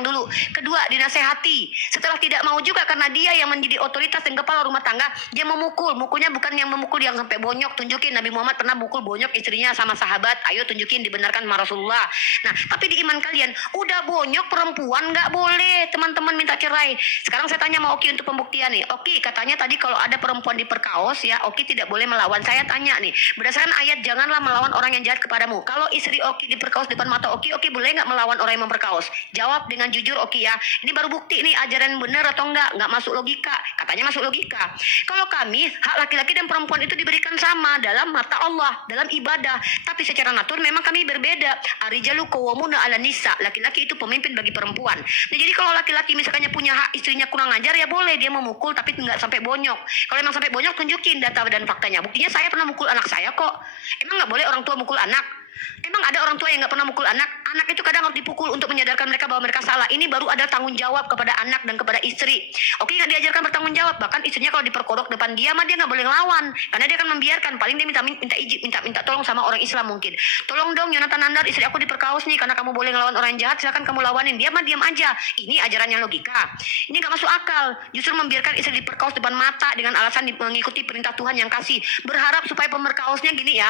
datang dulu. Kedua, dinasehati. Setelah tidak mau juga karena dia yang menjadi otoritas dan kepala rumah tangga, dia memukul. Mukulnya bukan yang memukul yang sampai bonyok. Tunjukin Nabi Muhammad pernah mukul bonyok istrinya sama sahabat. Ayo tunjukin, dibenarkan sama Rasulullah. Nah, tapi di iman kalian, udah bonyok perempuan nggak boleh teman-teman minta cerai. Sekarang saya tanya sama Oki untuk pembuktian nih. Oki, katanya tadi kalau ada perempuan diperkaos ya, Oki tidak boleh melawan. Saya tanya nih, berdasarkan ayat janganlah melawan orang yang jahat kepadamu. Kalau istri Oki diperkaos depan mata Oki, Oki boleh nggak melawan orang yang memperkaos? Jawab dengan jujur Oki ya. Ini baru bukti nih ajaran benar atau enggak masuk logika. Katanya masuk logika. Kalau kami, hak laki-laki dan perempuan itu diberikan sama dalam mata Allah, dalam ibadah. Tapi secara natur memang kami berbeda. Arijalu qawwamuna 'alan nisa. Laki-laki itu pemimpin bagi perempuan. Nah, jadi kalau laki-laki misalnya punya hak istrinya kurang ajar ya boleh dia memukul tapi nggak sampai bonyok. Kalau emang sampai bonyok tunjukin data dan faktanya. Buktinya saya pernah mukul anak saya kok. Emang nggak boleh orang tua mukul anak? Emang ada orang tua yang nggak pernah mukul anak? Anak itu kadang harus dipukul untuk menyadarkan mereka bahwa mereka salah. Ini baru ada tanggung jawab kepada anak dan kepada istri. Oke, nggak diajarkan bertanggung jawab. Bahkan istrinya kalau diperkodok depan dia mah dia nggak boleh ngelawan, karena dia akan membiarkan. Paling dia minta izin, minta tolong sama orang Islam mungkin. Tolong dong Yonatan Nandar, istri aku diperkaos nih, karena kamu boleh ngelawan orang yang jahat, silakan kamu lawanin. Dia mah diam aja. Ini ajarannya logika. Ini nggak masuk akal. Justru membiarkan istri diperkaos depan mata dengan alasan mengikuti perintah Tuhan yang kasih. Berharap supaya pemerkaosnya gini ya.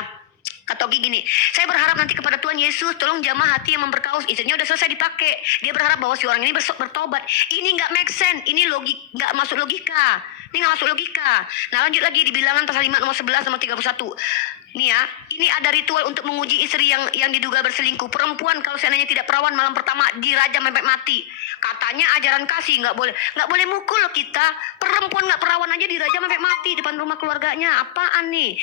Kata Oki gini, saya berharap nanti kepada Tuhan Yesus tolong jamah hati yang memperkaos. Istrinya udah selesai dipakai, dia berharap bahwa si orang ini bertobat. Ini nggak make sense, ini nggak masuk logika. Ini nggak masuk logika. Nah, lanjut lagi di Bilangan pasal 5 nomor 11 nomor 31. Nih ya, ini ada ritual untuk menguji istri yang diduga berselingkuh. Perempuan kalau seandainya tidak perawan malam pertama dirajam sampai mati. Katanya ajaran kasih nggak boleh mukul loh kita. Perempuan nggak perawan aja dirajam sampai mati depan rumah keluarganya. Apaan nih?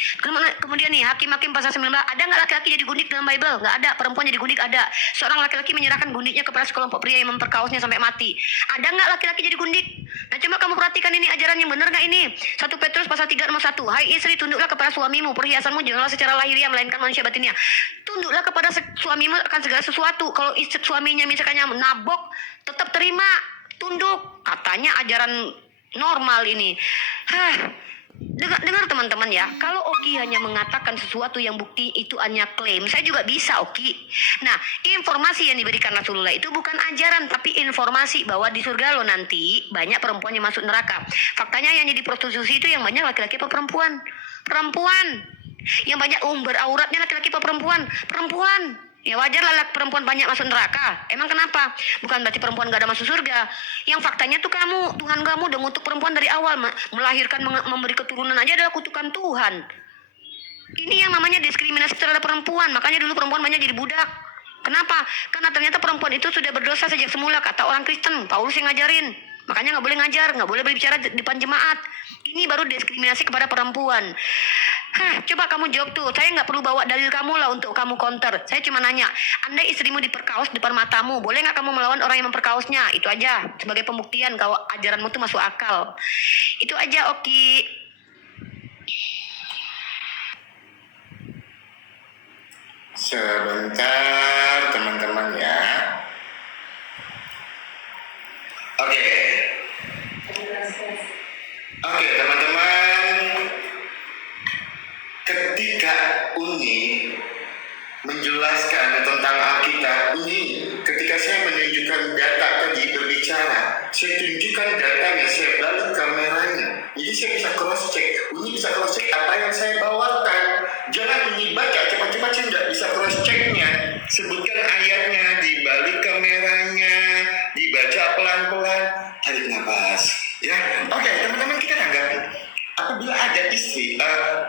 Kemudian nih Hakim-Hakim pasal 19, ada nggak laki-laki jadi gundik dalam Bible? Nggak ada. Perempuan jadi gundik ada. Seorang laki-laki menyerahkan gundiknya kepada sekelompok pria yang memperkaosnya sampai mati. Ada nggak laki-laki jadi gundik? Nah, coba kamu perhatikan ini ajaran yang benar nggak ini? 1 Petrus pasal 3 nomor 1. Hai istri, tunduklah kepada suamimu, perhiasanmu janganlah secara lahiriah melainkan manusia batinnya. Tunduklah kepada suamimu akan segala sesuatu. Kalau istri suaminya misalnya nabok, tetap terima, tunduk. Katanya ajaran normal ini. Dengar teman-teman ya, kalau Oki hanya mengatakan sesuatu yang bukti itu hanya klaim, saya juga bisa Oki. Nah, informasi yang diberikan Rasulullah itu bukan ajaran, tapi informasi bahwa di surga lo nanti banyak perempuan yang masuk neraka. Faktanya yang jadi prostitusi itu yang banyak laki-laki apa perempuan? Perempuan. Yang banyak berauratnya laki-laki apa perempuan? Perempuan. Ya wajarlah perempuan banyak masuk neraka. Emang kenapa? Bukan berarti perempuan gak ada masuk surga. Yang faktanya tuh Tuhan kamu udah ngutuk perempuan dari awal. Melahirkan, memberi keturunan aja adalah kutukan Tuhan. Ini yang namanya diskriminasi terhadap perempuan. Makanya dulu perempuan banyak jadi budak. Kenapa? Karena ternyata perempuan itu sudah berdosa sejak semula. Kata orang Kristen, Paulus yang ngajarin. Makanya gak boleh ngajar, gak boleh berbicara di depan jemaat. Ini baru diskriminasi kepada perempuan. Coba kamu jawab tuh. Saya nggak perlu bawa dalil kamu lah untuk kamu counter. Saya cuma nanya, andai istrimu diperkaos depan matamu, boleh nggak kamu melawan orang yang memperkaosnya? Itu aja sebagai pembuktian kalau ajaranmu tuh masuk akal. Itu aja Oki. Sebentar teman-teman ya. Oke teman-teman, ketika Uni menjelaskan tentang Alkitab ini, ketika saya menunjukkan data tadi berbicara, saya tunjukkan datanya, saya balik kameranya, jadi saya bisa cross check. Uni bisa cross check apa yang saya bawakan. Jangan Uni baca cepat-cepat, saya tidak bisa cross checknya. Sebutkan ayatnya, dibalik kameranya, dibaca pelan-pelan, tarik nafas. Ya, oke teman-teman, kita tanggapi. Apabila ada istri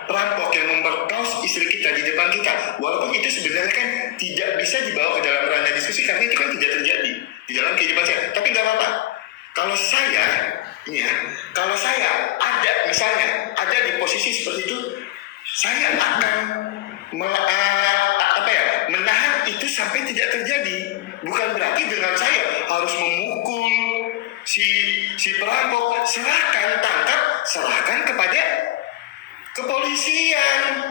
perampok yang memperkaos istri kita di depan kita, walaupun itu sebenarnya kan tidak bisa dibawa ke dalam ranah diskusi karena itu kan tidak terjadi di dalam kehidupan saya. Tapi nggak apa-apa. Kalau saya ada misalnya ada di posisi seperti itu, saya akan menahan itu sampai tidak terjadi. Bukan berarti dengan saya harus memukul si perampok. Serahkan kepada kepolisian.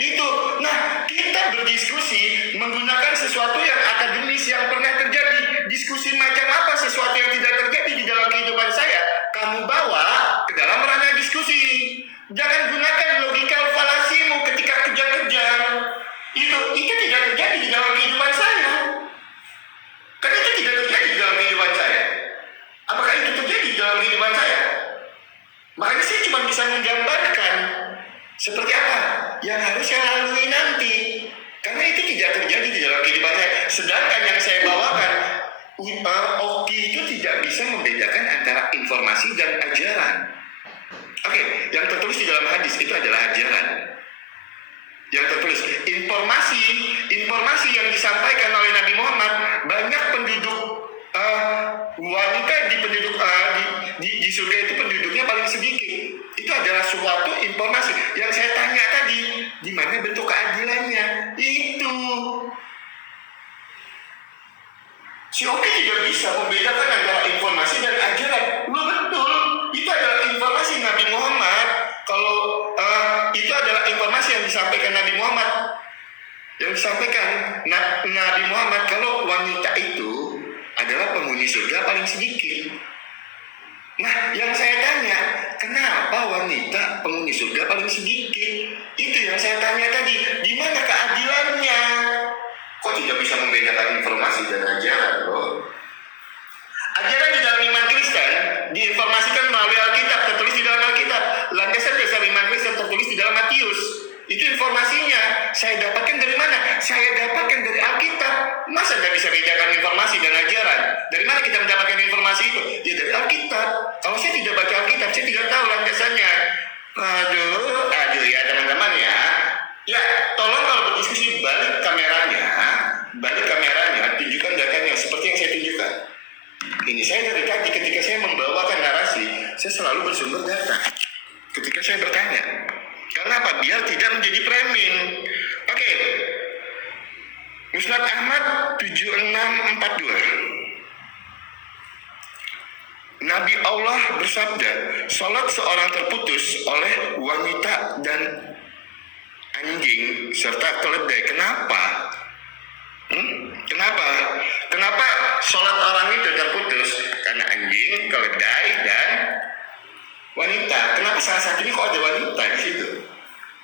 Itu. Nah, kita berdiskusi menggunakan sesuatu yang akademis yang pernah terjadi. Diskusi macam apa sesuatu yang tidak terjadi di dalam kehidupan saya, kamu bawa ke dalam ranah diskusi. Jangan gunakan logika falasimu ketika kejar-kejar. Itu tidak terjadi di dalam kehidupan saya. Karena itu tidak terjadi di dalam kehidupan Sedangkan yang saya bawakan, Oki itu tidak bisa membedakan antara informasi dan ajaran. Oke, yang tertulis di dalam hadis itu adalah ajaran. Yang tertulis informasi yang disampaikan oleh Nabi Muhammad, banyak penduduk wanita di surga itu penduduknya paling sedikit. Itu adalah suatu informasi yang saya tanya tadi, di mana bentuk keadilannya? Itu si Oki tidak bisa membedakan antara informasi dan ajaran. Betul, itu adalah informasi Nabi Muhammad. Kalau itu adalah informasi yang disampaikan Nabi Muhammad, Nabi Muhammad kalau wanita itu adalah penghuni surga paling sedikit. Nah, yang saya tanya, kenapa wanita penghuni surga paling sedikit? Itu yang saya tanya tadi, di mana keadilannya? Kok tidak bisa membedakan informasi dan ajaran, loh? Ajaran di dalam iman Kristen diinformasikan melalui Alkitab, tertulis di dalam Alkitab. Landasan dasar iman Kristen tertulis di dalam Matius. Itu informasinya. Saya dapatkan dari mana? Saya dapatkan dari Alkitab. Masa nggak bisa bedakan informasi dan ajaran? Dari mana kita mendapatkan informasi itu? Ya dari Alkitab. Kalau saya tidak baca Alkitab, saya tidak tahu landasannya. Aduh ya teman-teman ya. Ya, tolong kalau berdiskusi balik kameranya, tunjukkan datanya seperti yang saya tunjukkan. Ini saya dari tadi ketika saya membawakan narasi, saya selalu bersumber data. Ketika saya bertanya, karena apa? Biar tidak menjadi framing. Oke. Musnad Ahmad 7642. Nabi Allah bersabda, salat seorang terputus oleh wanita dan anjing serta keledai. Kenapa? Kenapa sholat orang itu terputus? Karena anjing, keledai, dan wanita. Kenapa salah satunya kok ada wanita di situ?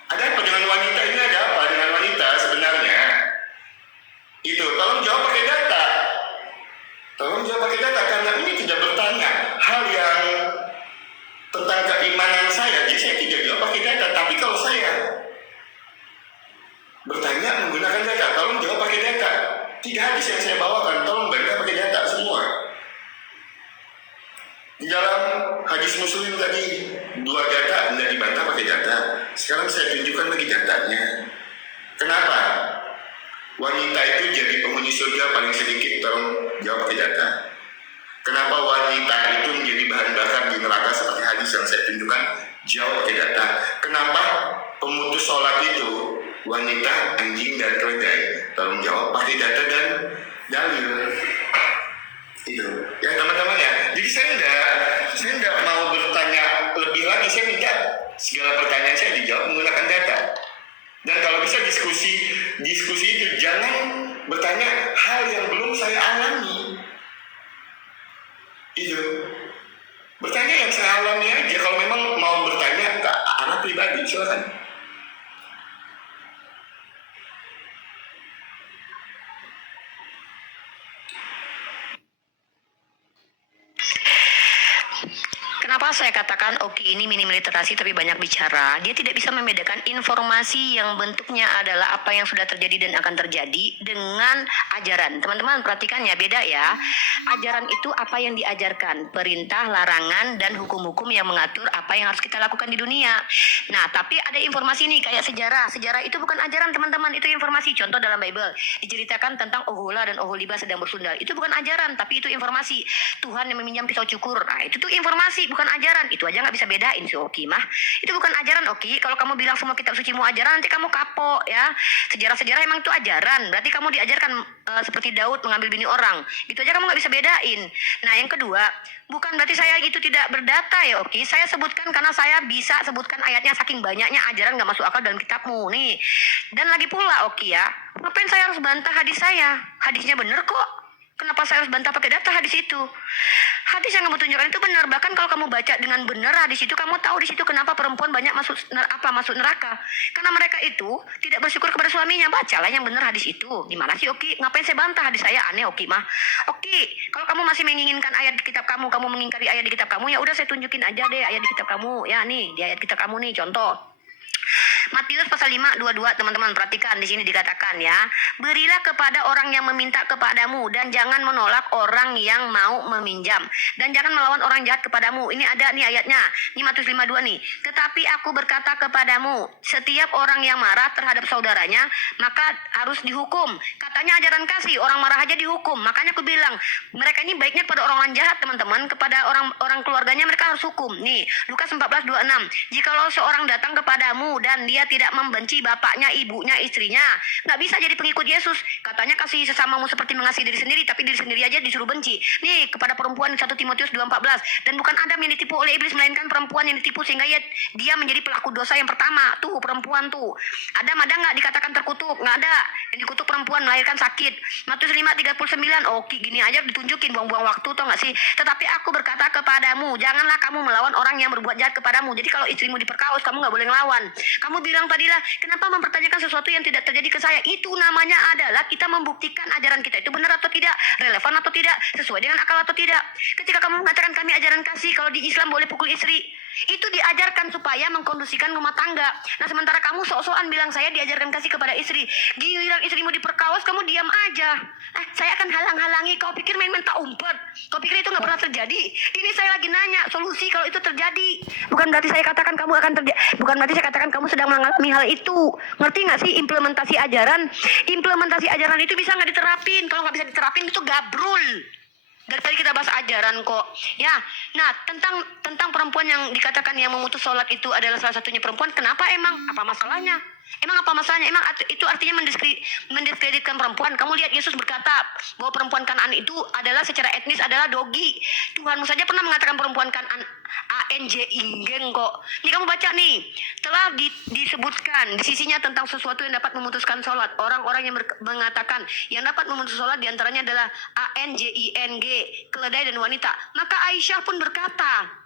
Ada apa dengan wanita ini? Ada apa dengan wanita sebenarnya? Itu, tolong jawab pakai data. Karena ini tidak bertanya hal yang tentang keimanan saya. Jadi saya tidak jawab pakai data. Tapi kalau saya bertanya menggunakan data, tolong jawab pakai data. Tidak hadis yang saya bawakan, tolong bantah pakai data semua. Di dalam hadis Muslim tadi 2 data tidak dibantah pakai data. Sekarang saya tunjukkan lagi datanya. Kenapa wanita itu jadi penghuni surga paling sedikit? Tolong jawab pakai data. Kenapa wanita itu menjadi bahan bakar di neraka seperti hadis yang saya tunjukkan? Jawab pakai data. Kenapa pemutus sholat itu wanita, anjing, dan keledai? Tolong jawab pakai data dan dalil. Itu ya teman-teman ya. Jadi saya tidak mau bertanya lebih lagi. Saya minta segala pertanyaan saya dijawab menggunakan data. Dan kalau bisa diskusi itu jangan bertanya hal yang belum saya alami. Itu bertanya yang saya alami aja. Kalau memang mau bertanya ke arah pribadi, silakan. Kenapa saya katakan Oki ini minim literasi tapi banyak bicara? Dia tidak bisa membedakan informasi yang bentuknya adalah apa yang sudah terjadi dan akan terjadi dengan ajaran. Teman-teman perhatikan ya, beda ya. Ajaran itu apa yang diajarkan, perintah, larangan, dan hukum-hukum yang mengatur apa yang harus kita lakukan di dunia. Nah, tapi ada informasi nih kayak sejarah. Sejarah itu bukan ajaran teman-teman, itu informasi. Contoh dalam Bible diceritakan tentang Ohola dan Oholiba sedang bersundal. Itu bukan ajaran, tapi itu informasi. Tuhan yang meminjam pisau cukur. Nah, itu tuh informasi, bukan ajaran. Itu aja nggak bisa bedain si Oki mah. Itu bukan ajaran, Oki. Kalau kamu bilang semua kitab suci mu ajaran, nanti kamu kapok ya. Sejarah-sejarah emang itu ajaran. Berarti kamu diajarkan seperti Daud mengambil bini orang. Gitu aja kamu nggak bisa bedain. Nah, yang kedua, bukan berarti saya itu tidak berdata ya, Oki. Saya sebutkan karena saya bisa sebutkan ayatnya saking banyaknya ajaran nggak masuk akal dalam kitabmu nih. Dan lagi pula, Oki ya, ngapain saya harus bantah hadis saya? Hadisnya bener kok. Kenapa saya harus bantah pakai data hadis itu? Hadis yang kamu tunjukkan itu benar. Bahkan kalau kamu baca dengan benar hadis itu, kamu tahu di situ kenapa perempuan banyak masuk neraka. Karena mereka itu tidak bersyukur kepada suaminya. Bacalah yang benar hadis itu. Gimana sih, Oki? Ngapain saya bantah hadis saya? Aneh, Oki mah. Oki, kalau kamu masih menginginkan ayat di kitab kamu mengingkari ayat di kitab kamu, ya udah saya tunjukin aja deh ayat di kitab kamu. Ya nih, di ayat kitab kamu nih contoh. Matius pasal 5:22, teman-teman perhatikan di sini dikatakan ya. Berilah kepada orang yang meminta kepadamu dan jangan menolak orang yang mau meminjam dan jangan melawan orang jahat kepadamu. Ini ada nih ayatnya. Ini Matius 5:2 nih. Tetapi aku berkata kepadamu, setiap orang yang marah terhadap saudaranya maka harus dihukum. Katanya ajaran kasih, orang marah aja dihukum. Makanya aku bilang, mereka ini baiknya pada orang jahat, teman-teman, kepada orang keluarganya mereka harus hukum. Nih, Lukas 14:26. Jikalau seorang datang kepadamu dan dia tidak membenci bapaknya, ibunya, istrinya, nggak bisa jadi pengikut Yesus. Katanya kasih sesamamu seperti mengasihi diri sendiri, tapi diri sendiri aja disuruh benci. Nih, kepada perempuan 1 Timotius 2:14. Dan bukan Adam yang ditipu oleh iblis, melainkan perempuan yang ditipu sehingga dia menjadi pelaku dosa yang pertama. Tuh, perempuan tuh. Adam ada nggak dikatakan terkutuk? Nggak ada. Yang dikutuk perempuan melahirkan sakit. Matius 5:39. Oke, gini aja ditunjukin, buang-buang waktu, tau nggak sih? Tetapi aku berkata kepadamu, janganlah kamu melawan orang yang berbuat jahat kepadamu. Jadi kalau istrimu diperkaos, kamu nggak boleh ngelawan. Kamu bilang tadilah, kenapa mempertanyakan sesuatu yang tidak terjadi ke saya? Itu namanya adalah kita membuktikan ajaran kita itu benar atau tidak, relevan atau tidak, sesuai dengan akal atau tidak. Ketika kamu mengatakan kami ajaran kasih, kalau di Islam boleh pukul istri, itu diajarkan supaya mengkondisikan rumah tangga. Nah, sementara kamu sok-sokan bilang saya diajarkan kasih kepada istri, giliran istrimu diperkaos kamu diam aja. Saya akan halang-halangi. Kau pikir main-main tak umpet? Kau pikir itu nggak pernah terjadi? Ini saya lagi nanya solusi kalau itu terjadi. Bukan berarti saya katakan kamu akan terjadi. Bukan berarti saya katakan kamu sedang mengalami hal itu. Ngerti nggak sih implementasi ajaran? Implementasi ajaran itu bisa nggak diterapin? Kalau nggak bisa diterapin itu gabrul. Dari tadi kita bahas ajaran kok. Ya, nah tentang perempuan yang dikatakan yang memutus sholat itu adalah salah satunya perempuan. Kenapa emang? Apa masalahnya? Emang apa masalahnya? Emang itu artinya mendiskreditkan perempuan? Kamu lihat Yesus berkata bahwa perempuan Kanaan itu adalah secara etnis adalah dogi. Tuhanmu saja pernah mengatakan perempuan Kanaan ANJ inggeng kok. Ini kamu baca nih. Telah disebutkan di sisinya tentang sesuatu yang dapat memutuskan sholat. Orang-orang yang mengatakan yang dapat memutus sholat diantaranya adalah ANJING, keledai dan wanita. Maka Aisyah pun berkata,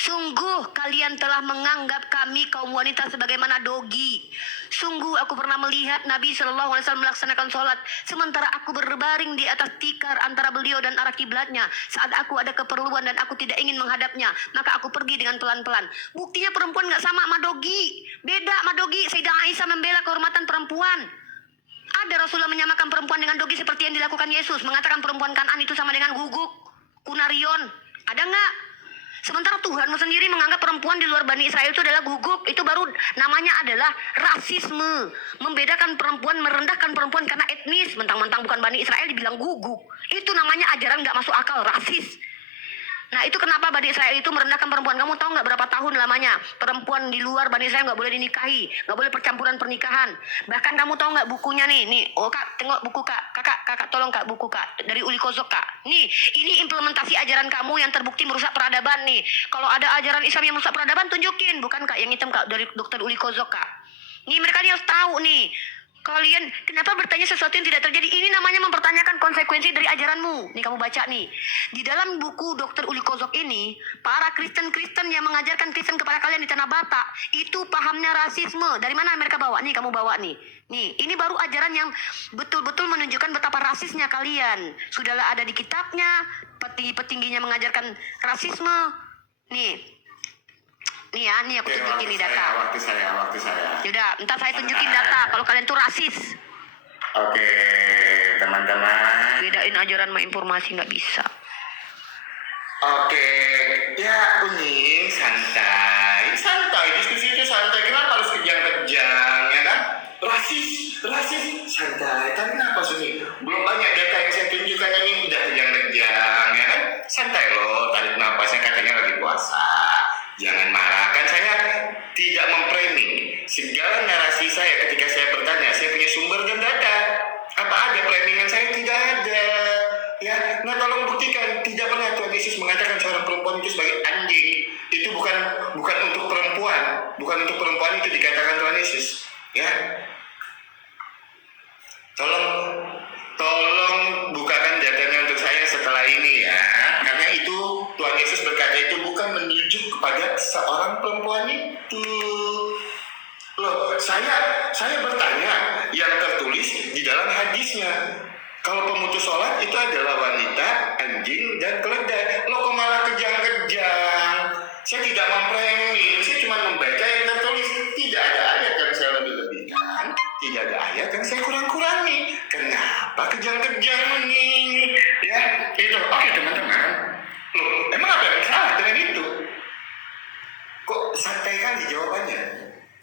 sungguh kalian telah menganggap kami kaum wanita sebagaimana dogi. Sungguh aku pernah melihat Nabi SAW melaksanakan sholat sementara aku berbaring di atas tikar antara beliau dan arah kiblatnya. Saat aku ada keperluan dan aku tidak ingin menghadapnya, maka aku pergi dengan pelan-pelan. Buktinya perempuan gak sama sama dogi. Beda sama dogi. Sayyidah Aisyah membela kehormatan perempuan. Ada Rasulullah menyamakan perempuan dengan dogi seperti yang dilakukan Yesus, mengatakan perempuan Kanaan itu sama dengan guguk, kunarion. Ada nggak? Sementara Tuhanmu sendiri menganggap perempuan di luar Bani Israel itu adalah guguk. Itu baru namanya adalah rasisme. Membedakan perempuan, merendahkan perempuan karena etnis. Mentang-mentang bukan Bani Israel dibilang guguk. Itu namanya ajaran gak masuk akal, rasis. Nah, itu kenapa Bani Israel itu merendahkan perempuan. Kamu tahu nggak berapa tahun lamanya perempuan di luar Bani Israel nggak boleh dinikahi, nggak boleh percampuran pernikahan. Bahkan kamu tahu nggak bukunya nih, oh kak, tengok buku kak, kakak tolong kak buku kak dari Uli Kozok kak. Nih, ini implementasi ajaran kamu yang terbukti merusak peradaban nih. Kalau ada ajaran Islam yang merusak peradaban, tunjukin, bukan kak yang hitam kak dari Dokter Uli Kozok kak. Nih mereka harus tahu nih. Kalian kenapa bertanya sesuatu yang tidak terjadi? Ini namanya mempertanyakan konsekuensi dari ajaranmu. Nih kamu baca nih. Di dalam buku Dr. Uli Kozok ini, para Kristen-Kristen yang mengajarkan Kristen kepada kalian di Tanah Batak, itu pahamnya rasisme. Dari mana mereka bawa? Nih kamu bawa nih. Nih, ini baru ajaran yang betul-betul menunjukkan betapa rasisnya kalian. Sudahlah ada di kitabnya, petinggi-petingginya mengajarkan rasisme. Nih ya, nih aku tunjukin nih data. Waktu saya. Yaudah, ntar saya tunjukin data kalau kalian tuh rasis. Oke, teman-teman. Bedain ajaran sama informasi nggak bisa. Oke, ya Uni, santai, diskusi itu santai. Kenapa harus kejang-kejang, ya kan? Rasis, santai. Tapi kenapa Suni? Belum banyak data yang saya tunjukkan ini udah kejang-kejang, ya kan? Santai loh, tarik napasnya katanya lagi puasa. Jangan marah, kan saya tidak memframing segala narasi saya ketika saya bertanya. Saya punya sumber dan data. Apa ada framingan saya? Tidak ada. Ya, nah tolong buktikan. Tidak pernah Tuhan Yesus mengatakan seorang perempuan itu sebagai anjing. Itu bukan untuk perempuan. Bukan untuk perempuan itu dikatakan Tuhan Yesus. Ya, tolong bukakan datanya untuk saya setelah ini ya. Karena itu Tuhan Yesus berkata itu bukan menuju kepada seorang perempuan itu. Loh, saya bertanya yang tertulis di dalam hadisnya. Kalau pemutus sholat itu adalah wanita, anjing, dan keledai. Loh kok malah kejang-kejang? Saya tidak memframing, saya cuma membaca yang tertulis. Tidak ada ayat dan Germany. Ya, itu. Oke teman-teman. Loh, emang apa yang salah dengan itu? Kok santai kali jawabannya?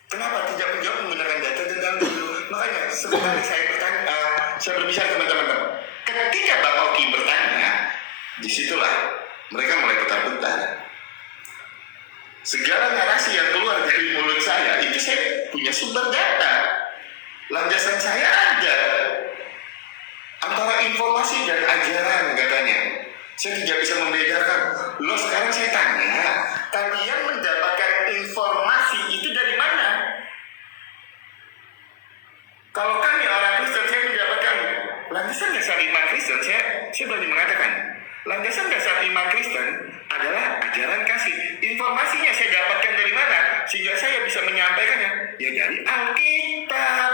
Kenapa tidak menjawab menggunakan data dan dalil? Makanya sebenarnya saya berbicara teman-teman. Ketika Bang Oki bertanya, disitulah mereka mulai putar-putar. Segala narasi yang keluar dari mulut saya itu saya punya sumber data. Landasan saya ada antara informasi dan ajaran katanya. Saya tidak bisa membedakan. Loh, sekarang saya tanya, kalian mendapatkan informasi itu dari mana? Kalau kami orang Kristen, saya mendapatkan landasan dasar iman Kristen. Saya berani mengatakan, landasan dasar iman Kristen adalah ajaran kasih. Informasinya saya dapatkan dari mana? Sehingga saya bisa menyampaikannya. Ya dari Alkitab.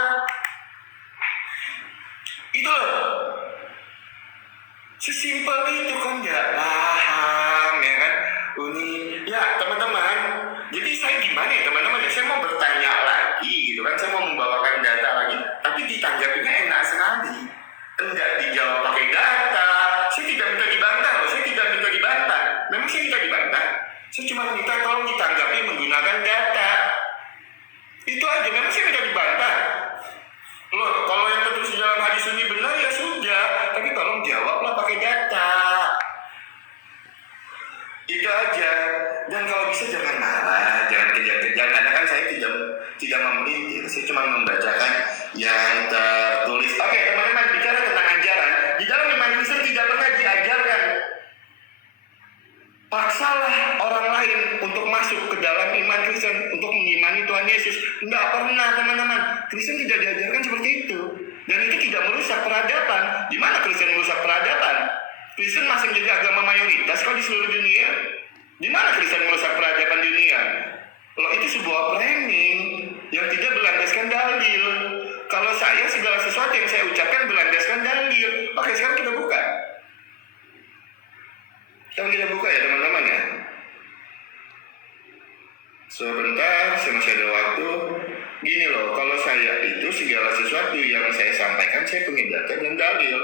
Itu loh. Sesimpel itu kan nggak paham ya kan? Ini ya teman-teman. Jadi saya gimana ya teman-teman ya? Saya mau bertanya lagi gitu kan? Saya mau membawakan data lagi. Tapi ditanggapinya enak sekali. Enggak dijawab pakai data. Saya tidak minta dibantah loh. Saya tidak minta dibantah. Memang saya minta dibantah. Saya cuma minta tolong ditanggapi menggunakan data. Itu aja. Memang saya minta dibantah. Loh, kalau yang tertulis di dalam hadis ini benar ya sudah, tapi tolong jawablah pakai data. Itu aja. Dan kalau bisa jangan marah, jangan kejar-kejar, karena kan saya tidak memelintir, saya cuma membacakan yang tertulis. Oke, teman-teman, bicara tentang ajaran. Di dalam iman Kristen tidak pernah diajarkan paksalah orang lain untuk masuk ke dalam iman Kristen, untuk mengimani Tuhan Yesus. Tidak pernah, teman-teman. Kristen tidak diajarkan seperti itu. Dan itu tidak merusak peradaban. Di mana Kristen merusak peradaban? Kristen masih menjadi agama mayoritas kok di seluruh dunia. Di mana Kristen merusak peradaban dunia? Loh, itu sebuah framing yang tidak berlandaskan dalil. Kalau saya, segala sesuatu yang saya ucapkan berlandaskan dalil. Oke, sekarang kita buka. Kita buka ya teman-teman ya. Sebentar, saya masih ada waktu. Gini loh, kalau saya itu segala sesuatu yang saya sampaikan, saya punya data dan dalil.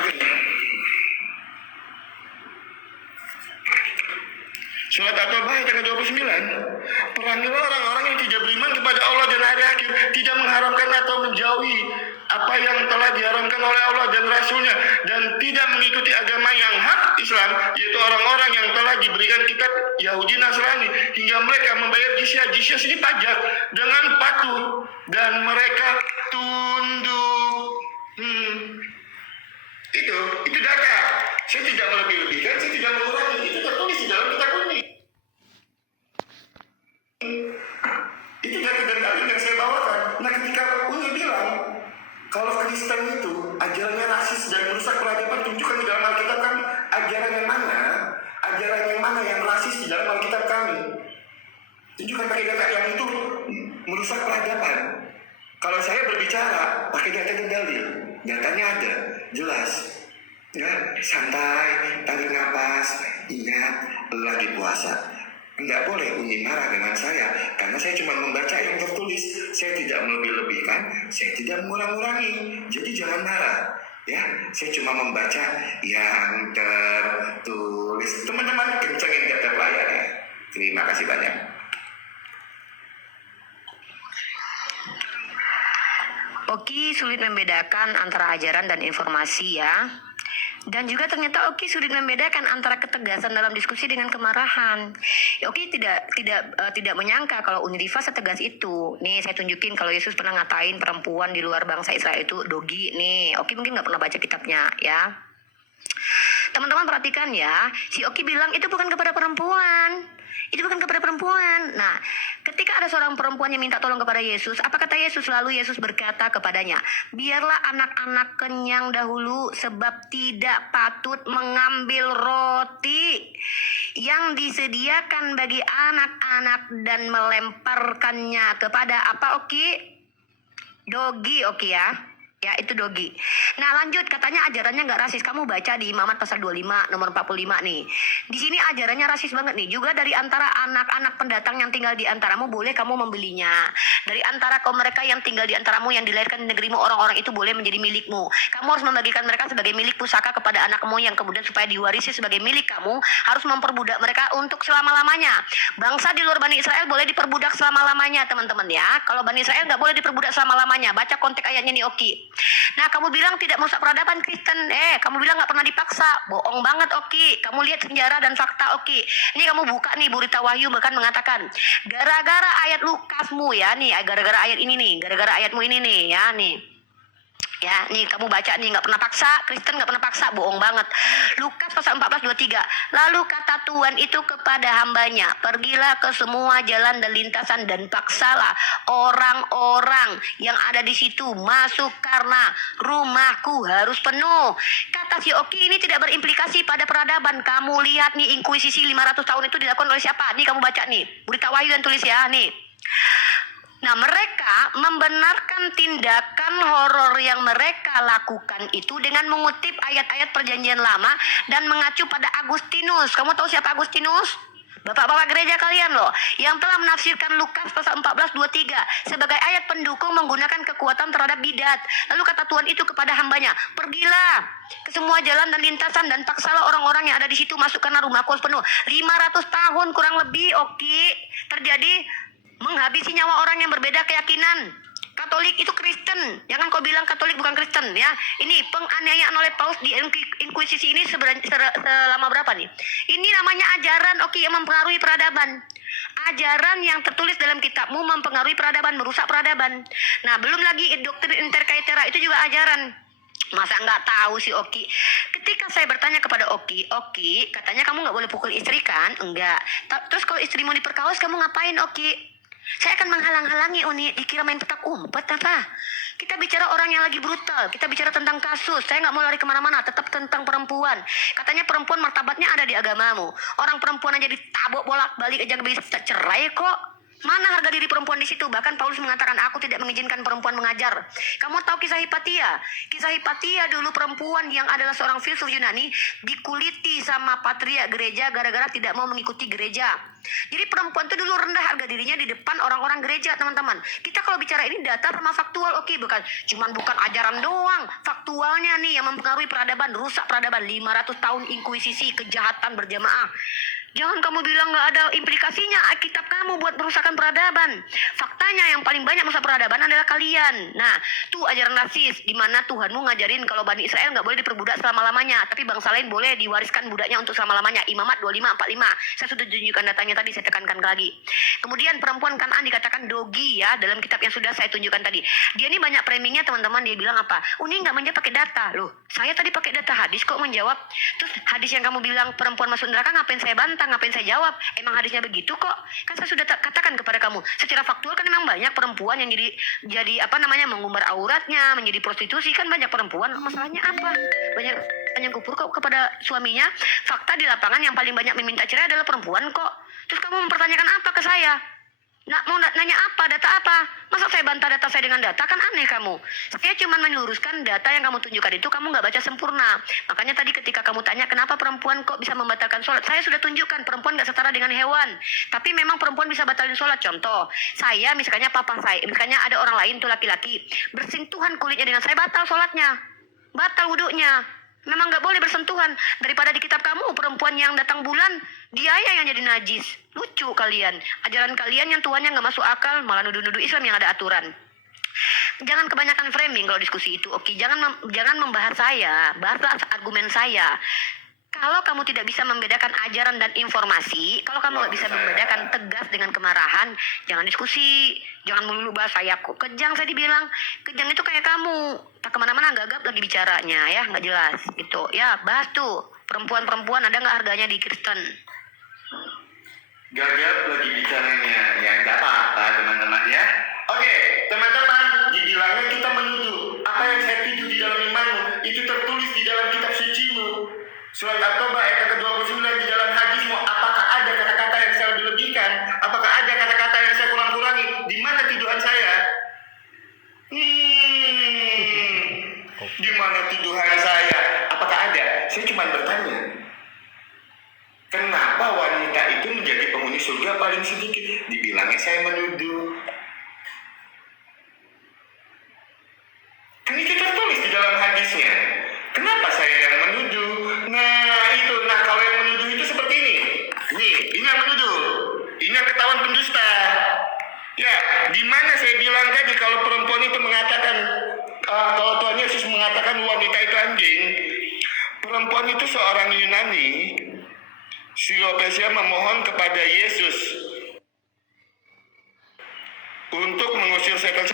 Oke. Surat At-Taubah ayat 29. Perangilah orang-orang yang tidak beriman kepada Allah dan hari akhir, tidak mengharamkan atau menjauhi apa yang telah diharamkan oleh Allah dan Rasulnya, dan tidak mengikuti agama yang hak Islam, yaitu orang-orang yang telah diberikan kitab Yahudi Nasrani, hingga mereka membayar jizyah. Jizyah ini pajak, dengan patuh, dan mereka tunduk. Itu data. Saya tidak melebih-lebihkan, saya tidak mengurangi. Itu tertulis di dalam kitab ini. Itu data dan dalil yang saya bawakan. Nah, ketika Uni bilang kalau Kristen itu ajarannya rasis dan merusak peradaban, tunjukkan di dalam Alkitab kami ajaran yang mana? Ajaran yang mana yang rasis di dalam Alkitab kami? Tunjukkan pakai data yang itu merusak peradaban. Kalau saya berbicara pakai data dan dalil, datanya ada, jelas. Ya, santai, tarik nafas, ingat lagi puasa. Enggak boleh Uni marah dengan saya, karena saya cuma membaca yang tertulis. Saya tidak melebih-lebihkan, saya tidak mengurang-urangi. Jadi jangan marah. Ya, saya cuma membaca yang tertulis. Teman-teman, kencengin daftar layar ya. Terima kasih banyak. Oki sulit membedakan antara ajaran dan informasi ya. Dan juga ternyata Oki sulit membedakan antara ketegasan dalam diskusi dengan kemarahan. Oki tidak menyangka kalau Unriva setegas itu. Nih saya tunjukin kalau Yesus pernah ngatain perempuan di luar bangsa Israel itu dogi. Nih Oki mungkin nggak pernah baca kitabnya ya. Teman-teman perhatikan ya, si Oki bilang itu bukan kepada perempuan. Itu bukan kepada perempuan. Nah, ketika ada seorang perempuan yang minta tolong kepada Yesus, apa kata Yesus? Lalu Yesus berkata kepadanya, biarlah anak-anak kenyang dahulu, sebab tidak patut mengambil roti yang disediakan bagi anak-anak dan melemparkannya kepada apa Oki? Dogi Oki ya. Ya, itu dogi. Nah, lanjut, katanya ajarannya nggak rasis. Kamu baca di Imamat pasal 25 nomor 45 nih. Di sini ajarannya rasis banget nih. Juga dari antara anak-anak pendatang yang tinggal di antaramu boleh kamu membelinya. Dari antara kaum mereka yang tinggal di antaramu yang dilahirkan di negerimu, orang-orang itu boleh menjadi milikmu. Kamu harus membagikan mereka sebagai milik pusaka kepada anakmu yang kemudian supaya diwarisi sebagai milik kamu, harus memperbudak mereka untuk selama-lamanya. Bangsa di luar Bani Israel boleh diperbudak selama-lamanya, teman-teman ya. Kalau Bani Israel nggak boleh diperbudak selama-lamanya. Baca konteks ayatnya nih, Oki. Nah, kamu bilang tidak merusak peradaban Kristen. Kamu bilang nggak pernah dipaksa. Bohong banget, Oki. Kamu lihat sejarah dan fakta, Oki. Ini kamu buka nih Berita Wahyu bahkan mengatakan, gara-gara ayat Lukasmu ya nih, gara-gara ayat ini nih, gara-gara ayatmu ini nih ya nih. Ya, nih kamu baca nih, nggak pernah paksa, Kristen nggak pernah paksa, bohong banget. Lukas pasal 14:23. Lalu kata Tuhan itu kepada hambanya, pergilah ke semua jalan dan lintasan dan paksalah orang-orang yang ada di situ masuk karena rumahku harus penuh. Kata si Oki ini tidak berimplikasi pada peradaban. Kamu lihat nih, inkuisisi 500 tahun itu dilakukan oleh siapa? Nih kamu baca nih, Berita Wahyu yang tulis ya, nih. Nah, mereka membenarkan tindakan horor yang mereka lakukan itu dengan mengutip ayat-ayat perjanjian lama dan mengacu pada Agustinus. Kamu tahu siapa Agustinus? Bapak-bapak gereja kalian loh, yang telah menafsirkan Lukas pasal 14:23 sebagai ayat pendukung menggunakan kekuatan terhadap bidat. Lalu kata Tuhan itu kepada hambanya, pergilah ke semua jalan dan lintasan dan paksalah orang-orang yang ada di situ masuk karena rumahku harus penuh. 500 tahun kurang lebih, Oki, terjadi menghabisi nyawa orang yang berbeda keyakinan. Katolik itu Kristen. Jangan kau bilang Katolik bukan Kristen ya. Ini penganiayaan oleh Paus di Inkuisisi ini selama berapa nih? Ini namanya ajaran, Oki, yang mempengaruhi peradaban. Ajaran yang tertulis dalam kitabmu mempengaruhi peradaban, merusak peradaban. Nah, belum lagi doktrin interkaitera itu juga ajaran. Masa nggak tahu sih, Oki? Ketika saya bertanya kepada Oki, Oki, katanya kamu nggak boleh pukul istri kan? Enggak. Terus kalau istrimu diperkaos, kamu ngapain, Oki? Saya akan menghalang-halangi, Uni. Dikira main petak umpet apa? Kita bicara orang yang lagi brutal. Kita bicara tentang kasus. Saya nggak mau lari kemana-mana. Tetap tentang perempuan. Katanya perempuan martabatnya ada di agamamu. Orang perempuan aja ditabok bolak-balik aja bisa cerai kok. Mana harga diri perempuan di situ? Bahkan Paulus mengatakan, aku tidak mengizinkan perempuan mengajar. Kamu tahu kisah Hipatia? Kisah Hipatia dulu perempuan yang adalah seorang filsuf Yunani dikuliti sama patriark gereja gara-gara tidak mau mengikuti gereja. Jadi perempuan itu dulu rendah harga dirinya di depan orang-orang gereja, teman-teman. Kita kalau bicara ini data sama faktual, oke, bukan ajaran doang. Faktualnya nih yang mempengaruhi peradaban, rusak peradaban. 500 tahun inkuisisi, kejahatan berjamaah. Jangan kamu bilang nggak ada implikasinya kitab kamu buat merusakan peradaban. Faktanya yang paling banyak merusak peradaban adalah kalian. Nah, tuh ajaran rasis di mana Tuhanmu ngajarin kalau Bani Israel nggak boleh diperbudak selama-lamanya, tapi bangsa lain boleh diwariskan budaknya untuk selama-lamanya. Imamat 25:45. Saya sudah tunjukkan datanya tadi, saya tekankan lagi. Kemudian perempuan Kanaan dikatakan dogi ya dalam kitab yang sudah saya tunjukkan tadi. Dia ini banyak framingnya, teman-teman. Dia bilang apa? Uni nggak menjawab pakai data. Loh, saya tadi pakai data hadis kok menjawab. Terus hadis yang kamu bilang perempuan masuk neraka ngapain saya bantah? Ngapain saya jawab? Emang hadisnya begitu kok? Kan saya sudah katakan kepada kamu, secara faktual kan memang banyak perempuan yang jadi mengumbar auratnya, menjadi prostitusi, kan banyak perempuan. Masalahnya apa? Banyak kufur kok kepada suaminya. Fakta di lapangan yang paling banyak meminta cerai adalah perempuan kok. Terus kamu mempertanyakan apa ke saya? Mau nanya apa? Data apa? Masa saya bantah data saya dengan data? Kan aneh kamu. Saya cuma meluruskan data yang kamu tunjukkan itu kamu nggak baca sempurna. Makanya tadi ketika kamu tanya kenapa perempuan kok bisa membatalkan sholat, saya sudah tunjukkan perempuan nggak setara dengan hewan. Tapi memang perempuan bisa batalin sholat. Contoh, saya misalnya misalnya ada orang lain tuh laki-laki bersentuhan kulitnya dengan saya, batal sholatnya, batal wudhunya. Memang nggak boleh bersentuhan. Daripada di kitab kamu perempuan yang datang bulan dia yang jadi najis. Lucu kalian. Ajaran kalian yang tuannya nggak masuk akal, malah nuduh-nuduh Islam yang ada aturan. Jangan kebanyakan framing kalau diskusi itu. Oke, jangan membahas saya, bahaslah argumen saya. Kalau kamu tidak bisa membedakan ajaran dan informasi, kalau kamu nggak bisa membedakan tegas dengan kemarahan, jangan diskusi. Jangan melulu bahas saya kok kejang. Saya dibilang kejang itu kayak kamu tak kemana-mana gagap lagi bicaranya ya, nggak jelas gitu ya. Bahas tuh perempuan ada nggak harganya di Kristen? Gagap lagi bicaranya, ya nggak apa-apa teman-teman ya. Oke, teman-teman, dibilangnya kita menuduh apa yang saya tuju di dalam imanmu itu tertulis di dalam kitab sucimu. Surat At-Taubah ayat ke-29 di dalam hadismu. Apakah ada kata-kata yang saya lebih-lebihkan? Apakah ada kata-kata yang saya kurang-kurangi? Di mana tuduhan saya? bertanya, kenapa wanita itu menjadi penghuni surga paling sedikit? Dibilangnya saya menuduh. Kan itu tertulis di dalam hadisnya. Kenapa saya yang menuduh? Nah kalau yang menuduh itu seperti ini. Ini yang menuduh. Ini yang ketahuan pendusta. Ya, di mana saya bilang tadi kalau perempuan itu mengatakan, kalau Tuhan Yesus mengatakan wanita itu anjing, perempuan itu seorang Yunani, Silopesia memohon kepada Yesus untuk mengusir setan.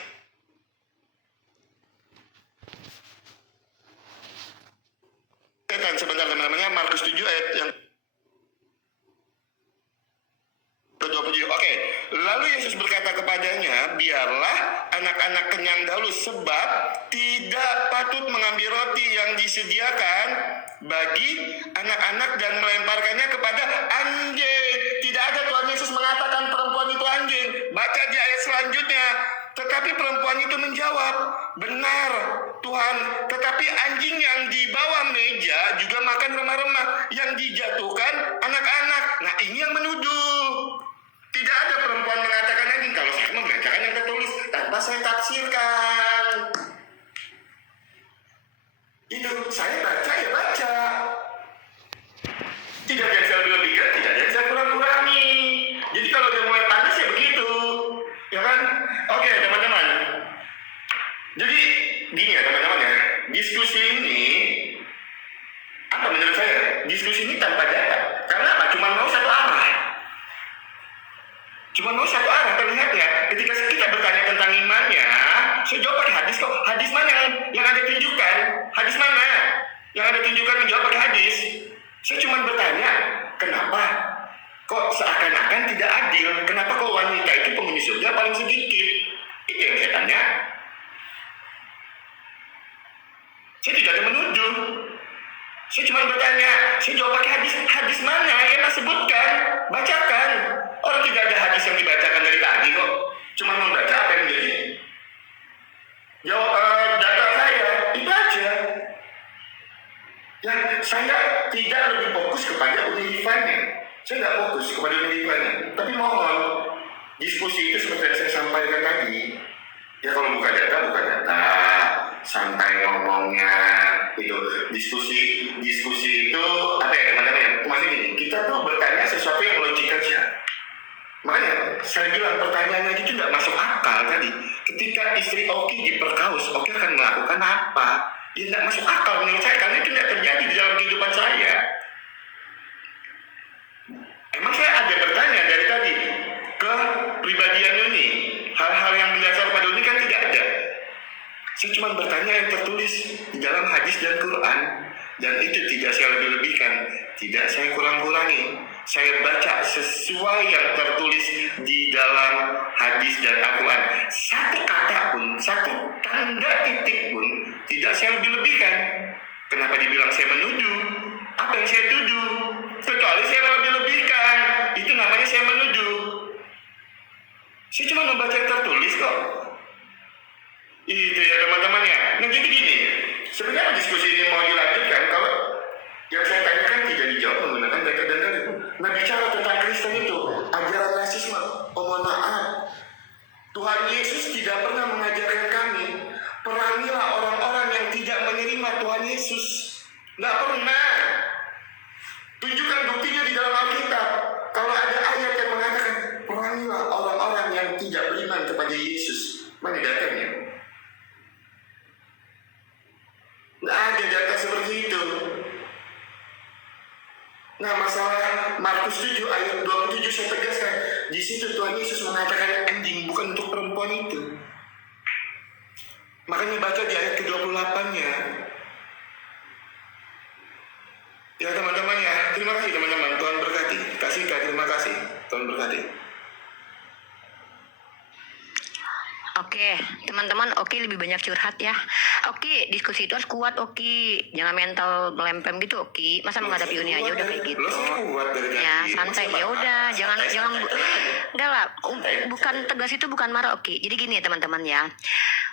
Sebentar teman-temannya, Markus 7 ayat yang ke-27. Oke. Lalu Yesus berkata kepadanya, biarlah anak-anak kenyang dahulu, sebab tidak patut mengambil roti yang disediakan bagi anak-anak dan melemparkannya kepada anjing. Tidak ada Tuhan Yesus mengatakan perempuan itu anjing. Baca di ayat selanjutnya. Tetapi perempuan itu menjawab, benar Tuhan, tetapi anjing yang di bawah meja juga makan remah-remah yang dijatuhkan anak-anak. Nah ini yang menuduh. Tidak ada perempuan mengatakan anjing. Kalau saya membacakan yang tertulis tanpa saya tafsirkan. Itu saya baca ya baca. Tidak ada yang saya lebih-lebihkan, tidak ada yang saya kurang-kurangi. Jadi kalau dia mulai panas ya begitu. Ya kan? Oke teman-teman. Jadi gini ya teman-teman ya. Diskusi ini, apa menurut saya? Diskusi ini tanpa data. Karena apa? Cuma mau satu arah. Cuma mau satu arah. Terlihat ya, ketika kita bertanya tentang imannya, saya jawab pakai hadis kok. Hadis mana yang ada tunjukkan? Hadis mana yang ada tunjukkan menjawab pakai hadis? Saya cuma bertanya, kenapa? Kok seakan-akan tidak adil? Kenapa kok wanita itu penghuni surga paling sedikit? Itu yang saya tanya. Saya tidak ada menuduh. Saya cuma bertanya, saya jawab pakai hadis. Hadis mana yang Mas sebutkan? Bacakan. Orang tidak ada hadis yang dibacakan dari tadi kok. Cuma membaca apa yang menjadi jawab data saya. Itu aja. Ya, saya tidak lebih fokus kepada unifanya. Saya tidak fokus kepada unifanya. Tapi mohon, diskusi itu seperti yang saya sampaikan tadi. Ya kalau buka data. Santai ngomongnya itu diskusi itu apa ya teman-teman ya, maksudnya gini, kita tuh bertanya sesuatu yang logik aja. Makanya saya bilang pertanyaannya itu tidak masuk akal tadi. Ketika istri Oki diperkaus, Oki akan melakukan apa? Ya tidak masuk akal menurut saya, karena itu tidak terjadi di dalam kehidupan saya. Emang saya ada bertanya dari tadi ke pribadian ini, hal-hal yang mendasar pada ini kan tidak ada. Saya cuma bertanya yang tertulis di dalam hadis dan Quran, dan itu tidak saya lebih-lebihkan, tidak saya kurang-kurangi. Saya baca sesuai yang tertulis di dalam hadis dan Al-Quran. Satu kata pun, satu tanda titik pun tidak saya lebih-lebihkan. Kenapa dibilang saya menuduh? Apa yang saya tuduh? Kecuali saya lebih-lebihkan, itu namanya saya menuduh. Saya cuma membaca yang tertulis kok. Itu ya teman-teman ya. Nah jadi gini, sebenarnya diskusi ini mau dilanjutkan kalau yang saya tanyakan tidak dijawab menggunakan data dan dalil. Nah bicara tentang Kristen itu, ajaran rasisme, mohon maaf, Tuhan Yesus tidak pernah mengajarkan kami perangilah orang-orang yang tidak menerima Tuhan Yesus. Nggak pernah. Tunjukkan buktinya di dalam Alkitab. Kalau ada ayat yang mengatakan perangilah orang-orang yang tidak beriman kepada Yesus, mana datanya? Nggak ada data seperti itu. Nah masalah Markus 7 ayat 27 saya tegaskan. Di situ Tuhan Yesus mengatakan anjing bukan untuk perempuan itu. Makanya baca di ayat ke-28-nya. Ya teman-teman ya, terima kasih teman-teman. Tuhan berkati. Kasih Kak, terima kasih. Tuhan berkati. Oke, teman-teman, Oki lebih banyak curhat ya. Oki, diskusi itu harus kuat, Oki. Jangan mental melempem gitu, Oki. Masa menghadapi Uni aja udah kayak gitu. Ya, santai. Ya udah, jangan enggak lah. Bukan tegas itu bukan marah, Oki. Jadi gini ya, teman-teman ya.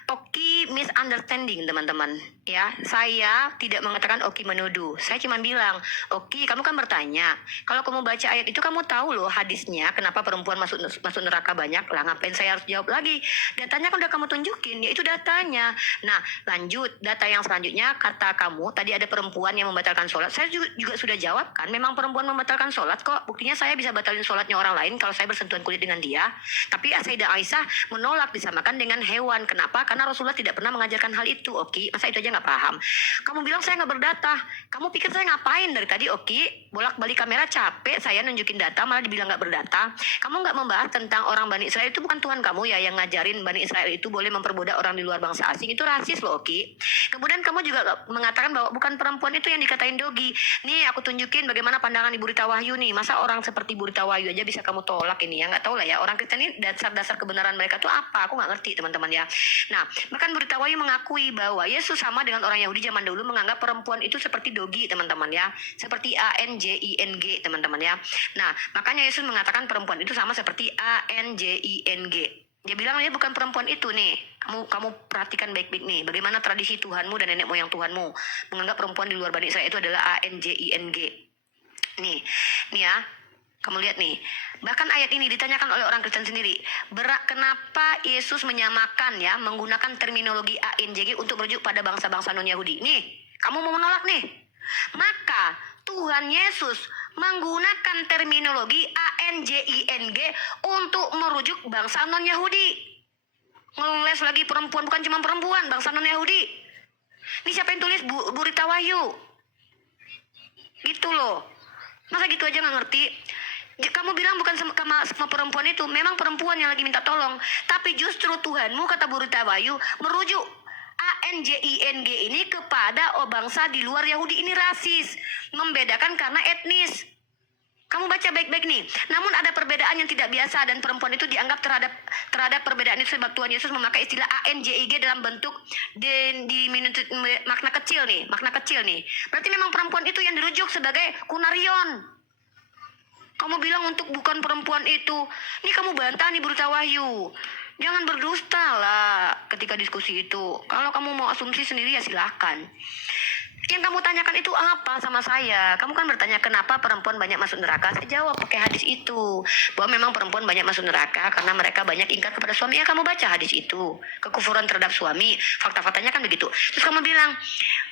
Oki misunderstanding teman-teman ya. Saya tidak mengatakan Oki menuduh. Saya cuma bilang, Oki kamu kan bertanya, kalau kamu baca ayat itu kamu tahu loh hadisnya kenapa perempuan masuk neraka banyak lah. Ngapain saya harus jawab lagi? Datanya kan udah kamu tunjukin, yaitu datanya. Nah lanjut, data yang selanjutnya kata kamu tadi ada perempuan yang membatalkan sholat. Saya juga sudah jawab kan, memang perempuan membatalkan sholat kok. Buktinya saya bisa batalin sholatnya orang lain kalau saya bersentuhan kulit dengan dia. Tapi Sayyidah Aisyah menolak disamakan dengan hewan. Kenapa? Karena Rasulullah tidak pernah mengajarkan hal itu. Oki, masa itu aja nggak paham? Kamu bilang saya nggak berdata. Kamu pikir saya ngapain dari tadi? Oki, bolak-balik kamera capek. Saya nunjukin data malah dibilang nggak berdata. Kamu nggak membahas tentang orang Bani Israel. Itu bukan Tuhan kamu ya yang ngajarin Bani Israel itu boleh memperbudak orang di luar bangsa asing. Itu rasis loh, Oki. Kemudian kamu juga mengatakan bahwa bukan perempuan itu yang dikatain dogi. Nih aku tunjukin bagaimana pandangan Ibu Rita Wahyu nih. Masa orang seperti Ibu Rita Wahyu aja bisa kamu tolak ini ya? Nggak tahu lah ya. Orang Kristen ini dasar-dasar kebenaran mereka tuh apa? Aku nggak ngerti teman-teman ya. Nah, bahkan Berita Wahyu mengakui bahwa Yesus sama dengan orang Yahudi zaman dulu menganggap perempuan itu seperti dogi teman-teman ya. Seperti ANJING teman-teman ya. Nah, makanya Yesus mengatakan perempuan itu sama seperti ANJING. Dia bilang dia bukan perempuan itu nih. Kamu perhatikan baik-baik nih. Bagaimana tradisi Tuhanmu dan nenek moyang Tuhanmu menganggap perempuan di luar Bani Israel itu adalah ANJING. Nih ya. Kamu lihat nih, bahkan ayat ini ditanyakan oleh orang Kristen sendiri. Kenapa Yesus menyamakan ya, menggunakan terminologi ANJG untuk merujuk pada bangsa-bangsa non-Yahudi? Nih, kamu mau menolak nih. Maka Tuhan Yesus menggunakan terminologi ANJING untuk merujuk bangsa non-Yahudi. Ngeles lagi perempuan, bukan cuma perempuan, bangsa non-Yahudi. Ini siapa yang tulis? Bu Rita Wahyu. Gitu loh. Masa gitu aja nggak ngerti? Kamu bilang bukan sama perempuan itu. Memang perempuan yang lagi minta tolong. Tapi justru Tuhanmu, kata Bu Rita Wahyu, merujuk ANJING ini kepada bangsa di luar Yahudi. Ini rasis. Membedakan karena etnis. Kamu baca baik-baik nih. Namun ada perbedaan yang tidak biasa. Dan perempuan itu dianggap terhadap perbedaan itu. Sebab Tuhan Yesus memakai istilah ANJIG dalam bentuk makna kecil nih. Makna kecil nih. Berarti memang perempuan itu yang dirujuk sebagai kunarion. Kamu bilang untuk bukan perempuan itu. Ini kamu bantah nih Berita Wahyu. Jangan berdusta lah ketika diskusi itu. Kalau kamu mau asumsi sendiri ya silakan. Yang kamu tanyakan itu apa sama saya? Kamu kan bertanya kenapa perempuan banyak masuk neraka. Saya jawab pakai hadis itu. Bahwa memang perempuan banyak masuk neraka karena mereka banyak ingkar kepada suami. Ya kamu baca hadis itu. Kekufuran terhadap suami. Fakta-faktanya kan begitu. Terus kamu bilang,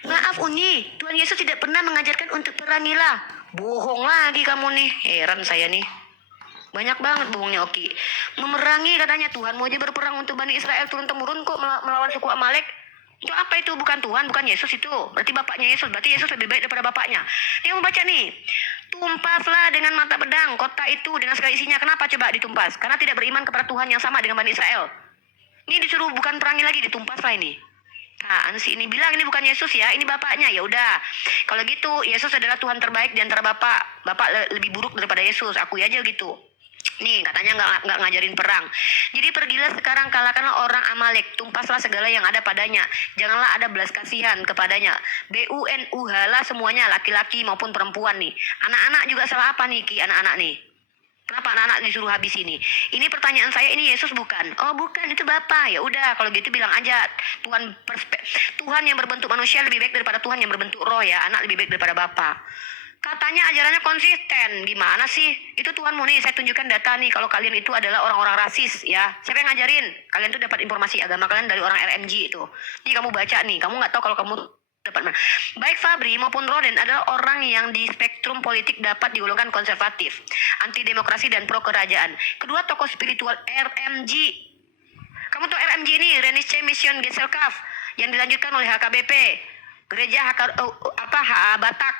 maaf Uni, Tuhan Yesus tidak pernah mengajarkan untuk perangilah. Bohong lagi kamu nih. Heran saya nih. Banyak banget bohongnya Oki. Memerangi katanya Tuhan mau aja berperang untuk Bani Israel turun-temurun kok melawan suku Amalek. Itu apa itu? Bukan Tuhan, bukan Yesus itu. Berarti bapaknya Yesus. Berarti Yesus lebih baik daripada bapaknya. Dia mau baca nih. Tumpaslah dengan mata pedang kota itu dengan segala isinya. Kenapa coba ditumpas? Karena tidak beriman kepada Tuhan yang sama dengan Bani Israel. Ini disuruh bukan perangi lagi, ditumpaslah ini. Nah, si ini bilang ini bukan Yesus ya, ini bapaknya. Ya udah. Kalau gitu Yesus adalah Tuhan terbaik di antara bapak. Bapak lebih buruk daripada Yesus. Akui aja gitu. Nih katanya nggak ngajarin perang. Jadi pergilah sekarang kalahkanlah orang Amalek, tumpaslah segala yang ada padanya. Janganlah ada belas kasihan kepadanya. BUNUH semuanya laki-laki maupun perempuan nih. Anak-anak juga salah apa nih Ki anak-anak nih? Kenapa anak-anak disuruh habis ini? Ini pertanyaan saya, ini Yesus bukan? Oh bukan, itu Bapa. Ya udah kalau gitu bilang aja Tuhan yang berbentuk manusia lebih baik daripada Tuhan yang berbentuk roh ya. Anak lebih baik daripada Bapa. Katanya ajarannya konsisten. Gimana sih? Itu Tuhanmu nih, saya tunjukkan data nih. Kalau kalian itu adalah orang-orang rasis ya. Siapa yang ngajarin? Kalian tuh dapat informasi agama kalian dari orang LMG itu. Nih kamu baca nih. Kamu nggak tahu kalau kamu dapat mana. Baik Fabri maupun Roden adalah orang yang di spektrum politik dapat digolongkan konservatif, anti demokrasi dan pro kerajaan. Kedua tokoh spiritual RMG. Kamu tahu RMG ini, Renische Mission Gesellschaft, yang dilanjutkan oleh HKBP, Gereja HA Batak.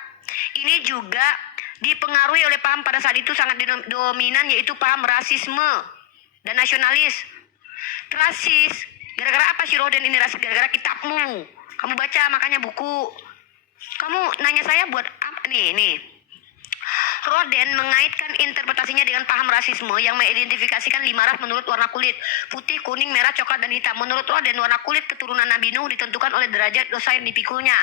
Ini juga dipengaruhi oleh paham pada saat itu sangat dominan, yaitu paham rasisme dan nasionalis. Rasis, gara-gara apa sih Roden ini rasis? Gara-gara kitabmu. Kamu baca makanya buku. Kamu nanya saya buat apa? Nih. Roden mengaitkan interpretasinya dengan paham rasisme yang mengidentifikasikan 5 ras menurut warna kulit: putih, kuning, merah, coklat, dan hitam. Menurut Roden, warna kulit keturunan Nabi Nuh ditentukan oleh derajat dosa yang dipikulnya.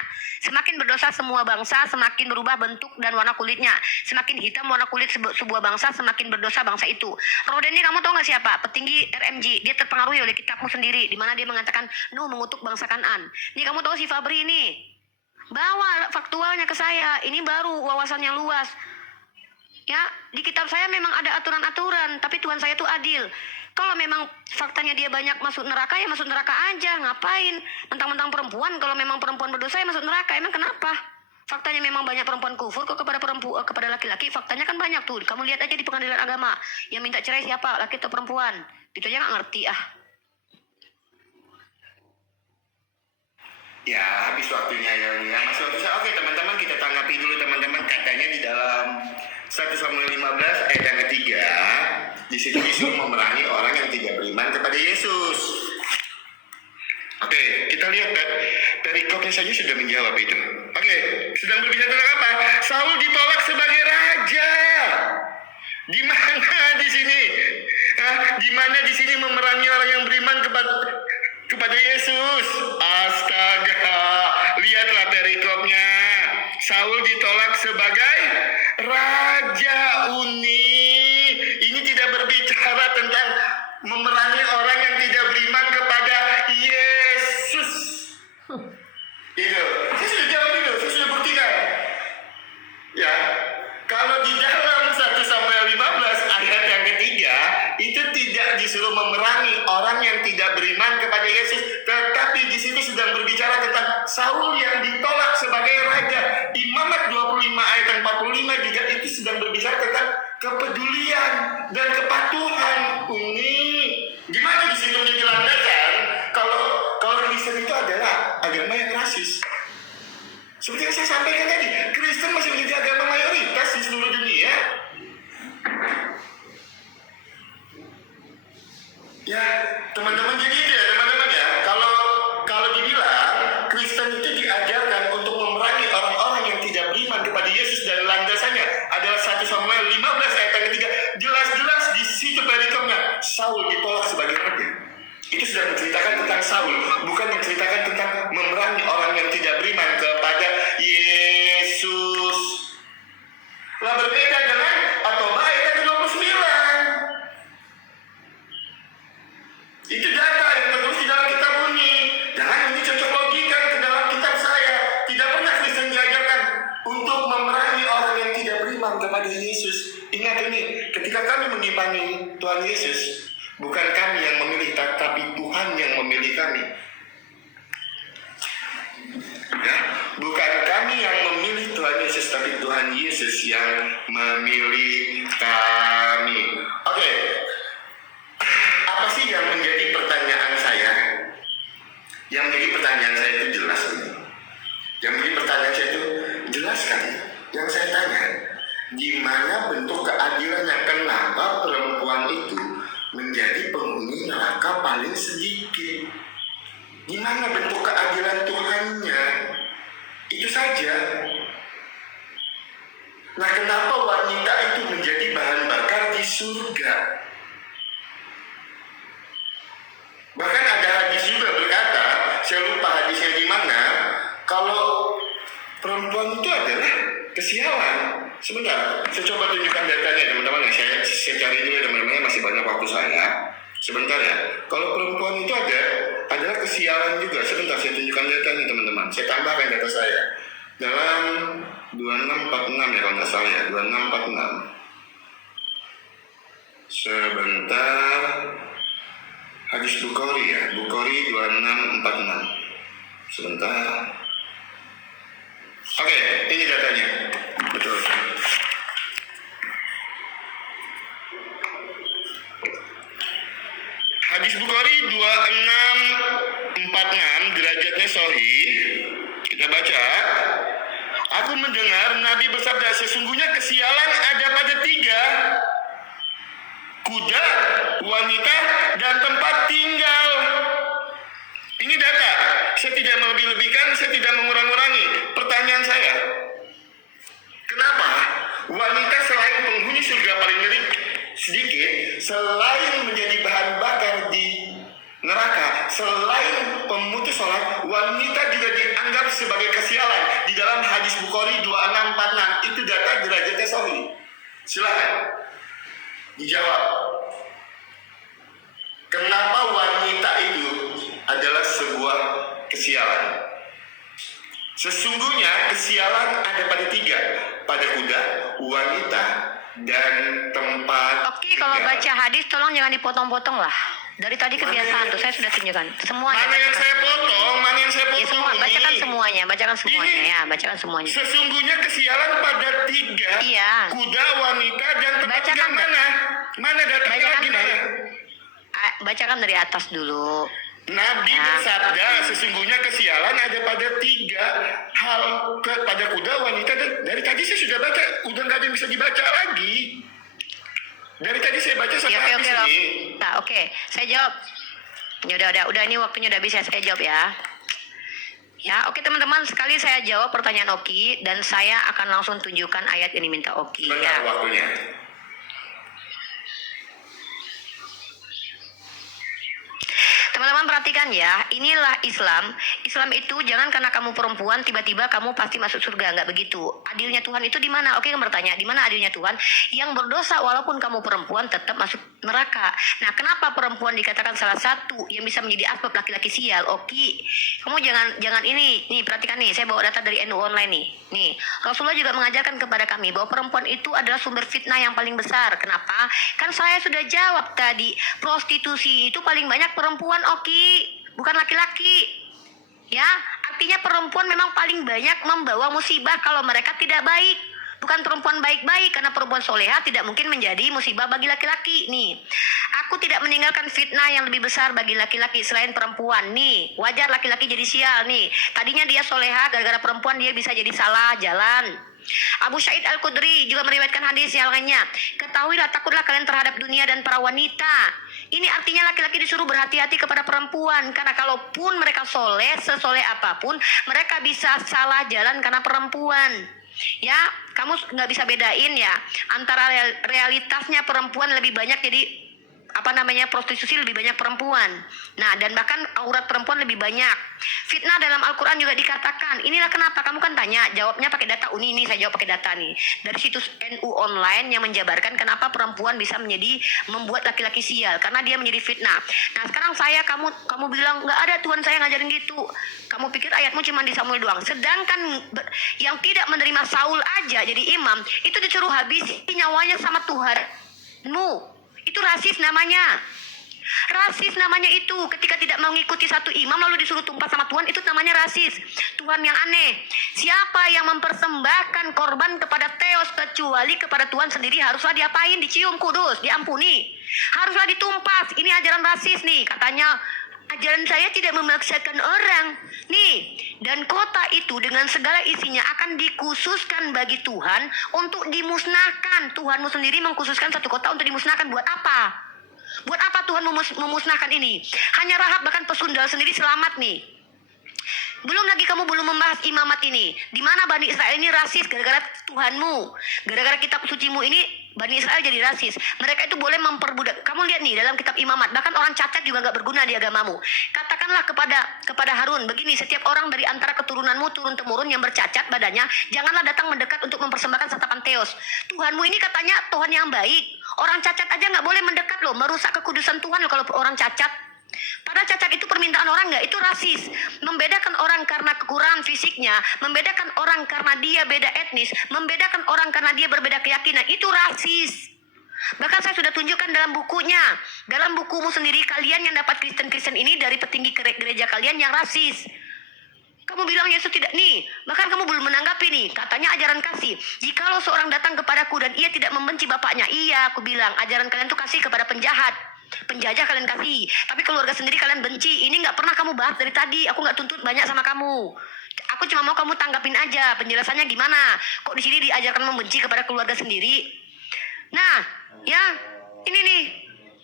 Semakin berdosa semua bangsa, semakin berubah bentuk dan warna kulitnya. Semakin hitam warna kulit sebuah bangsa, semakin berdosa bangsa itu. Roden ini kamu tahu nggak siapa? Petinggi RMG. Dia terpengaruhi oleh kitabmu sendiri, di mana dia mengatakan Nuh mengutuk bangsa Kanaan. Ini kamu tahu si Fabri ini? Bawa faktualnya ke saya. Ini baru wawasannya luas. Ya, di kitab saya memang ada aturan-aturan, tapi Tuhan saya itu adil. Kalau memang faktanya dia banyak masuk neraka, ya masuk neraka aja. Ngapain? Mentang-mentang perempuan, kalau memang perempuan berdosa ya masuk neraka. Emang kenapa? Faktanya memang banyak perempuan kufur kok kepada laki-laki. Faktanya kan banyak tuh. Kamu lihat aja di pengadilan agama. Yang minta cerai siapa? Laki atau perempuan? Itu aja nggak ngerti ah. Ya, habis waktunya ya. Masih waktu saya. Oke, teman-teman, kita tanggapi dulu teman-teman. Katanya di dalam 1 Samuel 15 ayat yang ketiga, di situ disuruh memerangi orang yang tidak beriman kepada Yesus. Oke, kita lihat perikopnya saja sudah menjawab itu. Oke, sedang berbicara tentang apa? Saul ditolak sebagai raja. Di mana di sini? Di mana di sini memerangi orang yang beriman kepada Yesus? Astaga, lihatlah perikopnya. Saul ditolak sebagai raja. Ini tidak berbicara tentang memerangi orang yang tidak beriman kepada Yesus. Itu, saya sudah jawab itu, saya sudah buktikan. Ya, kalau di dalam 1 Samuel 15 ayat yang ketiga, itu tidak disuruh memerangi orang yang tidak beriman kepada Yesus, tetapi di sini sedang berbicara tentang Saul yang ditolak sebagai raja. Imamat 25 ayat yang 45 juga itu sedang berbicara tentang kepedulian dan kepatuhan. Gimana di situ dijelaskan kalau Kristen itu adalah agama yang rasis? Seperti yang saya sampaikan tadi, Kristen masih menjadi agama mayoritas di seluruh dunia. Ya, teman-teman, jadi itu ya teman-teman ya. Kalau dibilang Kristen itu diajarkan untuk memerangi orang-orang yang tidak beriman kepada Yesus dan landasannya adalah 1 Samuel 15 ayat yang ketiga. Jelas-jelas di situ perikopnya Saul ditolak sebagai raja. Itu sudah menceritakan tentang Saul, bukan menceritakan tentang memerangi orang yang tidak beriman kepada Yesus. Lah berbeda dengan Atobah ayat yang ke-29. Itu data yang tertulis di dalam kitab Uni. Jangan ini cocok logika ke dalam kitab saya. Tidak pernah Kristen diajarkan untuk memerangi orang yang tidak beriman kepada Yesus. Ingat ini, ketika kami mengimani Tuhan Yesus, bukan kami yang memilih, tapi Tuhan yang memilih kami. Ya, bukan kami yang memilih Tuhan Yesus, tapi Tuhan Yesus yang memilih kami. Oke. Apa sih yang menjadi pertanyaan saya? Yang menjadi pertanyaan saya itu jelas. Yang menjadi pertanyaan saya itu jelas kan? Yang saya tanya, di mana bentuk keadilannya? Kenapa perempuan itu menjadi penghuni neraka paling sedikit? Di mana bentuk keadilan Tuhannya? Itu saja. Nah, kenapa wanita itu menjadi bahan bakar di surga? Bahkan ada hadis juga berkata, saya lupa hadisnya di mana, kalau perempuan itu adalah kesialan. Sebentar, saya coba tunjukkan datanya teman-teman. Saya cari dulu ya teman-teman, masih banyak waktu saya. Sebentar ya. Kalau perempuan itu adalah kesialan juga. Sebentar, saya tunjukkan datanya teman-teman. Saya tambahkan data saya. Dalam 2646 ya kalau nggak salah ya, 2646. Sebentar. Hadis Bukhari ya, Bukhari 2646. Sebentar. Oke, ini datanya. Betul. Hadis Bukhari 2646, derajatnya sahih. Kita baca. Aku mendengar Nabi bersabda, sesungguhnya kesialan ada pada 3. Kuda, wanita, dan tempat tinggal. Ini data. Saya tidak melebih-lebihkan, saya tidak mengurang-urangi. Pertanyaan saya, kenapa wanita selalu yang paling ngeri sedikit, selain menjadi bahan bakar di neraka, selain pemutus sholat, wanita juga dianggap sebagai kesialan. Di dalam hadis Bukhari 2646 itu data derajatnya sahih. Silakan dijawab. Kenapa wanita itu adalah sebuah kesialan? Sesungguhnya kesialan ada pada 3, pada kuda, wanita, dan tempat. Oke, kalau baca hadis tolong jangan dipotong-potong lah. Dari tadi kebiasaan tuh saya sudah tunjukkan semuanya. Mana yang saya potong? Mana yang saya potong? Ya, semua, bacakan semuanya, bacakan semuanya Ini ya, bacakan semuanya. Sesungguhnya kesialan pada 3, Iya. kuda, wanita, dan tempat Bacakan, tinggal mana? Mana datanya bacakan lagi mana? Bacakan dari atas dulu. Nabi bersabda, sesungguhnya kesialan ada pada 3 hal, pada kuda, wanita, dan dari tadi saya sudah baca, udah nggak ada yang bisa dibaca lagi. Dari tadi saya baca sampai Oke, habis oke, ini. nah, oke, saya jawab. Ya udah ini waktunya udah habis ya, saya jawab ya. Ya, oke teman-teman, sekali saya jawab pertanyaan Oki dan saya akan langsung tunjukkan ayat yang diminta Oki Benar ya. waktunya. Teman-teman perhatikan ya, inilah Islam. Islam itu jangan karena kamu perempuan tiba-tiba kamu pasti masuk surga, nggak begitu. Adilnya Tuhan itu di mana? Oke, kamu bertanya, di mana adilnya Tuhan? Yang berdosa walaupun kamu perempuan tetap masuk neraka. Nah, kenapa perempuan dikatakan salah satu yang bisa menjadi asbab laki-laki sial? Oke, kamu jangan ini. Nih, perhatikan nih, saya bawa data dari NU Online nih. Nih, Rasulullah juga mengajarkan kepada kami bahwa perempuan itu adalah sumber fitnah yang paling besar. Kenapa? Kan saya sudah jawab tadi, prostitusi itu paling banyak perempuan, Oki, bukan laki-laki. Ya, artinya perempuan memang paling banyak membawa musibah kalau mereka tidak baik. Bukan perempuan baik-baik, karena perempuan soleha tidak mungkin menjadi musibah bagi laki-laki. Nih, aku tidak meninggalkan fitnah yang lebih besar bagi laki-laki selain perempuan. Nih, wajar laki-laki jadi sial nih. Tadinya dia soleha, gara-gara perempuan dia bisa jadi salah jalan. Abu Sa'id Al-Khudri juga meriwayatkan hadis yang lainnya. Ketahuilah, takutlah kalian terhadap dunia dan para wanita. Ini artinya laki-laki disuruh berhati-hati kepada perempuan. Karena kalaupun mereka soleh, sesoleh apapun, mereka bisa salah jalan karena perempuan. Ya, kamu nggak bisa bedain ya antara realitasnya perempuan lebih banyak jadi prostitusi lebih banyak perempuan. Nah, dan bahkan aurat perempuan lebih banyak. Fitnah dalam Al-Quran juga dikatakan. Inilah kenapa kamu kan tanya, jawabnya pakai data Uni ini, saya jawab pakai data nih. Dari situs NU Online yang menjabarkan kenapa perempuan bisa membuat laki-laki sial karena dia menjadi fitnah. Nah, sekarang kamu bilang nggak ada Tuhan saya ngajarin gitu. Kamu pikir ayatmu cuma di Samuel doang. Sedangkan yang tidak menerima Saul aja jadi imam, itu disuruh habisi nyawanya sama Tuhanmu. Itu rasis namanya. Rasis namanya itu. Ketika tidak mengikuti satu imam lalu disuruh tumpah sama Tuhan, itu namanya rasis. Tuhan yang aneh. Siapa yang mempersembahkan korban kepada Theos kecuali kepada Tuhan sendiri haruslah diapain? Dicium kudus, diampuni. Haruslah ditumpas. Ini ajaran rasis nih. Katanya ajaran saya tidak memaksakan orang. Nih, dan kota itu dengan segala isinya akan dikhususkan bagi Tuhan untuk dimusnahkan. Tuhanmu sendiri mengkhususkan satu kota untuk dimusnahkan. Buat apa? Buat apa Tuhan memusnahkan ini? Hanya Rahab bahkan pesundal sendiri selamat nih. Belum lagi kamu belum membahas imamat ini. Di mana Bani Israel ini rasis gara-gara Tuhanmu. Gara-gara kitab sucimu ini Bani Israel jadi rasis. Mereka itu boleh memperbudak. Kamu lihat nih dalam kitab imamat. Bahkan orang cacat juga gak berguna di agamamu. Katakanlah kepada Harun. Begini, setiap orang dari antara keturunanmu turun-temurun yang bercacat badannya, janganlah datang mendekat untuk mempersembahkan santapan Theos. Tuhanmu ini katanya Tuhan yang baik. Orang cacat aja gak boleh mendekat loh. Merusak kekudusan Tuhan loh kalau orang cacat. Padahal cacat itu permintaan orang nggak? Itu rasis. Membedakan orang karena kekurangan fisiknya, membedakan orang karena dia beda etnis, membedakan orang karena dia berbeda keyakinan. Itu rasis. Bahkan saya sudah tunjukkan dalam bukunya. Dalam bukumu sendiri, kalian yang dapat Kristen-Kristen ini dari petinggi gereja kalian yang rasis. Kamu bilang Yesus tidak nih, bahkan kamu belum menanggapi nih. Katanya ajaran kasih. Jikalau seorang datang kepadaku dan ia tidak membenci bapaknya, iya aku bilang ajaran kalian tuh kasih kepada penjahat. Penjajah kalian kasih, tapi keluarga sendiri kalian benci. Ini nggak pernah kamu bahas dari tadi. Aku nggak tuntut banyak sama kamu. Aku cuma mau kamu tanggapin aja penjelasannya gimana. Kok di sini diajarkan membenci kepada keluarga sendiri? Nah, ya ini nih,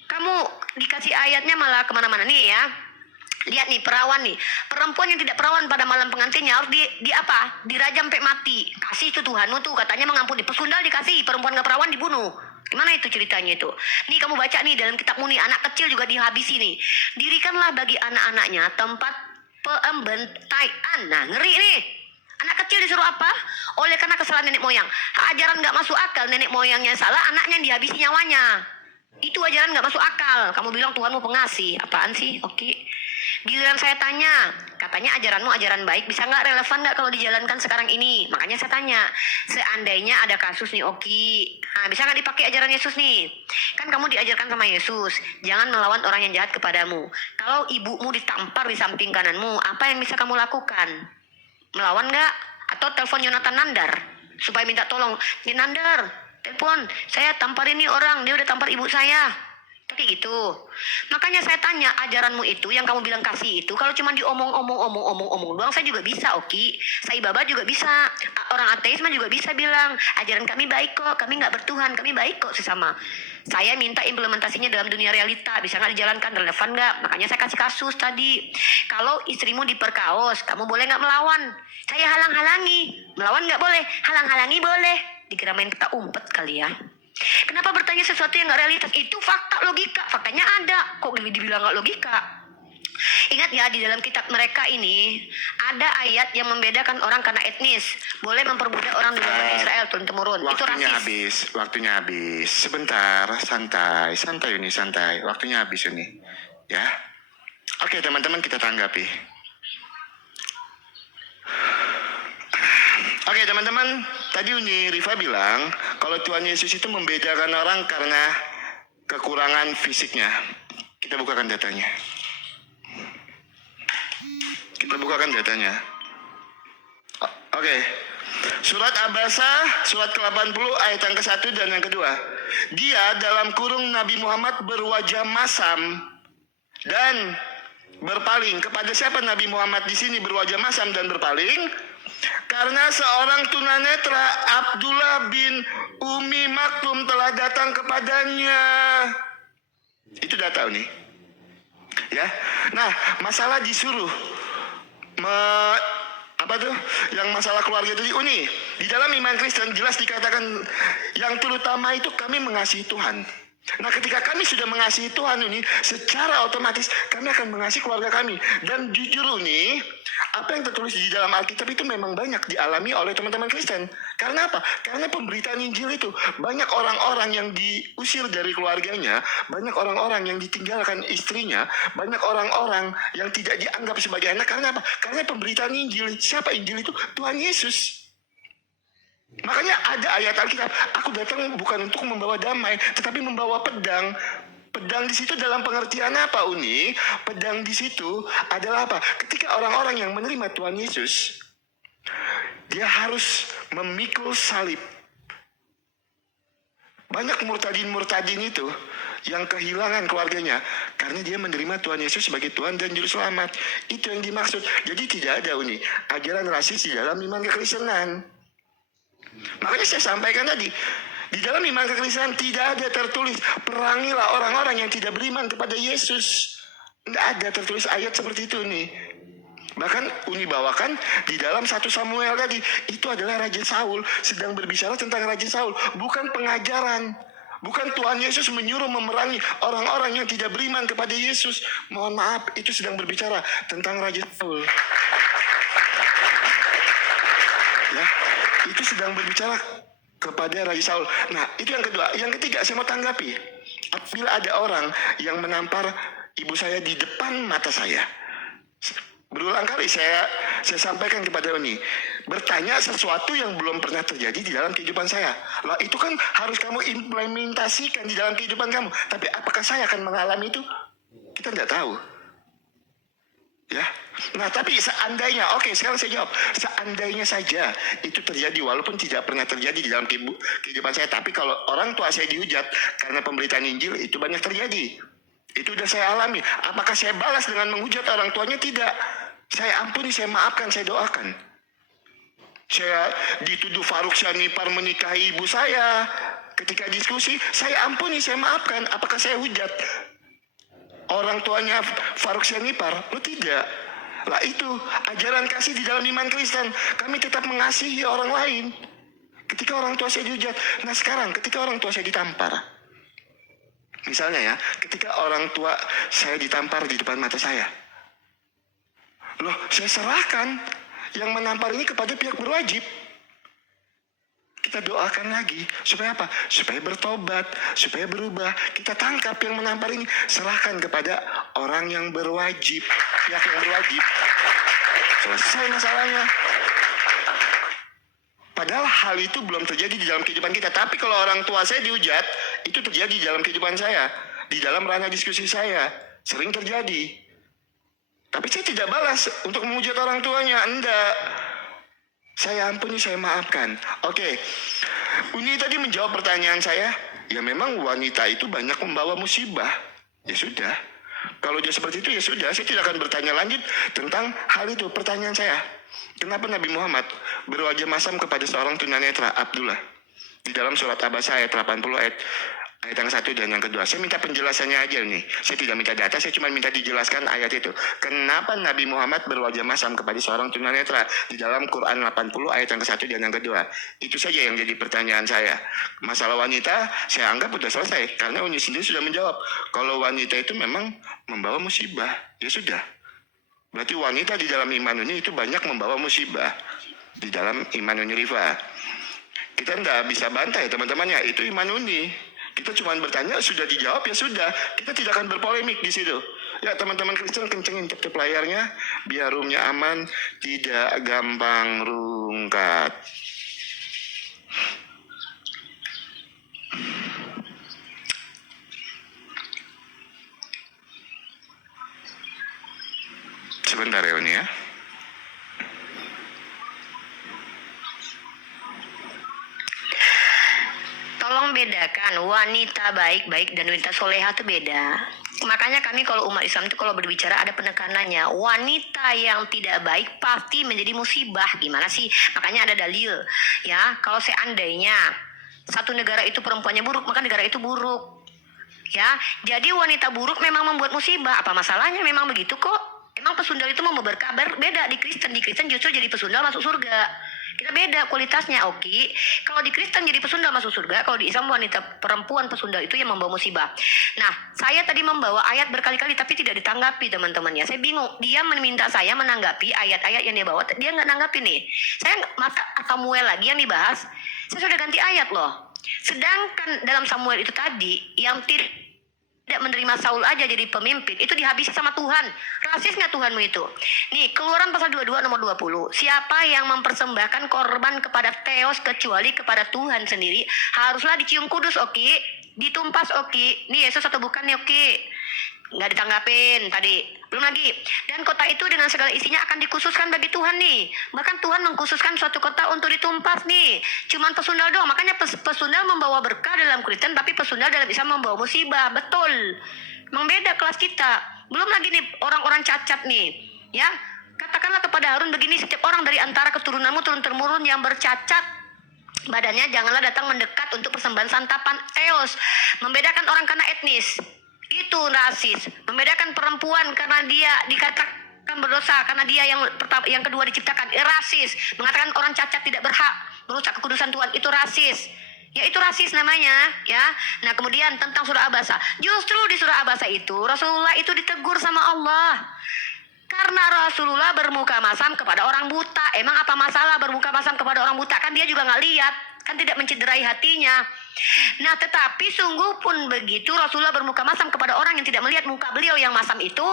kamu dikasih ayatnya malah kemana-mana nih ya. Lihat nih perawan nih, perempuan yang tidak perawan pada malam pengantinnya harus dirajam sampai mati. Kasih itu Tuhanmu tuh katanya mengampuni. Pesundal dikasih, perempuan nggak perawan dibunuh. Gimana itu ceritanya itu? Nih kamu baca nih dalam kitabmu nih, anak kecil juga dihabisi nih. Dirikanlah bagi anak-anaknya tempat pembentaian. Nah, ngeri nih. Anak kecil disuruh apa? Oleh karena kesalahan nenek moyang. Ajaran gak masuk akal, nenek moyangnya salah, anaknya yang dihabisi nyawanya. Itu ajaran gak masuk akal. Kamu bilang Tuhanmu pengasih. Apaan sih? Oke. Giliran saya tanya, katanya ajaranmu ajaran baik, bisa nggak relevan nggak kalau dijalankan sekarang ini? Makanya saya tanya, seandainya ada kasus nih Oki, nah, bisa nggak dipakai ajaran Yesus nih? Kan kamu diajarkan sama Yesus, jangan melawan orang yang jahat kepadamu. Kalau ibumu ditampar di samping kananmu, apa yang bisa kamu lakukan? Melawan nggak? Atau telepon Yonatan Nandar supaya minta tolong, nih Nandar, telepon, saya tampar ini orang, dia udah tampar ibu saya. Kayak gitu. Makanya saya tanya, ajaranmu itu yang kamu bilang kasih itu kalau cuma diomong doang saya juga bisa, Oki. Sai Baba juga bisa. Orang ateis mah juga bisa bilang, ajaran kami baik kok, kami nggak bertuhan, kami baik kok sesama. Saya minta implementasinya dalam dunia realita, bisa nggak dijalankan, relevan nggak? Makanya saya kasih kasus tadi. Kalau istrimu diperkaos, kamu boleh nggak melawan? Saya halang-halangi. Melawan nggak boleh, halang-halangi boleh. Dikira main kita umpet kali ya. Kenapa bertanya sesuatu yang nggak realitas? Itu fakta, logika. Faktanya ada. Kok dibilang nggak logika? Ingat ya, di dalam kitab mereka ini ada ayat yang membedakan orang karena etnis. Boleh memperbudak orang di dalam Israel turun temurun. Itu rasis. Waktunya habis. Sebentar, santai Uni, santai. Waktunya habis Uni. Ya. Oke teman-teman, kita tanggapi. Oke teman-teman, tadi Uni Riva bilang kalau Tuhan Yesus itu membedakan orang karena kekurangan fisiknya. Kita bukakan datanya. Oke. Surat Abasa, surat ke-80 ayat yang ke-1 dan yang kedua. Dia dalam kurung Nabi Muhammad berwajah masam dan berpaling. Kepada siapa Nabi Muhammad di sini berwajah masam dan berpaling? Karena seorang tunanetra Abdullah bin Umi Maktum telah datang kepadanya. Itu data nih. Ya. Nah, masalah disuruh yang masalah keluarga tadi Uni. Di dalam iman Kristen jelas dikatakan yang terutama itu kami mengasihi Tuhan. Nah, ketika kami sudah mengasihi Tuhan ini, secara otomatis kami akan mengasihi keluarga kami. Dan jujur nih, apa yang tertulis di dalam Alkitab itu memang banyak dialami oleh teman-teman Kristen. Karena apa? Karena pemberitaan Injil itu banyak orang-orang yang diusir dari keluarganya, banyak orang-orang yang ditinggalkan istrinya, banyak orang-orang yang tidak dianggap sebagai anak. Karena apa? Karena pemberitaan Injil. Siapa Injil itu? Tuhan Yesus. Makanya ada ayat Alkitab, aku datang bukan untuk membawa damai, tetapi membawa pedang. Pedang di situ dalam pengertian apa, Uni? Pedang di situ adalah apa? Ketika orang-orang yang menerima Tuhan Yesus, dia harus memikul salib. Banyak murtadin itu yang kehilangan keluarganya karena dia menerima Tuhan Yesus sebagai Tuhan dan Juru Selamat. Itu yang dimaksud. Jadi tidak ada, Uni, ajaran rasis di dalam iman kekristenan. Makanya saya sampaikan tadi, di dalam iman kekristenan tidak ada tertulis perangilah orang-orang yang tidak beriman kepada Yesus. Tidak ada tertulis ayat seperti itu nih. Bahkan Uni bawakan di dalam 1 Samuel tadi, itu adalah Raja Saul sedang berbicara tentang Raja Saul, bukan pengajaran. Bukan Tuhan Yesus menyuruh memerangi orang-orang yang tidak beriman kepada Yesus. Mohon maaf, itu sedang berbicara tentang Raja Saul. Ya, itu sedang berbicara kepada Raja Saul. Nah, itu yang kedua. Yang ketiga, saya mau tanggapi. Apabila ada orang yang menampar ibu saya di depan mata saya, berulang kali saya sampaikan kepada Uni, bertanya sesuatu yang belum pernah terjadi di dalam kehidupan saya. Lah, itu kan harus kamu implementasikan di dalam kehidupan kamu. Tapi apakah saya akan mengalami itu? Kita tidak tahu. Ya, nah tapi seandainya, oke, sekarang saya jawab, seandainya saja itu terjadi, walaupun tidak pernah terjadi di dalam kehidupan saya, tapi kalau orang tua saya dihujat karena pemberitaan Injil, itu banyak terjadi. Itu udah saya alami. Apakah saya balas dengan menghujat orang tuanya? Tidak. Saya ampuni, saya maafkan, saya doakan. Saya dituduh Faruk Syanipar menikahi ibu saya, ketika diskusi, saya ampuni, saya maafkan. Apakah saya hujat orang tuanya Faruk Syanipar? Oh, tidak. Lah, itu ajaran kasih di dalam iman Kristen. Kami tetap mengasihi orang lain. Ketika orang tua saya dihujat. Nah sekarang ketika orang tua saya ditampar. Misalnya ya, ketika orang tua saya ditampar di depan mata saya. Loh, saya serahkan yang menampar ini kepada pihak berwajib. Kita doakan lagi. Supaya apa? Supaya bertobat, supaya berubah. Kita tangkap yang menampar ini. Serahkan kepada orang yang berwajib. Pihak yang berwajib. Selesai masalahnya. Padahal hal itu belum terjadi di dalam kehidupan kita. Tapi kalau orang tua saya dihujat, itu terjadi di dalam kehidupan saya. Di dalam ranah diskusi saya. Sering terjadi. Tapi saya tidak balas untuk menghujat orang tuanya. Enggak. Saya ampuni, saya maafkan. Oke. Uni tadi menjawab pertanyaan saya. Ya memang wanita itu banyak membawa musibah. Ya sudah. Kalau dia seperti itu ya sudah. Saya tidak akan bertanya lanjut tentang hal itu. Pertanyaan saya. Kenapa Nabi Muhammad berwajah masam kepada seorang tunanetra, Abdullah? Di dalam surat Abasa ayat 80 ayat yang satu dan yang kedua. Saya minta penjelasannya aja nih. Saya tidak minta data, saya cuma minta dijelaskan ayat itu. Kenapa Nabi Muhammad berwajah masam kepada seorang tunanetra di dalam Quran 80 ayat yang ke-1 dan yang kedua. Itu saja yang jadi pertanyaan saya. Masalah wanita saya anggap sudah selesai karena Uni sendiri sudah menjawab. Kalau wanita itu memang membawa musibah, ya sudah. Berarti wanita di dalam iman Uni itu banyak membawa musibah di dalam iman Uni Rifa. Kita tidak bisa bantah ya teman-teman ya, itu iman Uni. Kita cuma bertanya, sudah dijawab ya sudah. Kita tidak akan berpolemik di situ. Ya teman-teman Kristen kencengin tip layarnya biar roomnya aman, tidak gampang rungkat. Sebentar ya Uni ya. Tolong bedakan wanita baik-baik dan wanita soleha itu beda. Makanya kami kalau umat Islam itu kalau berbicara ada penekanannya. Wanita yang tidak baik pasti menjadi musibah. Gimana sih? Makanya ada dalil. Ya, kalau seandainya satu negara itu perempuannya buruk, maka negara itu buruk. Ya, jadi wanita buruk memang membuat musibah. Apa masalahnya? Memang begitu kok. Emang pesundal itu mau berkabar beda di Kristen. Di Kristen justru jadi pesundal masuk surga. Kita beda kualitasnya, oke. Kalau di Kristen jadi pesundal masuk surga, kalau di Islam wanita perempuan pesundal itu yang membawa musibah. Nah, saya tadi membawa ayat berkali-kali tapi tidak ditanggapi teman-teman ya. Saya bingung. Dia meminta saya menanggapi ayat-ayat yang dia bawa, dia nggak nanggapi nih. Saya masa Samuel lagi yang dibahas. Saya sudah ganti ayat loh. Sedangkan dalam Samuel itu tadi yang tidak menerima Saul aja jadi pemimpin, itu dihabisi sama Tuhan. Rasis nggak Tuhanmu itu? Nih, Keluaran pasal 22 nomor 20. Siapa yang mempersembahkan korban kepada Theos kecuali kepada Tuhan sendiri, haruslah dicium kudus, oke? Ditumpas, oke? Nih, Yesus atau bukan nih, oke? Nggak ditanggapin tadi. Belum lagi. Dan kota itu dengan segala isinya akan dikhususkan bagi Tuhan nih. Bahkan Tuhan mengkhususkan suatu kota untuk ditumpas nih. Cuman pesundal doang. Makanya pesundal membawa berkah dalam Kristen, tapi pesundal dalam Islam membawa musibah. Betul. Memang beda kelas kita. Belum lagi nih orang-orang cacat nih. Ya. Katakanlah kepada Harun begini, setiap orang dari antara keturunanmu turun-temurun yang bercacat badannya janganlah datang mendekat untuk persembahan santapan. Theos. Membedakan orang karena etnis. Itu rasis. Membedakan perempuan karena dia dikatakan berdosa, karena dia yang kedua diciptakan. Rasis. Mengatakan orang cacat tidak berhak merusak kekudusan Tuhan, itu rasis. Ya itu rasis namanya, ya. Nah, kemudian tentang surah Abasa. Justru di surah Abasa itu Rasulullah itu ditegur sama Allah. Karena Rasulullah bermuka masam kepada orang buta. Emang apa masalah bermuka masam kepada orang buta? Kan dia juga nggak lihat, kan tidak mencederai hatinya. Nah, tetapi sungguh pun begitu Rasulullah bermuka masam kepada orang yang tidak melihat muka beliau yang masam itu,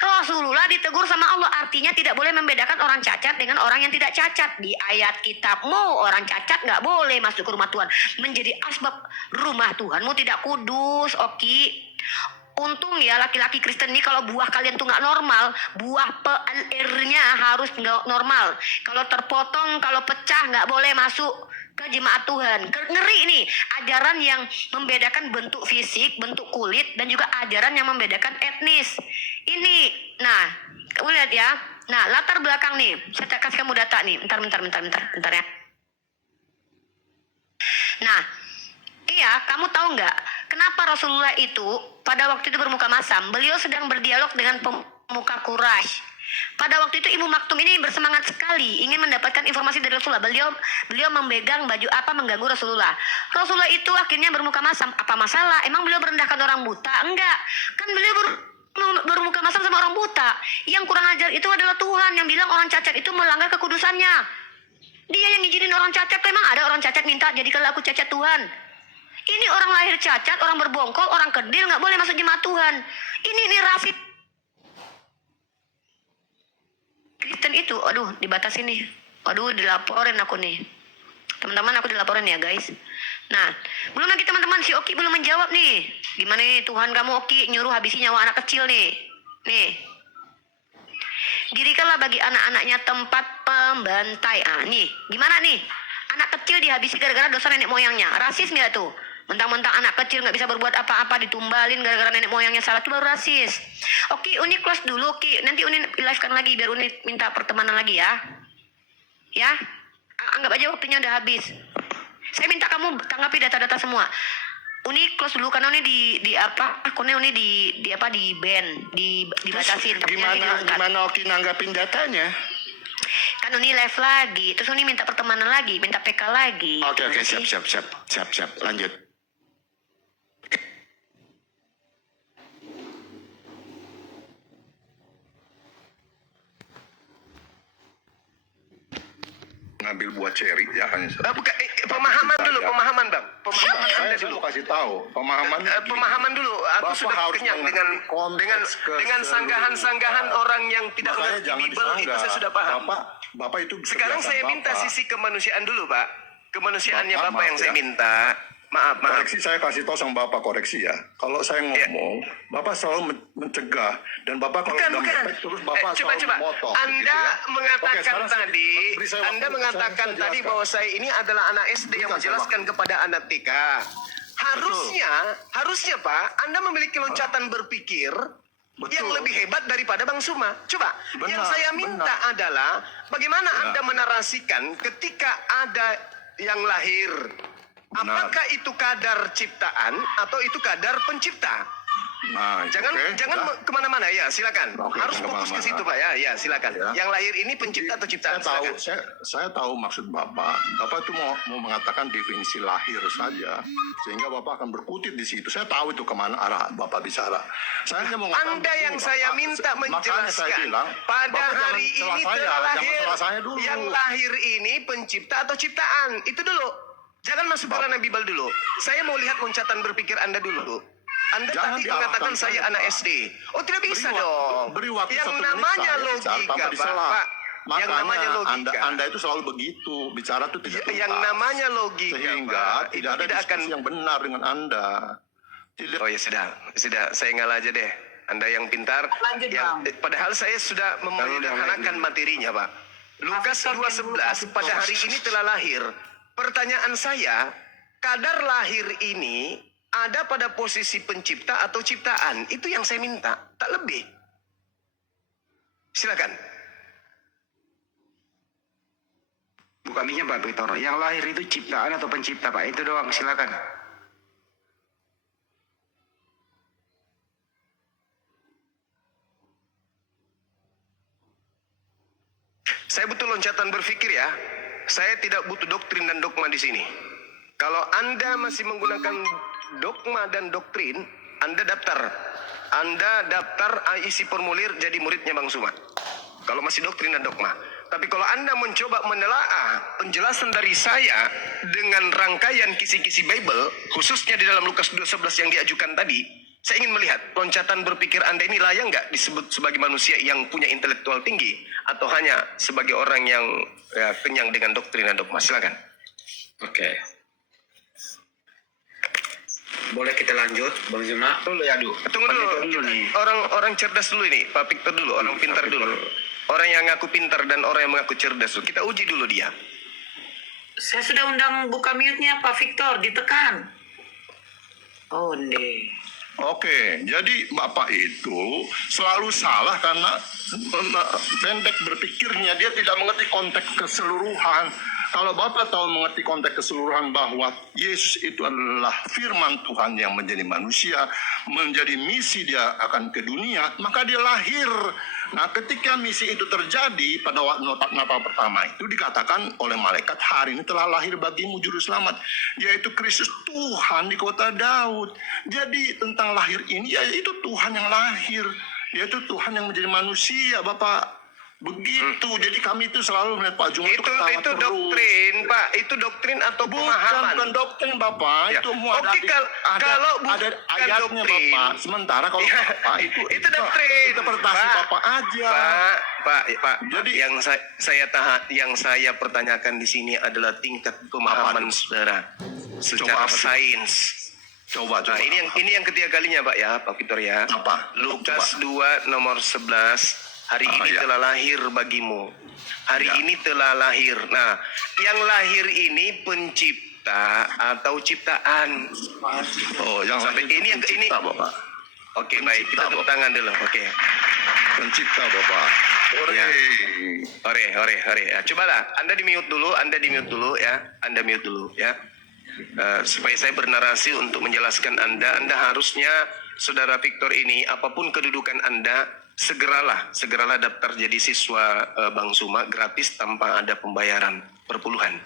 Rasulullah ditegur sama Allah. Artinya tidak boleh membedakan orang cacat dengan orang yang tidak cacat. Di ayat kitabmu orang cacat nggak boleh masuk ke rumah Tuhan, menjadi asbab rumah Tuhanmu tidak kudus. Oke. Untung ya laki-laki Kristen ini kalau buah kalian tuh nggak normal, buah PLR-nya harus nggak normal. Kalau terpotong, kalau pecah nggak boleh masuk ke jemaat Tuhan. Ngeri nih, ajaran yang membedakan bentuk fisik, bentuk kulit, dan juga ajaran yang membedakan etnis. Ini, nah, kamu lihat ya. Nah, latar belakang nih, saya kasih kamu data nih. Bentar ya. Nah, iya, kamu tahu nggak kenapa Rasulullah itu pada waktu itu bermuka masam? Beliau sedang berdialog dengan pemuka Quraisy. Pada waktu itu Ibu Maktum ini bersemangat sekali ingin mendapatkan informasi dari Rasulullah. Beliau memegang baju apa mengganggu Rasulullah. Rasulullah itu akhirnya bermuka masam. Apa masalah? Emang beliau merendahkan orang buta? Enggak. Kan beliau bermuka masam sama orang buta. Yang kurang ajar itu adalah Tuhan yang bilang orang cacat itu melanggar kekudusannya. Dia yang ngizinin orang cacat. Emang ada orang cacat minta jadikanlah aku cacat Tuhan? Ini orang lahir cacat, orang berbongkol, orang kedil nggak boleh masuk jemaat Tuhan. Ini rasis. Kristen itu, aduh dibatasi nih. Aduh dilaporin aku nih. Teman-teman aku dilaporin ya guys. Nah, belum lagi teman-teman si Oki belum menjawab nih. Gimana nih Tuhan kamu Oki nyuruh habisi nyawa anak kecil nih. Nih. Dirikanlah bagi anak-anaknya tempat pembantai. Ah nih, gimana nih? Anak kecil dihabisi gara-gara dosa nenek moyangnya. Rasis nggak tuh? Mentang-mentang anak kecil nggak bisa berbuat apa-apa ditumbalin gara-gara nenek moyangnya salah, itu baru rasis. Oke, Uni close dulu, Oke. Nanti Uni live-kan lagi biar Uni minta pertemanan lagi ya. Ya, anggap aja waktunya udah habis. Saya minta kamu tanggapi data-data semua. Uni close dulu karena Uni di apa? Akunnya Uni di ban, dibatasin. Gimana Oki nanggapin datanya? Kan Uni live lagi, terus Uni minta pertemanan lagi, minta PK lagi. Oke, siap. Lanjut. Ngambil buah ceri ya hanya Bukan, pemahaman dulu, pemahaman bang. Pemahaman saya Anda sudah dulu. kasih tahu pemahaman. Pemahaman dulu. Aku Bapak sudah harus kenyang mengerti konteks dengan sanggahan-sanggahan orang yang tidak Makanya mengerti jangan Bible itu disanggah. saya sudah paham. Bapak itu Sekarang saya kebiasaan minta Bapak. sisi kemanusiaan dulu pak. Kemanusiaannya Bapak, Bapak yang maaf saya ya. minta. Maaf. Koreksi saya kasih tahu sama Bapak koreksi ya. Kalau saya ngomong, Bapak selalu mencegah dan Bapak kalau Bukan. ngepek terus Bapak Coba. selalu memotong. Anda gitu ya. Oke, mengatakan sekarang saya- tadi, beri saya Anda waktu. mengatakan Saya tadi jelaskan. bahwa saya ini adalah anak SD yang Berikan saya menjelaskan kepada anak TK. Harusnya Pak, Anda memiliki loncatan berpikir Betul. yang lebih hebat daripada Bang Suma. Coba, yang Benar, saya minta benar. adalah bagaimana Ya. Anda menarasikan ketika ada yang lahir. Benar. Apakah itu kadar ciptaan atau itu kadar pencipta? Nah, Jangan oke, jangan ya. kemana-mana ya, silakan. Oke, Harus jangan fokus ke kemana-mana. situ Pak ya, silakan. Ya. Yang lahir ini pencipta atau ciptaan? Saya tahu, Silakan. saya tahu maksud Bapak. Bapak itu mau mengatakan definisi lahir saja, sehingga Bapak akan berkutit di situ. Saya tahu itu kemana arah Bapak bicara. Saya hanya mau mengatakan Anda yang begini, saya Bapak. minta Makanya saya menjelaskan bilang, pada Bapak jangan hari celah ini saya, telah jangan lahir. celah saya dulu. Yang lahir ini pencipta atau ciptaan? Itu dulu. Jangan masuk ke ranah Bible dulu. Saya mau lihat loncatan berpikir Anda dulu. Anda Jangan tadi diarahkan mengatakan saya saya, anak Pak. SD. Oh tidak bisa dong. Beri waktu Yang 1 menit namanya saya bicara logika tanpa disela. Pak. Yang namanya Makanya logika. Anda itu selalu begitu, bicara itu tidak Yang tuntas. namanya logika Sehingga Pak, tidak itu ada tidak diskusi akan. yang benar dengan Anda. Tidak. Oh ya sudah, saya ngalah aja deh. Anda yang pintar. Lanjut, Bang. Padahal saya sudah menyederhanakan materinya, Pak. Lukas 2:11 pada hari ini telah lahir. Pertanyaan saya, kadar lahir ini ada pada posisi pencipta atau ciptaan? Itu yang saya minta, tak lebih. Silakan. Buka minyak Pak Victor. Yang lahir itu ciptaan atau pencipta Pak? Itu doang, silakan. Saya butuh loncatan berpikir ya. Saya tidak butuh doktrin dan dogma di sini. Kalau Anda masih menggunakan dogma dan doktrin, Anda daftar isi formulir jadi muridnya Bang Suma. Kalau masih doktrin dan dogma. Tapi kalau Anda mencoba menelaah penjelasan dari saya dengan rangkaian kisi-kisi Bible, khususnya di dalam Lukas 2:11 yang diajukan tadi, saya ingin melihat loncatan berpikir Anda ini layak nggak disebut sebagai manusia yang punya intelektual tinggi atau hanya sebagai orang yang kenyang dengan doktrin dan dogma. Silakan. Oke. Boleh kita lanjut, Bang Zuma? Dulu ya, Du. Tunggu dulu, orang cerdas dulu ini, Pak Victor dulu, orang pintar dulu. Orang yang ngaku pintar dan orang yang mengaku cerdas dulu. Kita uji dulu dia. Saya sudah undang buka mute-nya Pak Victor, ditekan. Oh, nih. Oke, jadi Bapak itu selalu salah karena pendek berpikirnya. Dia tidak mengerti konteks keseluruhan. Kalau Bapak tahu mengerti konteks keseluruhan bahwa Yesus itu adalah firman Tuhan yang menjadi manusia, menjadi misi dia akan ke dunia, maka dia lahir. Nah, ketika misi itu terjadi pada waktu Natal pertama itu dikatakan oleh malaikat, hari ini telah lahir bagimu juru selamat, yaitu Kristus Tuhan di kota Daud. Jadi tentang lahir ini, ya itu Tuhan yang lahir, yaitu Tuhan yang menjadi manusia, Bapak. Begitu. Jadi kami itu selalu melihat Pak Juma itu ketawa Itu terus. doktrin, Pak. Itu doktrin atau pemahaman? Bukan doktrin, Bapak. Ya. Itu mau Oke, kalau ada bukan ayatnya, doktrin. Bapak. Sementara kalau Ya, Bapak itu doktrin. interpretasi Pak, Bapak aja. Pak. Jadi- yang saya pertanyakan di sini adalah tingkat pemahaman saudara secara apa itu? sains. Coba. Nah, ini yang ketiga kalinya, Pak ya, Pak Victor ya. Apa? Lukas 2 nomor 11. Hari ini ya. telah lahir bagimu. Hari Ya. ini telah lahir. Nah, yang lahir ini pencipta atau ciptaan? Oh, yang Sampai lain itu ini pencipta, Bapak. Oke, baik. Kita tepuk tangan dulu. Oke. Pencipta, Bapak. Ya. Ore. Ya, cobalah. Anda di-mute dulu ya. Anda mute dulu ya. Supaya saya bernarasi untuk menjelaskan Anda harusnya Saudara Victor ini, apapun kedudukan Anda, segeralah daftar jadi siswa Bang Suma gratis tanpa ada pembayaran perpuluhan.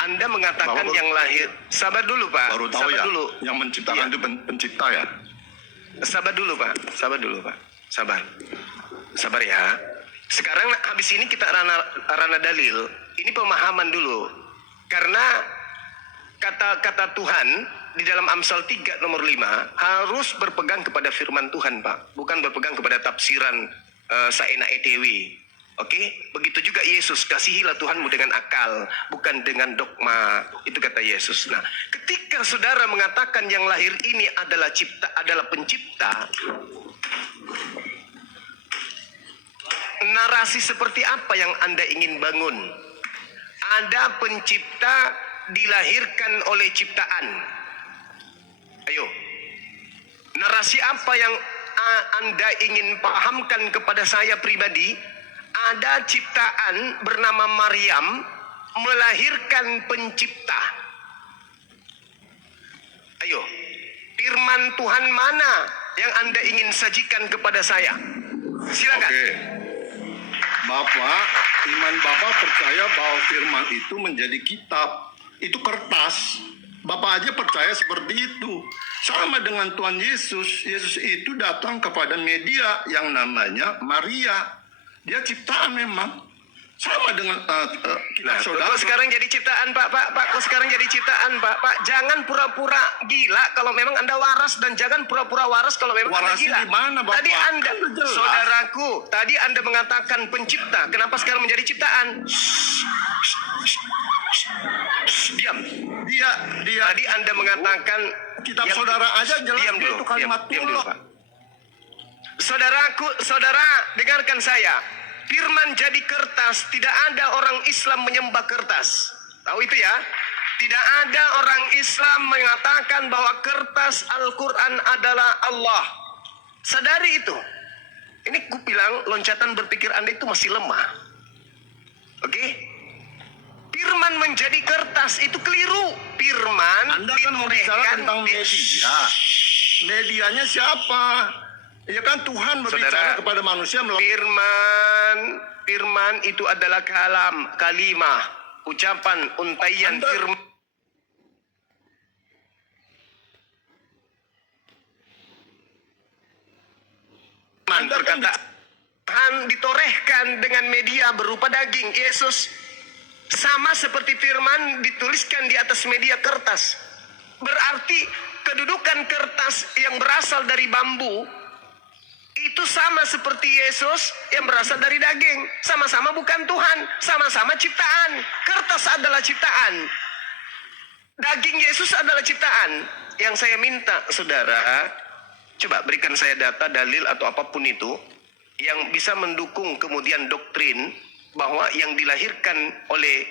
Anda mengatakan Bapak yang lahir, sabar dulu Pak. Baru tahu sabar ya, dulu. yang menciptakan Iya. itu pencipta ya. Sabar dulu Pak. Sabar ya. Sekarang habis ini kita rana dalil. Ini pemahaman dulu. Karena kata Tuhan di dalam Amsal 3 nomor 5 harus berpegang kepada firman Tuhan, Pak. Bukan berpegang kepada tafsiran Saena ETW. Oke? Begitu juga Yesus, kasihilah Tuhanmu dengan akal, bukan dengan dogma. Itu kata Yesus. Nah, ketika saudara mengatakan yang lahir ini adalah pencipta, narasi seperti apa yang Anda ingin bangun? Ada pencipta dilahirkan oleh ciptaan. Ayo. Narasi apa yang Anda ingin pahamkan kepada saya pribadi? Ada ciptaan bernama Maryam melahirkan pencipta. Ayo. Firman Tuhan mana yang Anda ingin sajikan kepada saya? Silakan. Oke. Bapak, iman Bapak percaya bahwa firman itu menjadi kitab. Itu kertas. Bapak aja percaya seperti itu. Sama dengan Tuhan Yesus. Yesus itu datang kepada media yang namanya Maria. Dia ciptaan memang. Sama dengan kita saudara. Kok sekarang jadi ciptaan, Pak? Kok sekarang jadi ciptaan, Pak? Jangan pura-pura gila kalau memang Anda waras, dan jangan pura-pura waras kalau memang Anda Warasnya gila. di mana, Bapak? Tadi Anda, Kan udah jelas. saudaraku, tadi Anda mengatakan pencipta. Kenapa sekarang menjadi ciptaan? Diam. Dia Tadi Anda mengatakan kitab saudara aja jelas diam dia dulu, itu kalimat diam dulu, tulok. Pak. Saudara, dengarkan saya. Firman jadi kertas, tidak ada orang Islam menyembah kertas. Tahu itu ya? Tidak ada orang Islam mengatakan bahwa kertas Al-Quran adalah Allah. Sadari itu. Ini ku bilang loncatan berpikir Anda itu masih lemah. Oke? Firman menjadi kertas itu keliru. Firman Anda kan mau bicara tentang media. Medianya siapa? Ya kan Tuhan berbicara Saudara, kepada manusia melalui Firman itu adalah kalimah, ucapan, untaian firman. Perkataan ditorehkan dengan media berupa daging. Yesus sama seperti firman dituliskan di atas media kertas. Berarti kedudukan kertas yang berasal dari bambu itu sama seperti Yesus yang berasal dari daging. Sama-sama bukan Tuhan, sama-sama ciptaan. Kertas adalah ciptaan. Daging Yesus adalah ciptaan. Yang saya minta saudara, coba berikan saya data, dalil atau apapun itu yang bisa mendukung kemudian doktrin bahwa yang dilahirkan oleh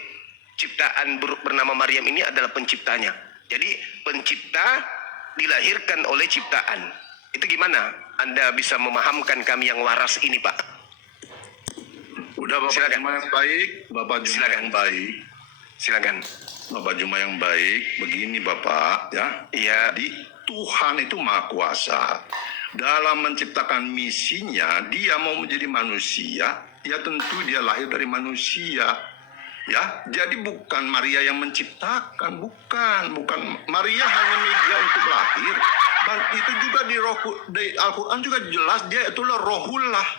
ciptaan bernama Maryam ini adalah penciptanya. Jadi pencipta dilahirkan oleh ciptaan. Itu gimana Anda bisa memahamkan kami yang waras ini, Pak? Udah Bapak Silakan. Juma yang baik, Bapak Juma Silakan. yang baik. Silakan. Bapak Juma yang baik, begini Bapak ya. Iya. Jadi Tuhan itu Maha Kuasa. Dalam menciptakan misinya, dia mau menjadi manusia, ya tentu dia lahir dari manusia. Ya, jadi bukan Maria yang menciptakan, bukan Maria hanya media untuk lahir. Dan itu juga di Al-Quran juga jelas dia itulah rohullah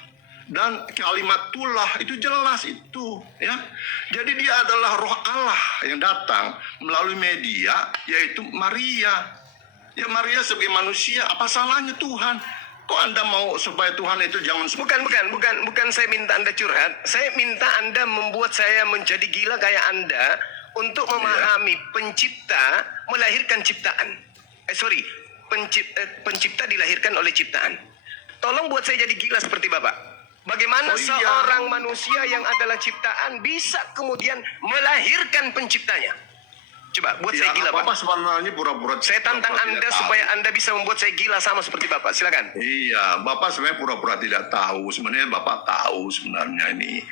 dan kalimatullah, itu jelas itu ya. Jadi dia adalah roh Allah yang datang melalui media yaitu Maria. Ya Maria sebagai manusia, apa salahnya Tuhan? Kok Anda mau supaya Tuhan itu jangan Bukan saya minta Anda curhat. Saya minta Anda membuat saya menjadi gila kayak Anda untuk memahami pencipta melahirkan ciptaan. Pencipta dilahirkan oleh ciptaan. Tolong buat saya jadi gila seperti Bapak. Bagaimana seorang manusia yang adalah ciptaan bisa kemudian melahirkan penciptanya? Coba buat saya gila, Pak. Bapak sebenarnya pura-pura. Saya tantang Anda supaya Anda bisa membuat saya gila sama seperti Bapak. Silakan. Iya, Bapak sebenarnya pura-pura tidak tahu. Sebenarnya Bapak tahu sebenarnya ini.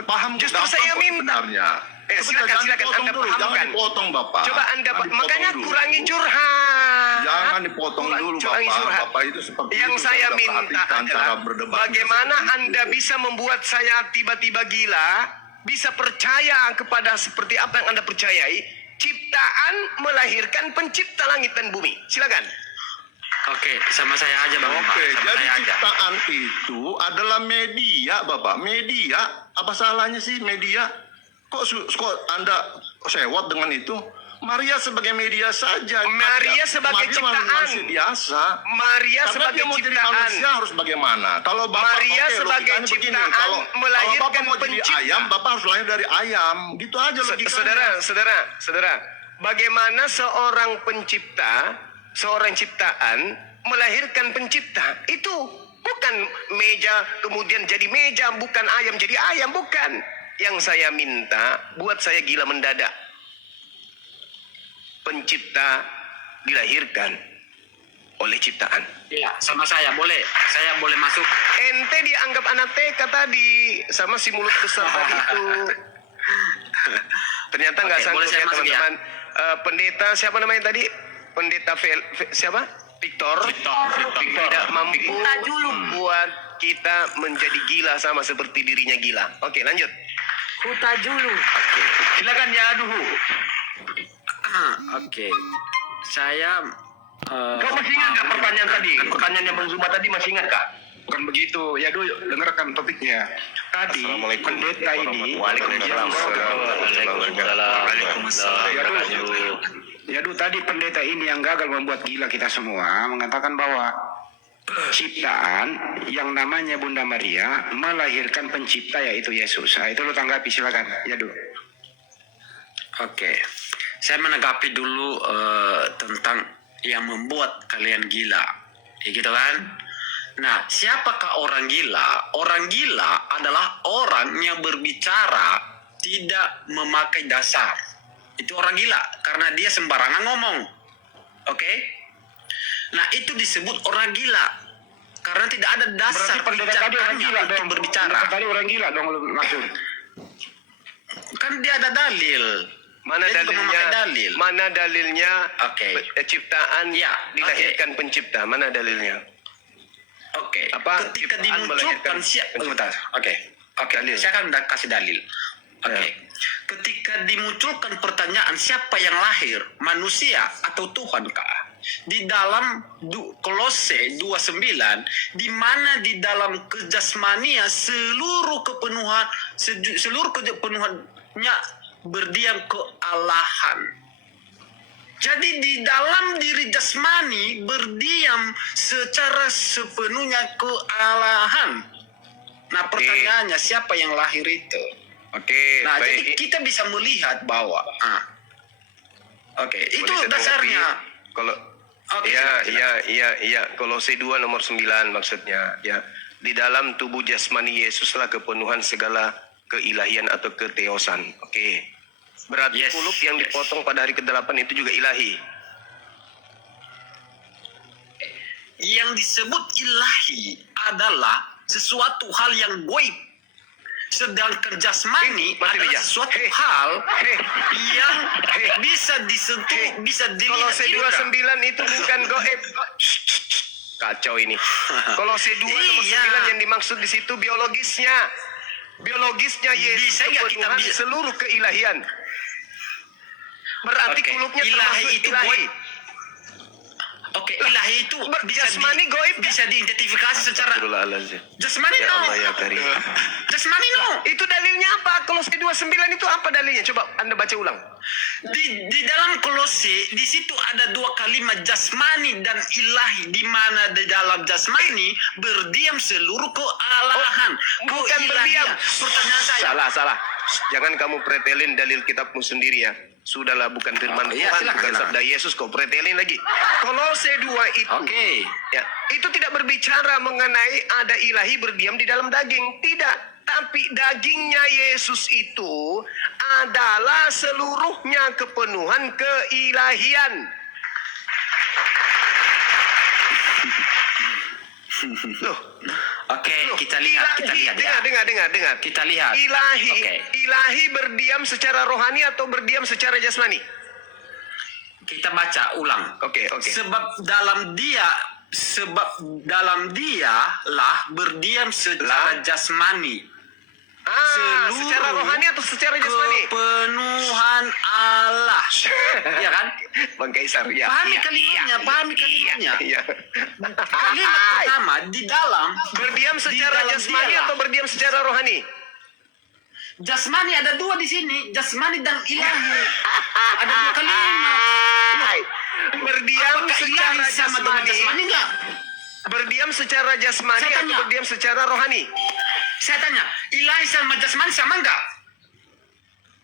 Paham Justru gampang saya kok minta. sebenarnya. Silakan Jangan Anda dipotong dulu, jangan pahamkan. dipotong Bapak. Coba Anda, Jangan dipotong makanya dulu. kurangi curhat. Jangan dipotong dulu Kurangi Bapak. curhat. Bapak itu seperti Yang itu, saya sudah minta perhatikan cara adalah berdebatnya bagaimana seperti Anda itu. bisa membuat saya tiba-tiba gila, bisa percaya kepada seperti apa yang Anda percayai. Ciptaan melahirkan pencipta langit dan bumi. Silakan. Oke, sama saya aja Bang Juma. Oke, Sama jadi saya aja. ciptaan itu adalah media, Bapak. Media, apa salahnya sih media? Kok Anda sewot dengan itu? Maria sebagai media saja. Maria sebagai Maria ciptaan. manusia biasa. Maria Karena sebagai dia mau jadi ciptaan. manusia harus bagaimana? Kalau Bapak Maria oke, sebagai logikanya begini. ciptaan Kalau melahirkan Bapak mau jadi pencipta. ayam, Bapak harus lahir dari ayam. Gitu aja logikanya. Saudara, bagaimana seorang pencipta, seorang ciptaan melahirkan pencipta? Itu bukan meja kemudian jadi meja, bukan ayam jadi ayam, bukan. Yang saya minta buat saya gila mendadak. Pencipta dilahirkan oleh ciptaan. Ya, sama saya boleh. Saya boleh masuk. Ente dianggap anak TK tadi sama si mulut besar tadi itu. Ternyata nggak Oke, sanggup boleh saya ya masuk, teman-teman. Pendeta siapa namanya tadi? Pendeta siapa? Victor tidak mampu Huta Julu. buat kita menjadi gila sama seperti dirinya gila. Oke, lanjut. Huta Julu. Silakan ya Duhu. Oke. Saya Kau masih ingat nggak pertanyaan tadi? Pertanyaannya Bang Zuma tadi masih ingat kak? Bukan begitu. Ya dulu dengarkan topiknya. Tadi pendeta ini Ya dulu tadi pendeta ini yang gagal membuat gila kita semua mengatakan bahwa ciptaan yang namanya Bunda Maria melahirkan pencipta yaitu Yesus. Nah, itu lo tanggapi silakan. Ya dulu. Oke. Saya menanggapi dulu tentang yang membuat kalian gila. Ya gitu kan? Nah, siapakah orang gila? Orang gila adalah orang yang berbicara tidak memakai dasar. Itu orang gila karena dia sembarangan ngomong. Oke? Nah, itu disebut orang gila karena tidak ada dasar Berarti pendeta tadi orang gila untuk dong. berbicara. Pendeta tadi orang gila dong lo maksud. Kan dia ada dalil. Mana Dia juga dalilnya? memakai dalil. Mana dalilnya? Oke. Ciptaan Ya, dilahirkan pencipta. Mana dalilnya? Oke. Apa? Ketika Ciptaan melahirkan dimunculkan sebentar. Oke. Dalil. Saya akan kasih dalil. Oke. Ketika dimunculkan pertanyaan siapa yang lahir, manusia atau Tuhan kah? Di dalam Kolose 2:9, di mana di dalam kejasmania seluruh kepenuhannya berdiam kealahan. Jadi di dalam diri jasmani berdiam secara sepenuhnya kealahan. Nah, pertanyaannya siapa yang lahir itu? Oke, Nah, baik. jadi kita bisa melihat bahwa itu Boleh saya dasarnya. tanggapi? Kalau Oke, iya. Kolose 2 nomor 9 maksudnya ya. Di dalam tubuh jasmani Yesuslah kepenuhan segala keilahian atau keteosan. Oke. Berarti Yes, kuluk yang dipotong pada hari ke-8 itu juga ilahi. Yang disebut ilahi adalah sesuatu hal yang goib. Sedangkan jasmani Mati adalah meja. sesuatu Hei. hal Hei. yang bisa disentuh, bisa dilihat Kolose indra. 2:9 itu bukan goib. Kacau ini. Kolose 2 nomor Iya. 9 yang dimaksud di situ biologisnya. Biologisnya Yesus Bisa nggak kita kepenuhan bisa- seluruh keilahian. Berarti Oke, kulupnya ilahi termasuk itu ilahi. goib. Oke, ilahi itu jasmani goib nggak? bisa diidentifikasi secara jasmani Ya no. Allah ya Karim. Jasmani no. Itu dalilnya apa? Kolose 2:9 itu apa dalilnya? Coba Anda baca ulang. Di dalam Kolose di situ ada dua kalimat jasmani dan ilahi, di mana di dalam jasmani berdiam seluruh kealahan, Bukan keilahian. berdiam. Pertanyaan saya. Salah. Jangan kamu pretelin dalil kitabmu sendiri ya. Sudahlah, bukan firman Iya, Tuhan, silakan. bukan sabda Yesus, kau pretelin lagi. Kolose 2 itu, Oke. ya, itu tidak berbicara mengenai ada ilahi berdiam di dalam daging. Tidak. Tapi dagingnya Yesus itu adalah seluruhnya kepenuhan keilahian. Loh, Oke, kita lihat ya. dengar. Kita lihat. Ilahi, Oke. ilahi berdiam secara rohani atau berdiam secara jasmani? Kita baca ulang. Oke. Sebab dalam dia lah berdiam secara jasmani. Secara rohani atau secara jasmani? Kepenuhan Allah. Ya kan? Bang Kaisar, ya. Pahami iya, kalimatnya, iya, pahami kalimatnya. Iya. Kalimat pertama di dalam Berdiam secara dalam jasmani dialah. atau berdiam secara rohani? jasmani ada dua di sini, jasmani dan ilahi. Ada dua kalimat. Berdiam Apakah secara ilahi sama dengan jasmani jasmani? enggak? Berdiam secara jasmani Saya atau tanya. berdiam secara rohani? Saya tanya, ilahi sama jasmani sama enggak?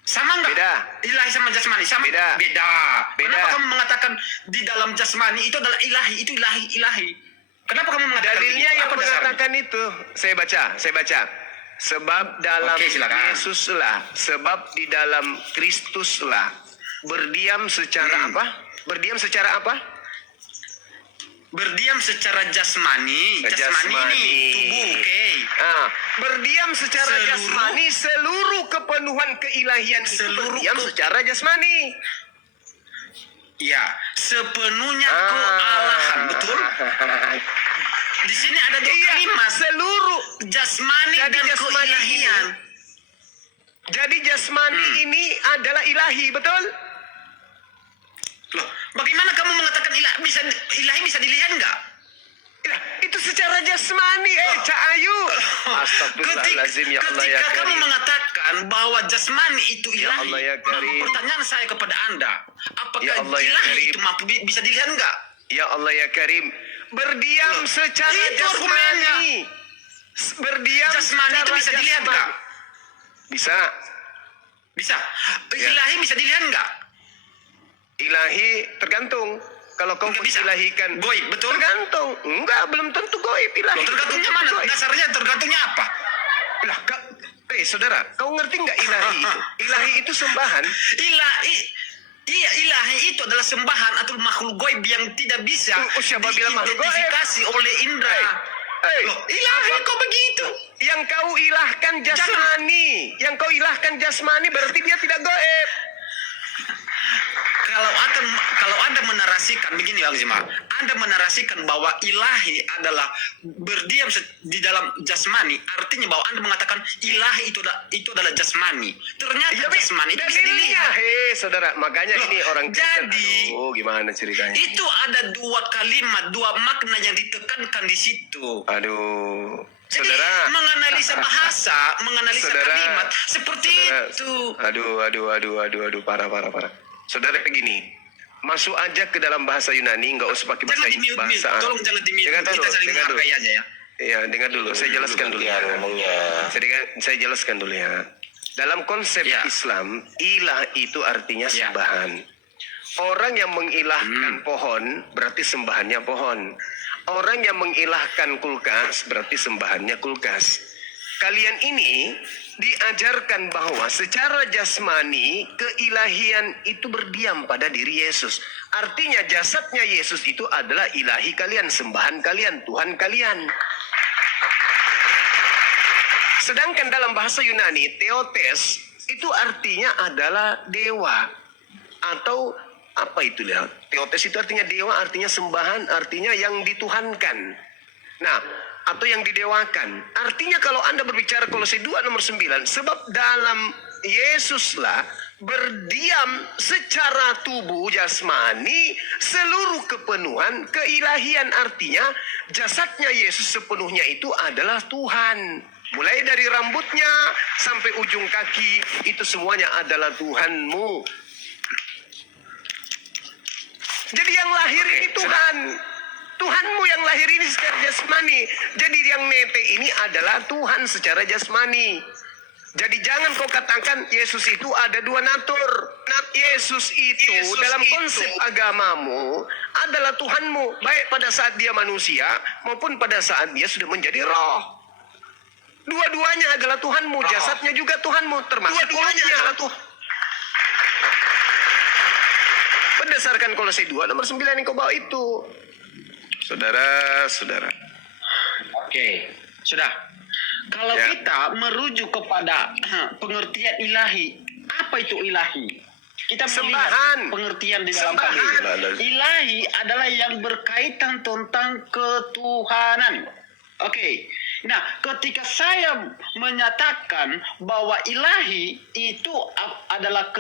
Sama enggak? Beda. Ilahi sama jasmani sama? Beda. Beda. Beda. Kenapa kamu mengatakan di dalam jasmani itu adalah ilahi, itu ilahi. Kenapa kamu mengatakan Dalilnya begitu? yang Apa dasarnya? mengatakan itu, saya baca. Sebab dalam Oke, silakan. Yesuslah, sebab di dalam Kristuslah berdiam secara apa? Berdiam secara apa? Berdiam secara jasmani ini tubuh, oke. Berdiam secara Seluruh- jasmani seluruh kepenuhan keilahian itu Seluruh berdiam secara jasmani. Ya, sepenuhnya kealahan, betul? Di sini ada dua Iya, kalimat, seluruh. jasmani Jadi dan jasmani keilahian. Jadi jasmani ini adalah ilahi, betul? Loh, bagaimana kamu mengatakan ilahi bisa dilihat enggak? Ya, itu secara jasmani, Cak Ayu. Astagfirullahaladzim, ya Allah ya Ketika kamu Karim. mengatakan bahwa jasmani itu Ya ilahi, Allah ya Karim. pertanyaan saya kepada Anda, apakah Ya Allah ya ilahi Karim. itu mampu bisa dilihat enggak? Ya Allah ya Karim. Berdiam Loh, secara itu jasmani. argumennya. Berdiam Jasmani itu secara bisa dilihat jasmani. enggak? Bisa. Bisa. Ya. Ilahi bisa dilihat enggak? Ilahi tergantung. Kalau kau Enggak bisa. ilahikan Goib, betul? Tergantung. Enggak, belum tentu goib ilahi. Loh, tergantungnya Belum mana? tentu goib. Dasarnya tergantungnya apa? Lah, saudara, kau ngerti nggak ilahi itu? Ilahi itu sembahan. Ilahi itu adalah sembahan atau makhluk goib yang tidak bisa Siapa bilang makhluk goib? diidentifikasi oleh indera. Loh, ilahi kok begitu? Yang kau ilahkan jasmani, yang kau ilahkan jasmani berarti dia tidak goib. Kalau Anda menarasikan begini Bang Zima, Anda menarasikan bahwa ilahi adalah berdiam di dalam jasmani, artinya bahwa Anda mengatakan ilahi itu adalah jasmani. Ternyata jasmani itu bisa Dalilnya, dilihat. saudara, makanya Loh, ini orang Kristen, jadi, aduh, gimana ceritanya? Itu ada dua kalimat, dua makna yang ditekankan di situ. Aduh, Jadi saudara. menganalisa bahasa, menganalisa Saudara, kalimat seperti saudara, itu. Aduh, parah. Saudara begini, masuk aja ke dalam bahasa Yunani, nggak usah pakai Jangan di-mute, bahasa Arab. tolong jangan di-mute. Dengar Kita dulu, saling dengar dulu. menghargai aja ya. Iya, dengar dulu. Saya jelaskan dulu ya. Saya jelaskan dulu ya. Dalam konsep Ya. Islam, ilah itu artinya Ya. sembahan. Orang yang mengilahkan pohon berarti sembahannya pohon. Orang yang mengilahkan kulkas berarti sembahannya kulkas. Kalian ini diajarkan bahwa secara jasmani keilahian itu berdiam pada diri Yesus. Artinya jasadnya Yesus itu adalah ilahi kalian, sembahan kalian, Tuhan kalian. Sedangkan dalam bahasa Yunani, theotes itu artinya adalah dewa. Atau apa itu ya? Theotes itu artinya dewa, artinya sembahan, artinya yang dituhankan. Nah, atau yang didewakan. Artinya kalau Anda berbicara Kolose 2 nomor 9, sebab dalam Yesuslah berdiam secara tubuh jasmani seluruh kepenuhan keilahian. Artinya jasadnya Yesus sepenuhnya itu adalah Tuhan. Mulai dari rambutnya sampai ujung kaki itu semuanya adalah Tuhanmu. Jadi yang lahir ini Tuhan. Tuhanmu yang lahir ini secara jasmani. Jadi yang nete ini adalah Tuhan secara jasmani. Jadi jangan kau katakan Yesus itu ada dua natur. Yesus itu dalam konsep agamamu adalah Tuhanmu. Baik pada saat dia manusia maupun pada saat dia sudah menjadi roh. Dua-duanya adalah Tuhanmu. Jasadnya juga Tuhanmu. Termasuk rohnya. Berdasarkan Kolose 2 nomor 9 yang kau bawa itu. Saudara-saudara. Oke, sudah. Kalau Ya. kita merujuk kepada pengertian ilahi, apa itu ilahi? Kita melihat Sembahan. pengertian di dalam Sembahan. kalimat. Ilahi adalah yang berkaitan tentang ketuhanan. Oke. Nah, ketika saya menyatakan bahwa ilahi itu adalah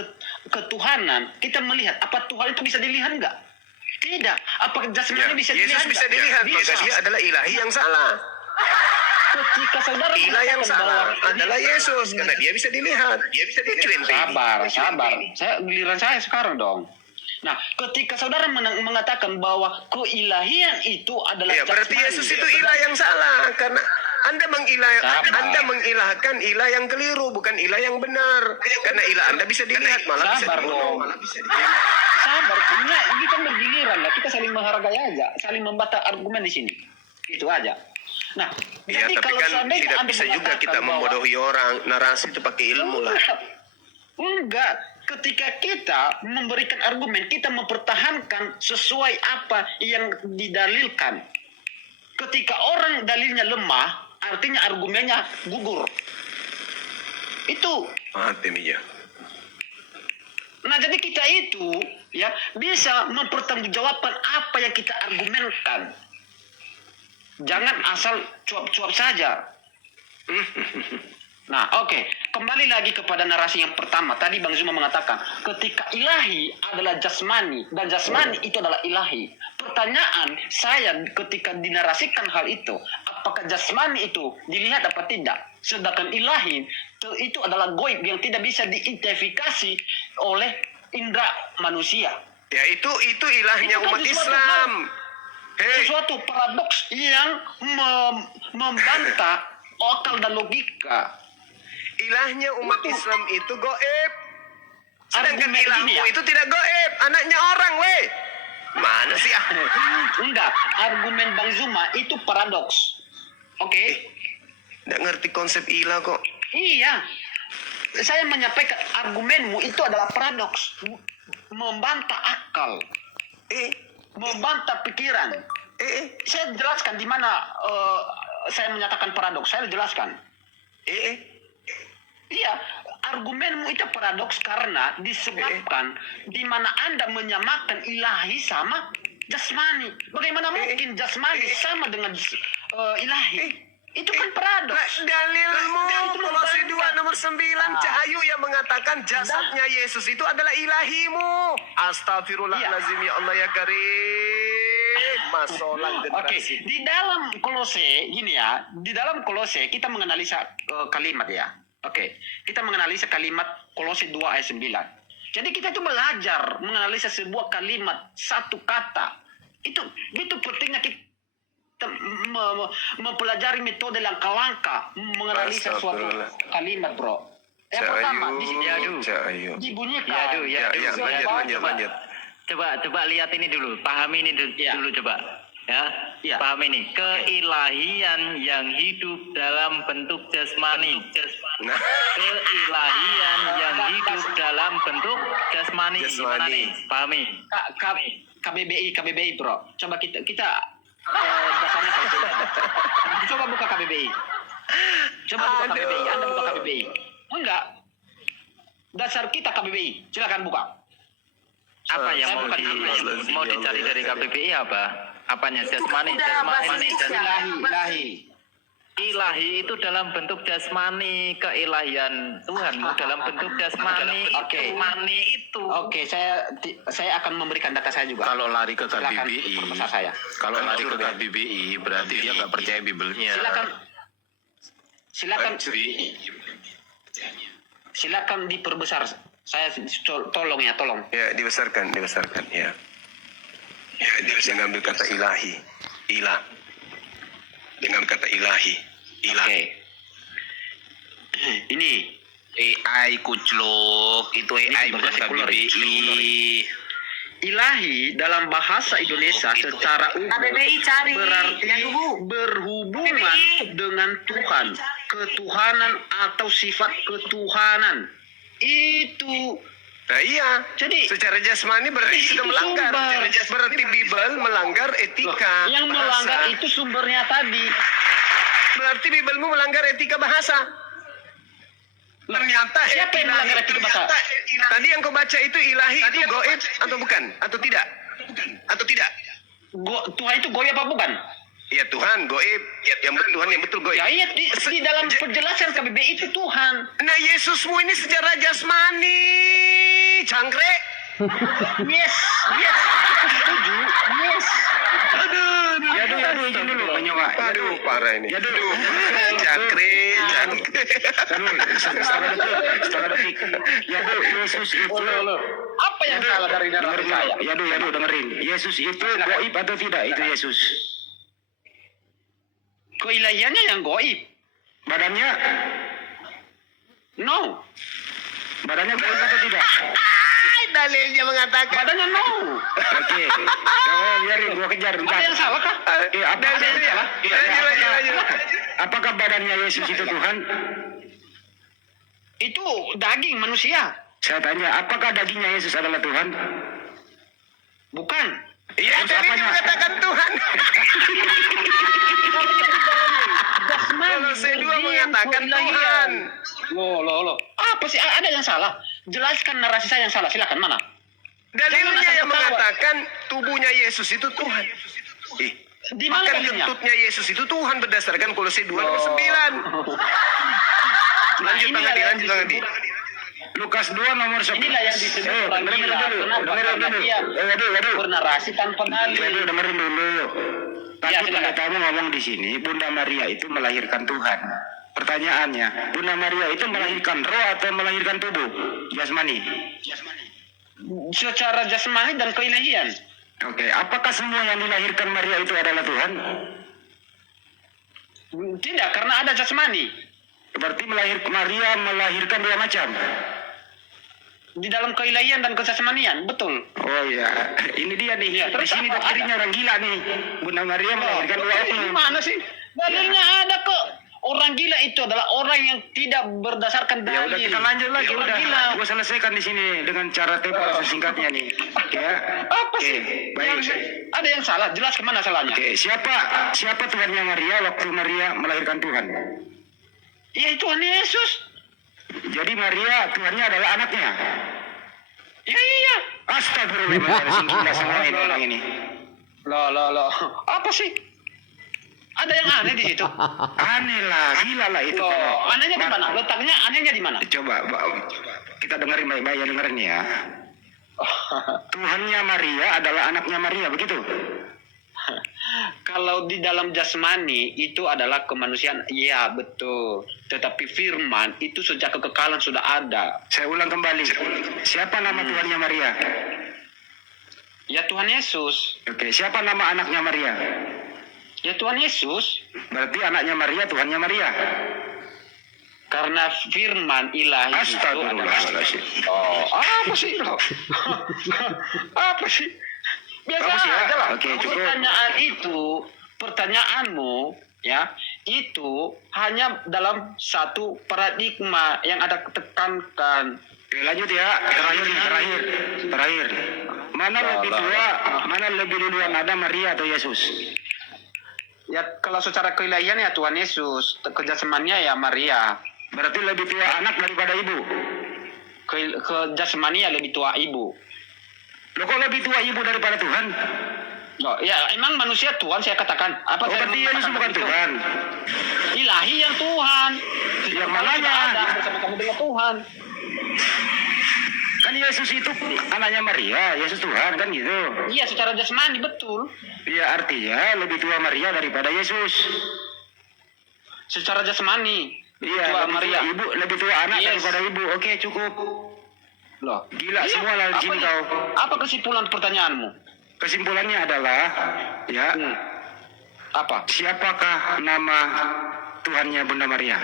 ketuhanan, kita melihat apa Tuhan itu bisa dilihat enggak? Tidak. Apa jasmani bisa dilihat? Yesus bisa enggak? dilihat, Bisa. maka dia adalah ilahi yang salah. Ketika saudara Ilah yang mengatakan salah bahwa adalah Yesus, karena dia bisa dilihat. Dia bisa dilihat. sabar. Saya giliran saya sekarang dong. Nah, ketika saudara mengatakan bahwa keilahian itu adalah Ya, berarti jasmani, Yesus itu ilah yang salah, karena Anda Sabar. Anda mengilahkan ilah yang keliru, bukan ilah yang benar. Karena ilah Anda bisa dilihat, malah bisa sabar dibunuh, dong. malah bisa dibunuh. Sabar, nah, ini kan bergiliran lah. Kita saling menghargai aja, saling membantah argumen di sini. Itu aja. Nah, Iya, jadi tapi kalau kan seandainya tidak Anda bisa juga mengatakan kita bahwa- membodohi orang. Narasi itu pakai ilmu lah. Enggak. Ketika kita memberikan argumen, kita mempertahankan sesuai apa yang didalilkan. Ketika orang dalilnya lemah, artinya argumennya gugur. Itu. Mati Mija. Nah, jadi kita itu ya bisa mempertanggungjawabkan apa yang kita argumenkan. Jangan asal cuap-cuap saja. Nah, oke. Kembali lagi kepada narasi yang pertama. Tadi Bang Zuma mengatakan, ketika ilahi adalah jasmani, dan jasmani itu adalah ilahi. Pertanyaan saya ketika dinarasikan hal itu, apakah jasmani itu dilihat apa tidak? Sedangkan ilahi itu adalah goib yang tidak bisa diidentifikasi oleh indera manusia. Ya itu ilahnya Itu kan umat sesuatu Islam. Hei, Sesuatu paradoks yang membantah akal dan logika. ilahnya umat Itu. Islam itu goib. Sedangkan Argumen ilahmu gini ya. itu tidak goib, anaknya orang, weh. Mana sih ah? Enggak, argumen Bang Zuma itu paradoks. Oke? Nggak ngerti konsep ilah kok. Iya. Saya menyampaikan argumenmu itu adalah paradoks. Membantah akal. Membantah pikiran. Saya jelaskan di mana saya menyatakan paradoks. Saya jelaskan. Iya, argumenmu itu paradoks karena disebabkan di mana Anda menyamakan ilahi sama jasmani. Bagaimana mungkin jasmani sama dengan ilahi? Itu kan paradoks. Dalilmu Itu Kolose 2 membantah. nomor 9 Cahayu yang mengatakan jasadnya Yesus itu adalah ilahimu. Astagfirullahalazim ya Allah ya Karim. Masolang Oke, generasi. di dalam Kolose gini ya, di dalam Kolose kita menganalisa kalimat ya. Oke, kita menganalisa kalimat Kolose 2 ayat 9. Jadi kita itu belajar menganalisa sebuah kalimat, satu kata. Itu pentingnya kita mempelajari metode langkah-langkah menganalisa suatu Astagfirullah. kalimat, bro. Yang pertama di sini Cahayu. dibunyikan. Lanjut. Coba lihat ini dulu, pahami ini dulu coba. Ya. Paham ini. Keilahian yang hidup dalam bentuk jasmani. Nah, Keilahian yang hidup dalam bentuk jasmani. Gimana Jasmani. nih? Pahami. KBBI bro. Coba kita dasarnya satu. Coba buka KBBI. Coba buka KBBI, Anda buka KBBI. Enggak. Dasar kita KBBI. Silakan buka. Apa yang Saya bukan mau dicari dari KBBI apa? Apanya? Jasmani dan ilahi. ilahi itu dalam bentuk jasmani, keilahian Tuhan dalam bentuk jasmani. Oke. Jasmani itu. Oke, saya akan memberikan data saya juga. Kalau lari ke Silakan KBBI, perpesan saya. kalau lari ke KBBI berarti dia nggak percaya Bibelnya. Silakan diperbesar. Saya tolong ya, tolong. Ya, dibesarkan ya. Ya, dia dengan ambil kata ilahi, ilah. Dengan kata ilahi, ilah. Oke. Ini AI kucluk, itu AI bukan KBBI. ilahi dalam bahasa Indonesia secara umum KBBI cari. berarti Ya, dulu. berhubungan dengan Tuhan, ketuhanan atau sifat ketuhanan. Itu Nah iya, Jadi- secara jasmani berarti itu sudah melanggar. sumber. Berarti Bible melanggar etika yang bahasa. melanggar itu sumbernya tadi. Berarti Bibelmu melanggar etika bahasa. Ternyata Siapa yang melanggar etika bahasa? Tadi yang kau baca itu ilahi itu goib atau bukan? Atau tidak? Atau tidak? Tuhan itu goib apa bukan? Ya Tuhan goib, yang Tuhan yang betul goib. Ya iya di dalam penjelasan KBBI itu Tuhan. Nah Yesusmu ini secara jasmani, cangkrek. Yes, aku setuju. Yes. Aduh, izin dulu, Penyoba. Aduh, parah ini. Ya dulu. Cangkrek. Setengah detik. Ya Bu, Yesus itu. Apa yang salah dari narasi saya? Ya Du, dengerin. Yesus itu goib atau tidak itu Yesus? Keilahiannya yang goib. Badannya? No. Badannya goib atau tidak? Dalilnya mengatakan. Badannya no. Oke. Oh, biarin gua kejar. Ada yang salah kah? Apa ada yang salah? Apakah badannya Yesus itu Tuhan? Itu daging manusia. Saya tanya, apakah dagingnya Yesus adalah Tuhan? Bukan. Iya, dalilnya mengatakan Tuhan. Kolose 2 mengatakan Tuhan. Loh. Apa sih? Ada yang salah? Jelaskan narasi saya yang salah. Silakan, mana? Dalilnya asal yang ketawa. mengatakan tubuhnya Yesus itu Tuhan. Di mana Bahkan dalilnya? kentutnya Yesus itu Tuhan berdasarkan Kolose 2 ayat 9. Lanjut Bang Adi, lanjut Bang Adi. Lukas 2 nomor 11. Inilah yang disebut orang gila. Kenapa? Karena dia bernarasi tanpa dalil. Dengerin dulu. Tadi pendetamu ngomong di sini, Bunda Maria itu melahirkan Tuhan. Pertanyaannya, Bunda Maria itu melahirkan roh atau melahirkan tubuh? Jasmani. Secara jasmani dan keilahian. Oke, apakah semua yang dilahirkan Maria itu adalah Tuhan? Tidak, karena ada jasmani. Berarti Maria melahirkan dua macam. Di dalam keilahian dan kesasmanian, betul. Oh iya, ini dia nih. Ya, di sini doktrinnya orang gila nih. Bunda Maria melahirkan dua oknum. Gimana sih? Dalilnya ada kok. Orang gila itu adalah orang yang tidak berdasarkan dalil. Ya udah kita lanjut lagi. Ya udah. Gue selesaikan di sini dengan cara tebak sesingkatnya nih. Ya. Apa sih? Baik. Ada yang salah. Jelas kemana salahnya? Oke. Siapa Tuhannya Maria waktu Maria melahirkan Tuhan? Ya Tuhan Yesus. Jadi Maria Tuhannya adalah anaknya. Ya iya. Astagfirullahaladzim. Gila semua ini orang ini. Loh. Apa sih? Ada yang aneh di situ. Aneh lah, gila lah itu. Anehnya di mana? Letaknya anehnya di mana? Coba kita dengerin baik-baik ya, dengerin ya. Tuhannya Maria adalah anaknya Maria, begitu? Kalau di dalam jasmani itu adalah kemanusiaan, iya betul. Tetapi firman itu sejak kekekalan sudah ada. Saya ulang kembali. Siapa nama Tuhannya Maria? Ya Tuhan Yesus. Oke, siapa nama anaknya Maria? Ya Tuhan Yesus. Berarti anaknya Maria, Tuhannya Maria. Karena firman ilahi itu adalah... apa sih? Apa sih? Biasa aja lah. Oke, cukup. Pertanyaanmu ya, itu hanya dalam satu paradigma yang ada ketekankan. Oke, lanjut ya. Terakhir. Mana lebih tua, mana lebih duluan ada Maria atau Yesus? Ya kalau secara keilahian ya Tuhan Yesus, kejasmaninya ya Maria. Berarti lebih tua anak daripada ibu. Kejasmania lebih tua ibu. Loh kok lebih tua ibu daripada Tuhan? Oh, ya emang manusia Tuhan saya katakan. Apa saya berarti Yesus bukan begitu? Tuhan. Ilahi yang Tuhan. Yang mananya ada bersama kamu dengan Tuhan. Kan Yesus itu anaknya Maria, Yesus Tuhan kan gitu. Iya secara jasmani betul. Iya artinya lebih tua Maria daripada Yesus. Secara jasmani. Iya tua Maria. Ibu lebih tua anak daripada ibu. Oke cukup. Loh gila semua lah di sini kau. Apa kesimpulan pertanyaanmu? Kesimpulannya adalah ya apa? Siapakah nama Tuhannya Bunda Maria?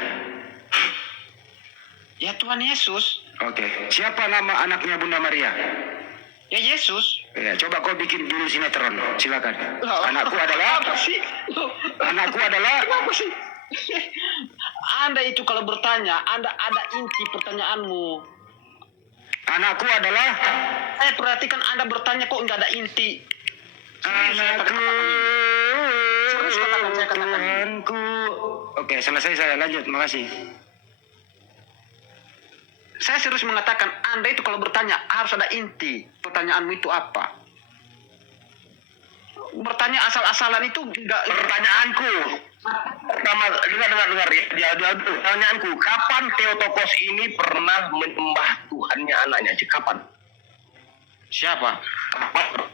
Ya Tuhan Yesus. Oke. Siapa nama anaknya Bunda Maria? Ya Yesus. Ya coba kau bikin dulu sinetron. Silakan. Anakku adalah. Apa sih? Anakku adalah. Apa sih? Anda itu kalau bertanya, Anda ada inti pertanyaanmu. Anakku adalah. Saya perhatikan Anda bertanya kok nggak ada inti. Anakku. Serius katakan saya katakan. Oke selesai saya lanjut. Makasih. Saya serius mengatakan Anda itu kalau bertanya harus ada inti. Pertanyaanmu itu apa? Bertanya asal-asalan itu enggak. Pertanyaanku. Dengar ya. Pertanyaanku, kapan Theotokos ini pernah menyembah Tuhannya anaknya? Kapan? Siapa? Kapan?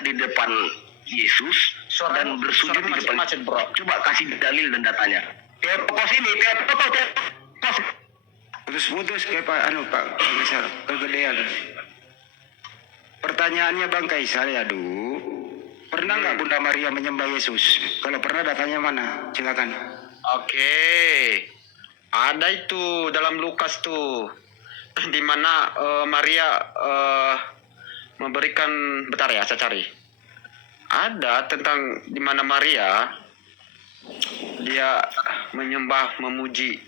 Di depan Yesus dan bersujud di depan. Coba kasih dalil dan datanya. Theotokos ini, putus kayak Pak Kaisar kegedean. Pertanyaannya Bang Kaisar ya pernah nggak Bunda Maria menyembah Yesus? Kalau pernah datanya mana? Silakan. Oke, ada itu dalam Lukas tuh, di mana Maria memberikan, bentar ya saya cari. Ada tentang di mana Maria dia menyembah, memuji.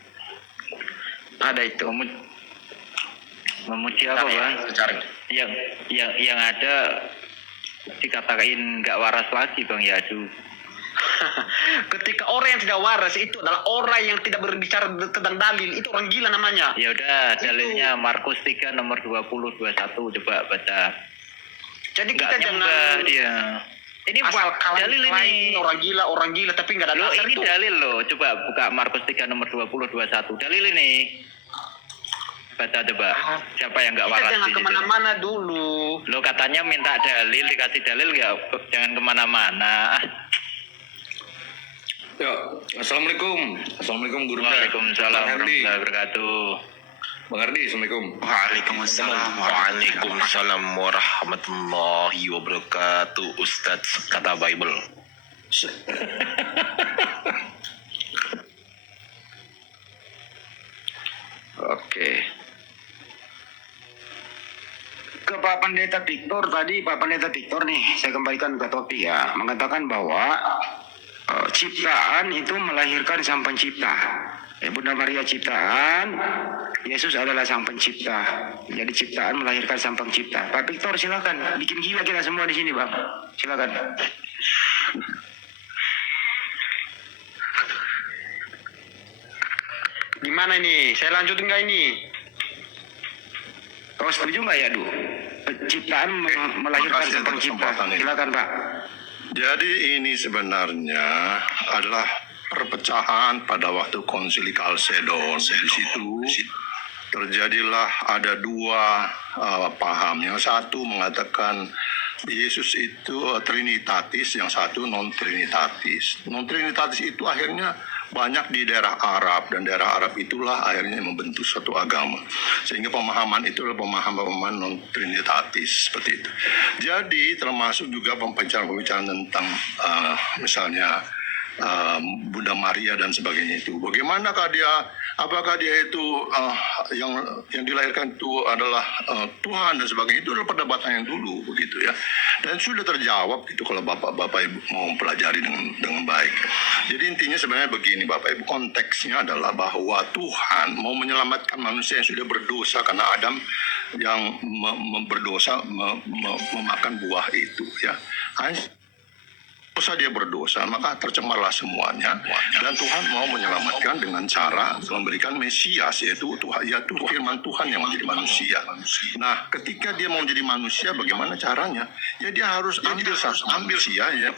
Ada itu. Memuji apa Bang? Yang ada dikatakan nggak waras lagi Bang ya Ketika orang yang tidak waras itu adalah orang yang tidak berbicara tentang dalil, itu orang gila namanya. Ya udah dalilnya Markus 3 nomor 20-21 coba baca. Jadi kita jangan dia. Ini asal dalil ini orang gila tapi nggak ada loh, dasar ini itu. dalil loh. Coba buka Markus 3 nomor 20-21. Dalil ini. Baca coba. Siapa yang nggak waras? Kita jangan kemana-mana dulu. Lo katanya minta dalil, dikasih dalil ya jangan kemana-mana. Ya, assalamualaikum. Assalamualaikum guru. Waalaikumsalam warahmatullahi wabarakatuh. Bang Ardi, assalamualaikum. Waalaikumsalam. Waalaikumsalam warahmatullahi wabarakatuh. Ustadz kata Bible. Oke. Ke Pak Pendeta Victor tadi, Pak Pendeta Victor nih, saya kembalikan ke topik ya, mengatakan bahwa ciptaan itu melahirkan sang pencipta. Bunda Maria ciptaan, Yesus adalah sang pencipta. Jadi ciptaan melahirkan sang pencipta. Pak Victor silakan, bikin gila kita semua di sini, Bang. Silakan. Gimana ini? Saya lanjutin nggak ini? Kau setuju nggak ya, Ciptaan melahirkan sang pencipta. Silakan, Pak. Jadi ini sebenarnya adalah perpecahan pada waktu konsili Kalsedon. Di situ terjadilah ada dua paham. Yang satu mengatakan Yesus itu trinitatis, yang satu non-trinitatis. Non-trinitatis itu akhirnya banyak di daerah Arab, dan daerah Arab itulah akhirnya membentuk suatu agama, sehingga pemahaman itu adalah pemahaman non-trinitatis seperti itu. Jadi termasuk juga pembicaraan tentang misalnya Bunda Maria dan sebagainya itu. Bagaimanakah dia? Apakah dia itu yang dilahirkan itu adalah Tuhan dan sebagainya? Itu adalah perdebatan yang dulu begitu ya. Dan sudah terjawab itu kalau Bapak Ibu mau pelajari dengan baik. Jadi intinya sebenarnya begini Bapak Ibu, konteksnya adalah bahwa Tuhan mau menyelamatkan manusia yang sudah berdosa karena Adam yang berdosa memakan buah itu ya. dosa dia berdosa, maka tercemarlah semuanya. Dan Tuhan mau menyelamatkan dengan cara memberikan Mesias, yaitu firman Tuhan yang menjadi manusia. Nah, ketika dia mau menjadi manusia, bagaimana caranya? Ya dia harus ambil satu manusia ya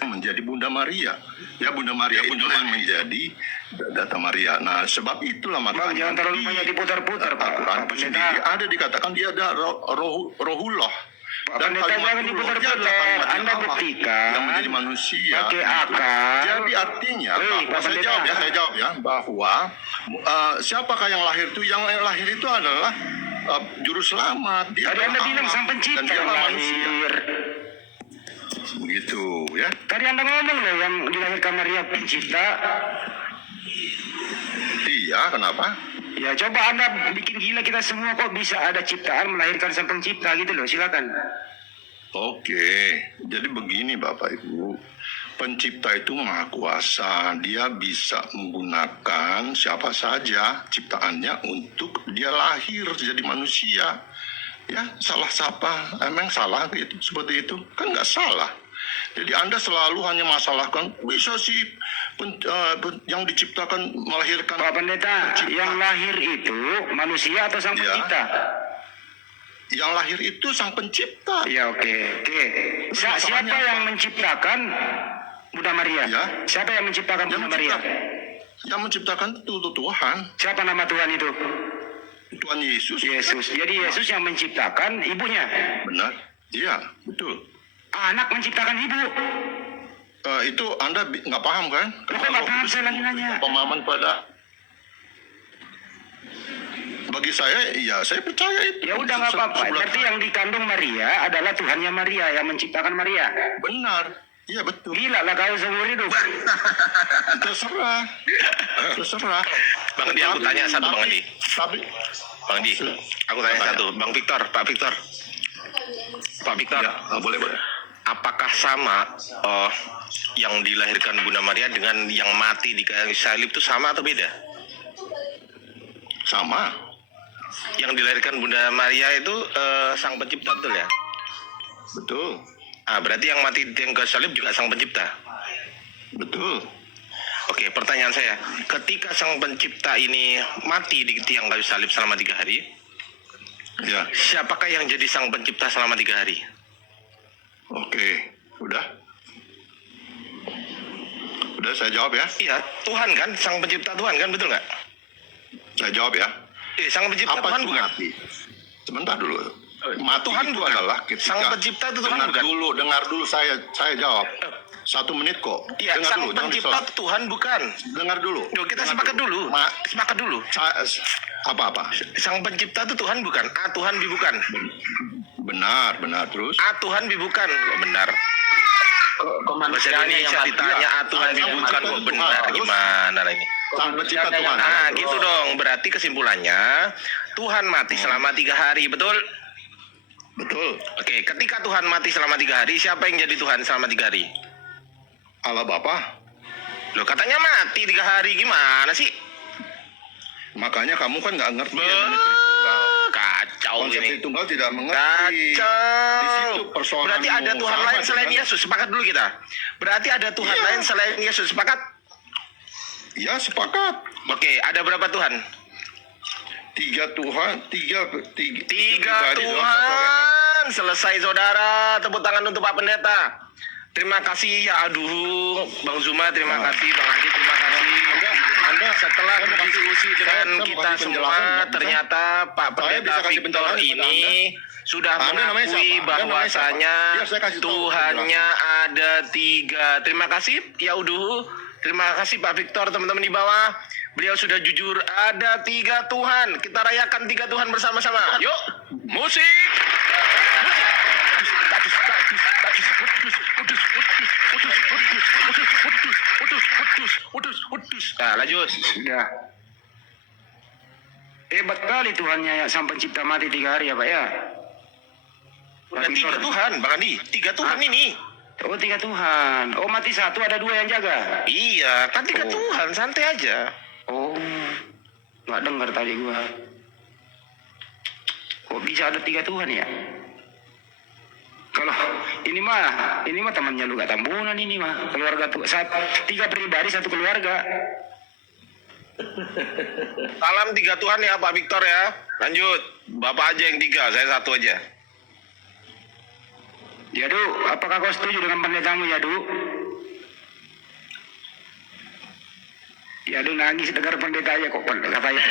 menjadi Bunda Maria. Ya Bunda Maria itu yang menjadi data Maria. Nah, sebab itulah Bang, makanya jangan terlalu banyak diputar-putar, Pak. Al-Quran Pak itu sendiri Pendeta, ada dikatakan dia ada rohullah. Pak Dan Pendeta kalimat jangan Ruh diputar-putar. adalah kalimat Anda Allah buktikan yang menjadi manusia. pakai akal. Jadi artinya, Pak bahwa saya Pendeta. jawab ya, bahwa siapakah yang lahir itu? Yang lahir itu adalah juru selamat. Dia Tadi Anda adalah bilang Allah. sang pencipta Dan dia yang adalah manusia. lahir. Begitu ya. Tadi Anda ngomong loh yang dilahirkan Maria pencipta. Iya, kenapa? Ya coba Anda bikin gila kita semua, kok bisa ada ciptaan melahirkan sang pencipta gitu loh. Silakan. Oke, jadi begini Bapak Ibu, pencipta itu maha kuasa, dia bisa menggunakan siapa saja ciptaannya untuk dia lahir jadi manusia. Ya, salah siapa? Emang salah gitu, seperti itu? Kan nggak salah. Jadi Anda selalu hanya masalahkan, bisa sih yang diciptakan melahirkan. Pak Pendeta, pencipta. yang lahir itu manusia atau sang Ya. pencipta? Yang lahir itu sang pencipta. Ya oke. Siapa Masalahnya apa? yang menciptakan Bunda Maria? Ya. Siapa yang menciptakan Yang Bunda Maria? Yang menciptakan itu Tuhan, Siapa nama Tuhan itu? Tuhan Yesus. Yesus. Jadi Yesus yang menciptakan ibunya. Benar? Iya, betul. Anak menciptakan ibu. Itu Anda nggak paham kan? Loh, kok nggak paham, saya lagi nanya. Pemahaman pada. Bagi saya, ya saya percaya itu. Ya udah nggak apa-apa. Sebelah Berarti yang dikandung Maria adalah Tuhannya Maria yang menciptakan Maria. benar. Iya betul. Gila lah kau seumur hidup. Terserah. Terserah. Bang Andi, aku tanya satu, Bang Andi. Tapi Bang Andi, aku tanya satu. Bang Victor, Pak Victor. Pak Victor, ya, boleh. apakah sama yang dilahirkan Bunda Maria dengan yang mati di kayu salib itu sama atau beda? Sama. Yang dilahirkan Bunda Maria itu sang pencipta, betul ya? Betul. Ah, berarti yang mati di kayu salib juga sang pencipta. Betul. Oke, pertanyaan saya, ketika sang pencipta ini mati di tiang kayu salib selama 3 hari, Ya. siapakah yang jadi sang pencipta selama 3 hari? Oke. Udah saya jawab ya. Iya, Tuhan kan, sang pencipta Tuhan kan, betul nggak? Saya jawab ya. Sang pencipta Apa Tuhan itu bukan? mati? Sebentar dulu. Mati Tuhan itu bukan. adalah ketika Sang pencipta itu Tuhan bukan. dengar dulu saya jawab. 1 menit kok. Iya, Dengar sang dulu, jangan pencipta disolat. Tuhan bukan. Dengar dulu. Yuk, kita Dengar sepakat dulu. Sepakat dulu. Apa? Sang pencipta itu Tuhan bukan. A Tuhan B bukan. Benar terus. A Tuhan B bukan. Kok benar? Bahasa Indonesia ditanya A Tuhan B bukan kok benar. Gimana lah ini? Sang pencipta Tuhan. Ah, gitu dong. Berarti kesimpulannya Tuhan mati selama 3 hari, betul? Betul. Oke, ketika Tuhan mati selama 3 hari, siapa yang jadi Tuhan selama 3 hari? Allah Bapa. Loh, katanya mati 3 hari, gimana sih? Makanya kamu kan nggak ngerti. Kacau Konsep ini. Tritunggal tidak mengerti. Di Kacau. situ persoalanmu. Berarti ada Tuhan Sama lain selain dengan- Yesus. Sepakat dulu kita. Berarti ada Tuhan Iya. lain selain Yesus. Sepakat? Ya sepakat. Oke, ada berapa Tuhan? 3 Tuhan, 3 Tiga Tuhan. Selesai saudara. Tepuk tangan untuk Pak Pendeta. Terima kasih ya aduh Bang Zuma, terima kasih Bang Haji, terima kasih. Setelah berdiskusi dengan kita semua, ternyata Pak Pendeta Victor ini sudah mengakui bahwasanya Tuhannya ada 3. Terima kasih ya uduh. Terima kasih Pak Victor, teman-teman di bawah. Beliau sudah jujur, ada 3 Tuhan. Kita rayakan 3 Tuhan bersama-sama. Yuk, musik. Nah, lanjut. Sudah. Hebat kali Tuhannya ya, sang pencipta mati 3 hari ya Pak ya. Pak Ada 3 Victor. Tuhan, Bang Andi. 3 Tuhan ini. Oh 3 Tuhan. Oh mati 1 ada 2 yang jaga. Iya, kan 3 Oh. Tuhan, santai aja. Oh nggak dengar tadi gua. Kok bisa ada 3 Tuhan ya? Kalau ini mah temannya Luka Tambunan ini mah keluarga tuh 3 pribadi 1 keluarga. Salam 3 Tuhan ya Pak Victor ya. Lanjut. Bapak aja yang 3, saya 1 aja. Ya Du, apakah kau setuju dengan pendetamu ya Du? Ya Du nangis dengar pendeta ya kok katanya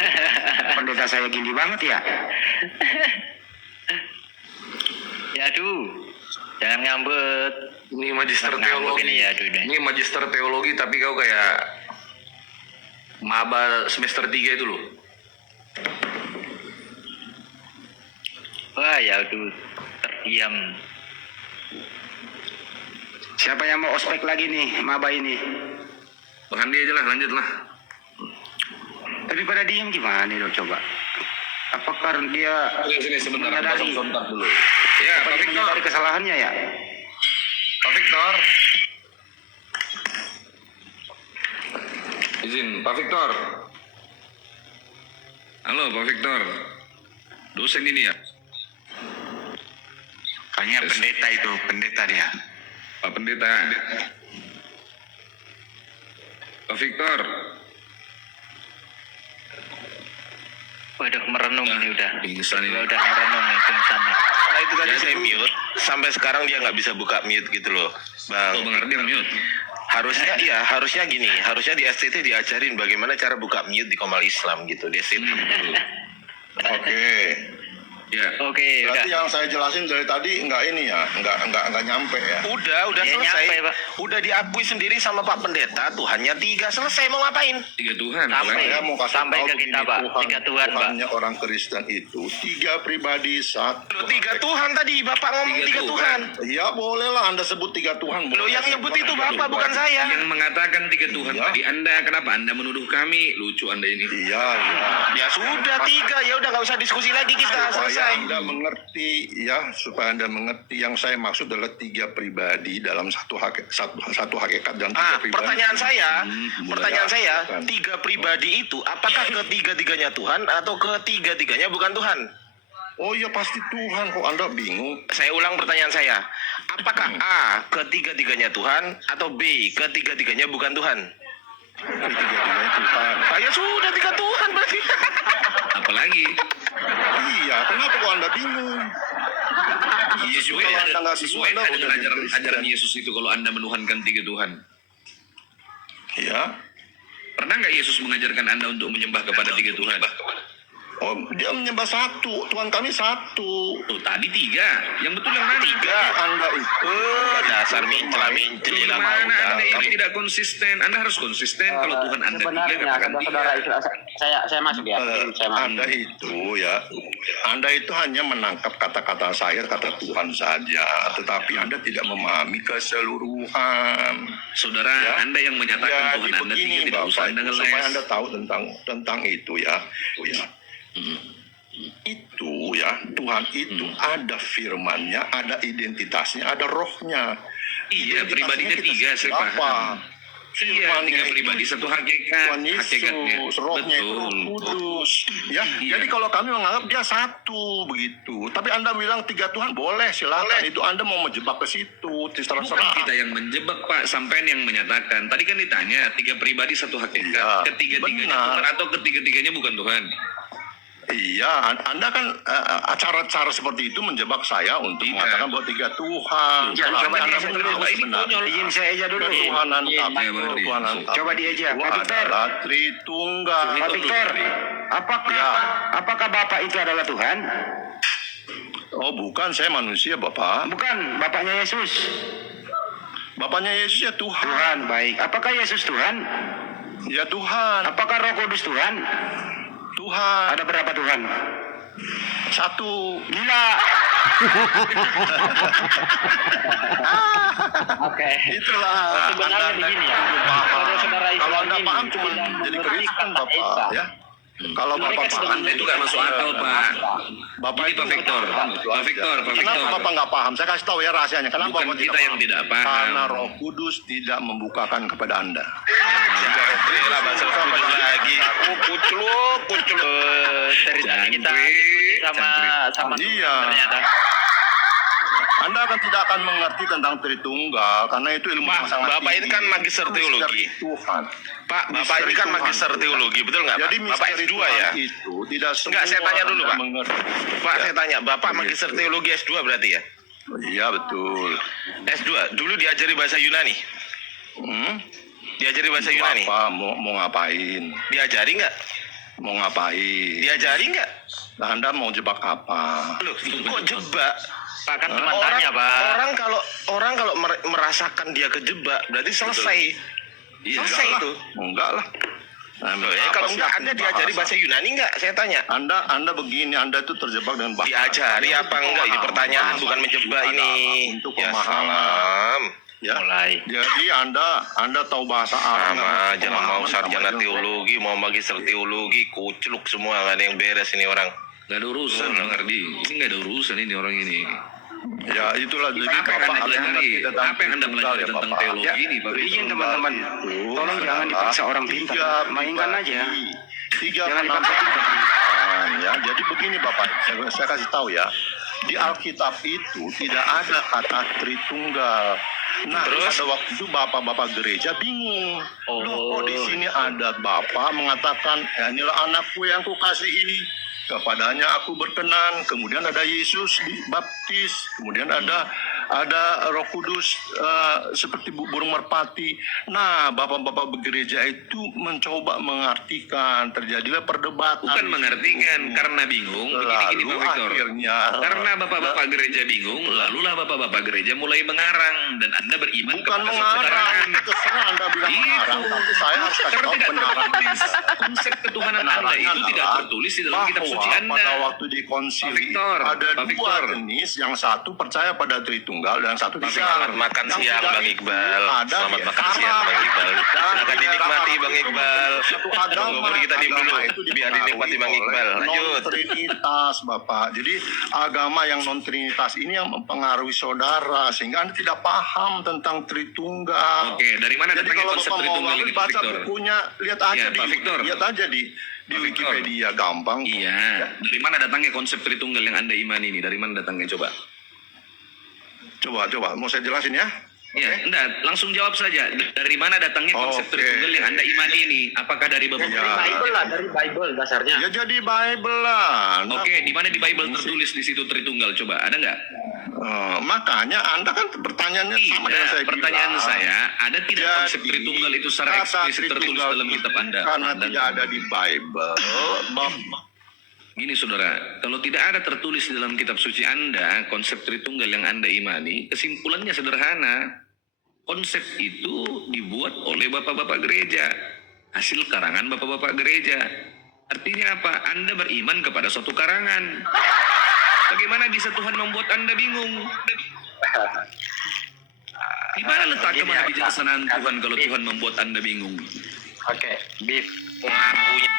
pendeta saya gini banget ya. Ya aduh, jangan ngambet. Ini magister Ngambek teologi. ini ya, Dude. Ini magister teologi tapi kau kayak maba semester 3 itu loh. Wah ya aduh, terdiam. Siapa yang mau ospek lagi nih maba ini? Bang Andi aja lah, lanjut lah. Tapi pada diem gimana nih coba? Apakah dia Sini sebentar, menyadari, kontak dulu. Ya, apa Pak dia Victor. menyadari kesalahannya ya? Pak Victor. Izin, Pak Victor. Halo, Pak Victor. Dosen ini ya? Kayaknya pendeta itu, pendeta dia. Pak Pendeta. Pak Victor. Waduh, merenung ini udah. Pingsan ini. Udah merenung nih pingsannya. Nah itu tadi Ya, saya mute. Sampai sekarang dia nggak bisa buka mute gitu loh. Bang. Oh, Bang Ardi yang mute. Harusnya gini. Harusnya di STT diajarin bagaimana cara buka mute di Komal Islam gitu. Di STT dulu. Oke. Ya. Oke, udah. Berarti yang saya jelasin dari tadi nggak ini ya, nggak nyampe ya. Udah Ya, selesai. nyampe, Pak. Udah diakui sendiri sama Pak Pendeta. Tuhannya 3, selesai, mau ngapain? 3 Tuhan. Sampai. Saya mau kasih Sampai tahu ke kita, begini, Pak. 3 Tuhan, Pak. Tuhannya orang Kristen itu 3 pribadi 1. Loh, 3 Tuhan tadi. Bapak ngomong 3 Tuhan. Ya bolehlah Anda sebut 3 Tuhan. Loh, yang nyebut itu Bapak, bukan saya. Yang mengatakan 3 Tuhan Iya. tadi Anda, kenapa Anda menuduh kami? Lucu Anda ini. Iya. Ya sudah 3, ya udah nggak usah diskusi lagi kita, Supaya selesai. Anda mengerti ya, supaya Anda mengerti yang saya maksud adalah 3 pribadi dalam satu hakikat dan 3 pribadi. Pertanyaan Bukan. saya, 3 pribadi itu apakah ketiga-tiganya Tuhan atau ketiga-tiganya bukan Tuhan? Oh iya pasti Tuhan, kok Anda bingung? Saya ulang pertanyaan saya. Apakah A, ketiga-tiganya Tuhan atau B, ketiga-tiganya bukan Tuhan? Ketiga-tiganya Tuhan. Ya sudah 3 Tuhan berarti. Apalagi? Iya, kenapa kok Anda bingung? Iya juga Kalau ya. Anda nggak Sesuai Anda dengan udah jadi ajaran Kristen. Yesus itu kalau Anda menuhankan 3 Tuhan. Ya. Pernah nggak Yesus mengajarkan Anda untuk menyembah kepada 3 Tuhan? Oh, dia menyembah 1. Tuhan kami 1. Tuh, tadi 3. Yang betul yang mana? 3. Anda itu Dasar mincela-mincela Loh, mau gimana Anda dah. ini tidak konsisten? Anda harus konsisten. Kalau Tuhan Anda 3, katakan 3. saudara itu saya masuk ya. Saya masuk. Anda itu ya, Anda itu hanya menangkap kata-kata saya, kata Tuhan saja, tetapi Anda tidak memahami keseluruhan. Saudara, Ya. Anda yang menyatakan Jadi Tuhan Anda 3 begini tidak usah Bapak, Anda Ibu, supaya ngeles. Anda tahu tentang itu ya. Itu ya, Tuhan itu ada firman-Nya, ada identitasnya, ada rohnya. Iya, Identitasnya pribadinya kita 3, saya siapa? paham. Iya, 3 pribadi, satu hakikat. Tuhan Hakikatnya. Yesus, rohnya itu Betul. Roh Kudus. Ya, Iya. jadi kalau kami menganggap dia 1 begitu. Tapi Anda bilang 3 Tuhan boleh, silakan. Itu Anda mau menjebak ke situ, Bukan terserah. kita yang menjebak, Pak, sampean yang menyatakan. Tadi kan ditanya 3 pribadi satu hakikat. Iya, Ketiga-tiganya benar. Tuhan atau ketiga-tiganya bukan Tuhan? Iya, Anda kan cara seperti itu menjebak saya untuk Tidak. mengatakan bahwa 3 Tuhan. Ya, Kalau coba Anda dia tahu Pak, ini sebenarnya konyol. Izin saya aja dulu. ketuhanan Iya, Tuhan, iya, Bang. ketuhanan Tuhan Coba dia aja, itu Pak Victor. adalah Tritunggal. Pak Victor, apakah Bapak itu adalah Tuhan? Oh, bukan, saya manusia, Bapak. Bukan, Bapaknya Yesus. Bapaknya Yesus ya Tuhan. Tuhan, baik. Apakah Yesus Tuhan? Ya Tuhan. Apakah Roh Kudus Tuhan? Tuhan. Ada berapa Tuhan? 1. Gila. Oke. Itulah. Sebenarnya Anda begini ya. paham. Saudara-saudara Islam Kalau Anda ini paham cuma tidak jadi mengerti Kristen, kata Bapak. Esa. Ya. Kalau Mereka Bapak sudah paham. Itu nggak masuk akal, Pak. Bapak Jadi itu Pak Victor, Pak Victor, Pak Kenapa Victor. Bapak nggak paham? Saya kasih tahu ya rahasianya. Kenapa Bukan Bapak kita yang tidak paham. Karena Roh Kudus tidak membukakan kepada Anda. Lah bahasa kudus lagi. Dari tadi kita Jangkrik, diskusi sama jangkrik. sama Iya. ternyata. Anda tidak akan mengerti tentang Tritunggal karena itu ilmu yang sangat Bapak ini kan tinggi. magister Itu teologi. misteri Tuhan. Pak, Bapak Misteri ini kan Tuhan. magister teologi, betul nggak Pak? Jadi Bapak misteri S2 Tuhan ya? itu tidak semua Enggak, saya tanya dulu, Anda Pak. mengerti. Pak, Ya. saya tanya, Bapak magister teologi S2 berarti ya? Iya betul. S2, dulu diajari bahasa Yunani? Diajari bahasa Yunani? Apa mau ngapain? Diajari nggak? Mau ngapain? Diajari nggak? Nah, Anda mau jebak apa? Loh, kok jebak? Pak kan cuma tanya, Pak. Orang kalau merasakan dia kejebak, berarti selesai. Selesai itu. Enggak lah. Nah, Loh, ya, kalau enggak Anda diajari bahasa Yunani nggak? Saya tanya. Anda begini, Anda itu terjebak dengan bahasa. Diajari apa enggak? Ini pertanyaan bukan menjebak ini. Untuk Ya pemahaman. salam. Ya. Mulai. Jadi Anda tahu bahasa Arab. Sama aja lah, mau Pemahaman sarjana sama juga. teologi, mau magister teologi, kucluk semua, nggak ada yang beres ini orang. Nggak ada urusan, Bang Ardi. Ini nggak ada urusan ini orang ini. Ya itulah jadi Apa yang Anda Bapak harus pelajari? mengerti tentang Apa yang Anda Tritunggal pelajari ya, tentang Bapak. teologi ini, Pak? Izin teman-teman, tolong jangan dipaksa orang pintar. Mainkan aja. Tiga Jangan dipaksa penafsiran pintar. ya. Jadi begini Bapak, saya kasih tahu ya. Di Alkitab itu tidak ada kata Tritunggal. Nah, Terus? pada waktu itu bapak-bapak gereja bingung. Loh, kok di sini ada bapak mengatakan, ya inilah anakku yang kukasih ini. Kepadanya aku berkenan. Kemudian ada Yesus dibaptis. Kemudian ada Roh Kudus seperti burung merpati. Nah, bapak-bapak bergereja itu mencoba mengartikan. Terjadilah perdebatan. Bukan mengartikan, karena bingung. Begini-gini, Lalu Pak Victor. akhirnya Karena bapak-bapak gereja bingung, lalulah bapak-bapak gereja mulai mengarang dan Anda beriman bukan kepada suatu mengarang. keterangan. Terserah Anda bilang Itu. mengarang, tapi saya harus kasih Karena tahu tidak kebenaran. tertulis. Konsep ketuhanan Anda Kebenarannya itu tidak adalah tertulis di dalam kitab suci bahwa Anda. pada waktu di konsili Pak Victor, ada Pak dua Victor. jenis, yang satu percaya pada Tritunggal dan yang satu tidak. Selamat makan Yang siang tidak Bang itu Iqbal. ada Selamat di makan Arab. siang Bang Iqbal. Dan Silakan di dinikmati Arab Bang itu Iqbal. satu agama, Tunggu kita diem dulu. agama itu Biar dinikmati Bang dipengaruhi Iqbal. oleh Lanjut. non-trinitas Bapak. Jadi agama yang non-trinitas ini yang mempengaruhi saudara sehingga Anda tidak paham tentang Tritunggal. Oke, dari mana Jadi datangnya kalau konsep Bapak mau Tritunggal ngambil, ini, Pak baca Victor? bukunya, lihat aja Iya, di Pak Victor. lihat aja di Pak Victor. Wikipedia gampang. kok. Iya, dari mana datangnya konsep Tritunggal yang Anda imani ini? Dari mana datangnya coba? Coba mau saya jelasin ya. Ya, enggak, langsung jawab saja. Dari mana datangnya konsep Oke. Tritunggal yang Anda imani ini? Apakah dari bapak Ya. Bible lah, dari Bible dasarnya. Ya jadi Bible lah. Nah, Oke, di mana di Bible tertulis di situ Tritunggal? Coba, ada nggak? makanya Anda kan pertanyaannya sama dengan saya Tidak, pertanyaan bilang. saya, ada tidak konsep Jadi, Tritunggal itu secara kata eksplisit tertulis Tritunggal dalam kitab Anda? Karena Dan- tidak ada di Bible. Gini saudara, kalau tidak ada tertulis di dalam kitab suci Anda, konsep Tritunggal yang Anda imani, kesimpulannya sederhana. Konsep itu dibuat oleh bapak-bapak gereja, hasil karangan bapak-bapak gereja. Artinya apa? Anda beriman kepada suatu karangan. Bagaimana bisa Tuhan membuat Anda bingung? Di mana letak kemahabijaksanaan Tuhan kalau Tuhan membuat Anda bingung? Oke, Bib. Ngakunya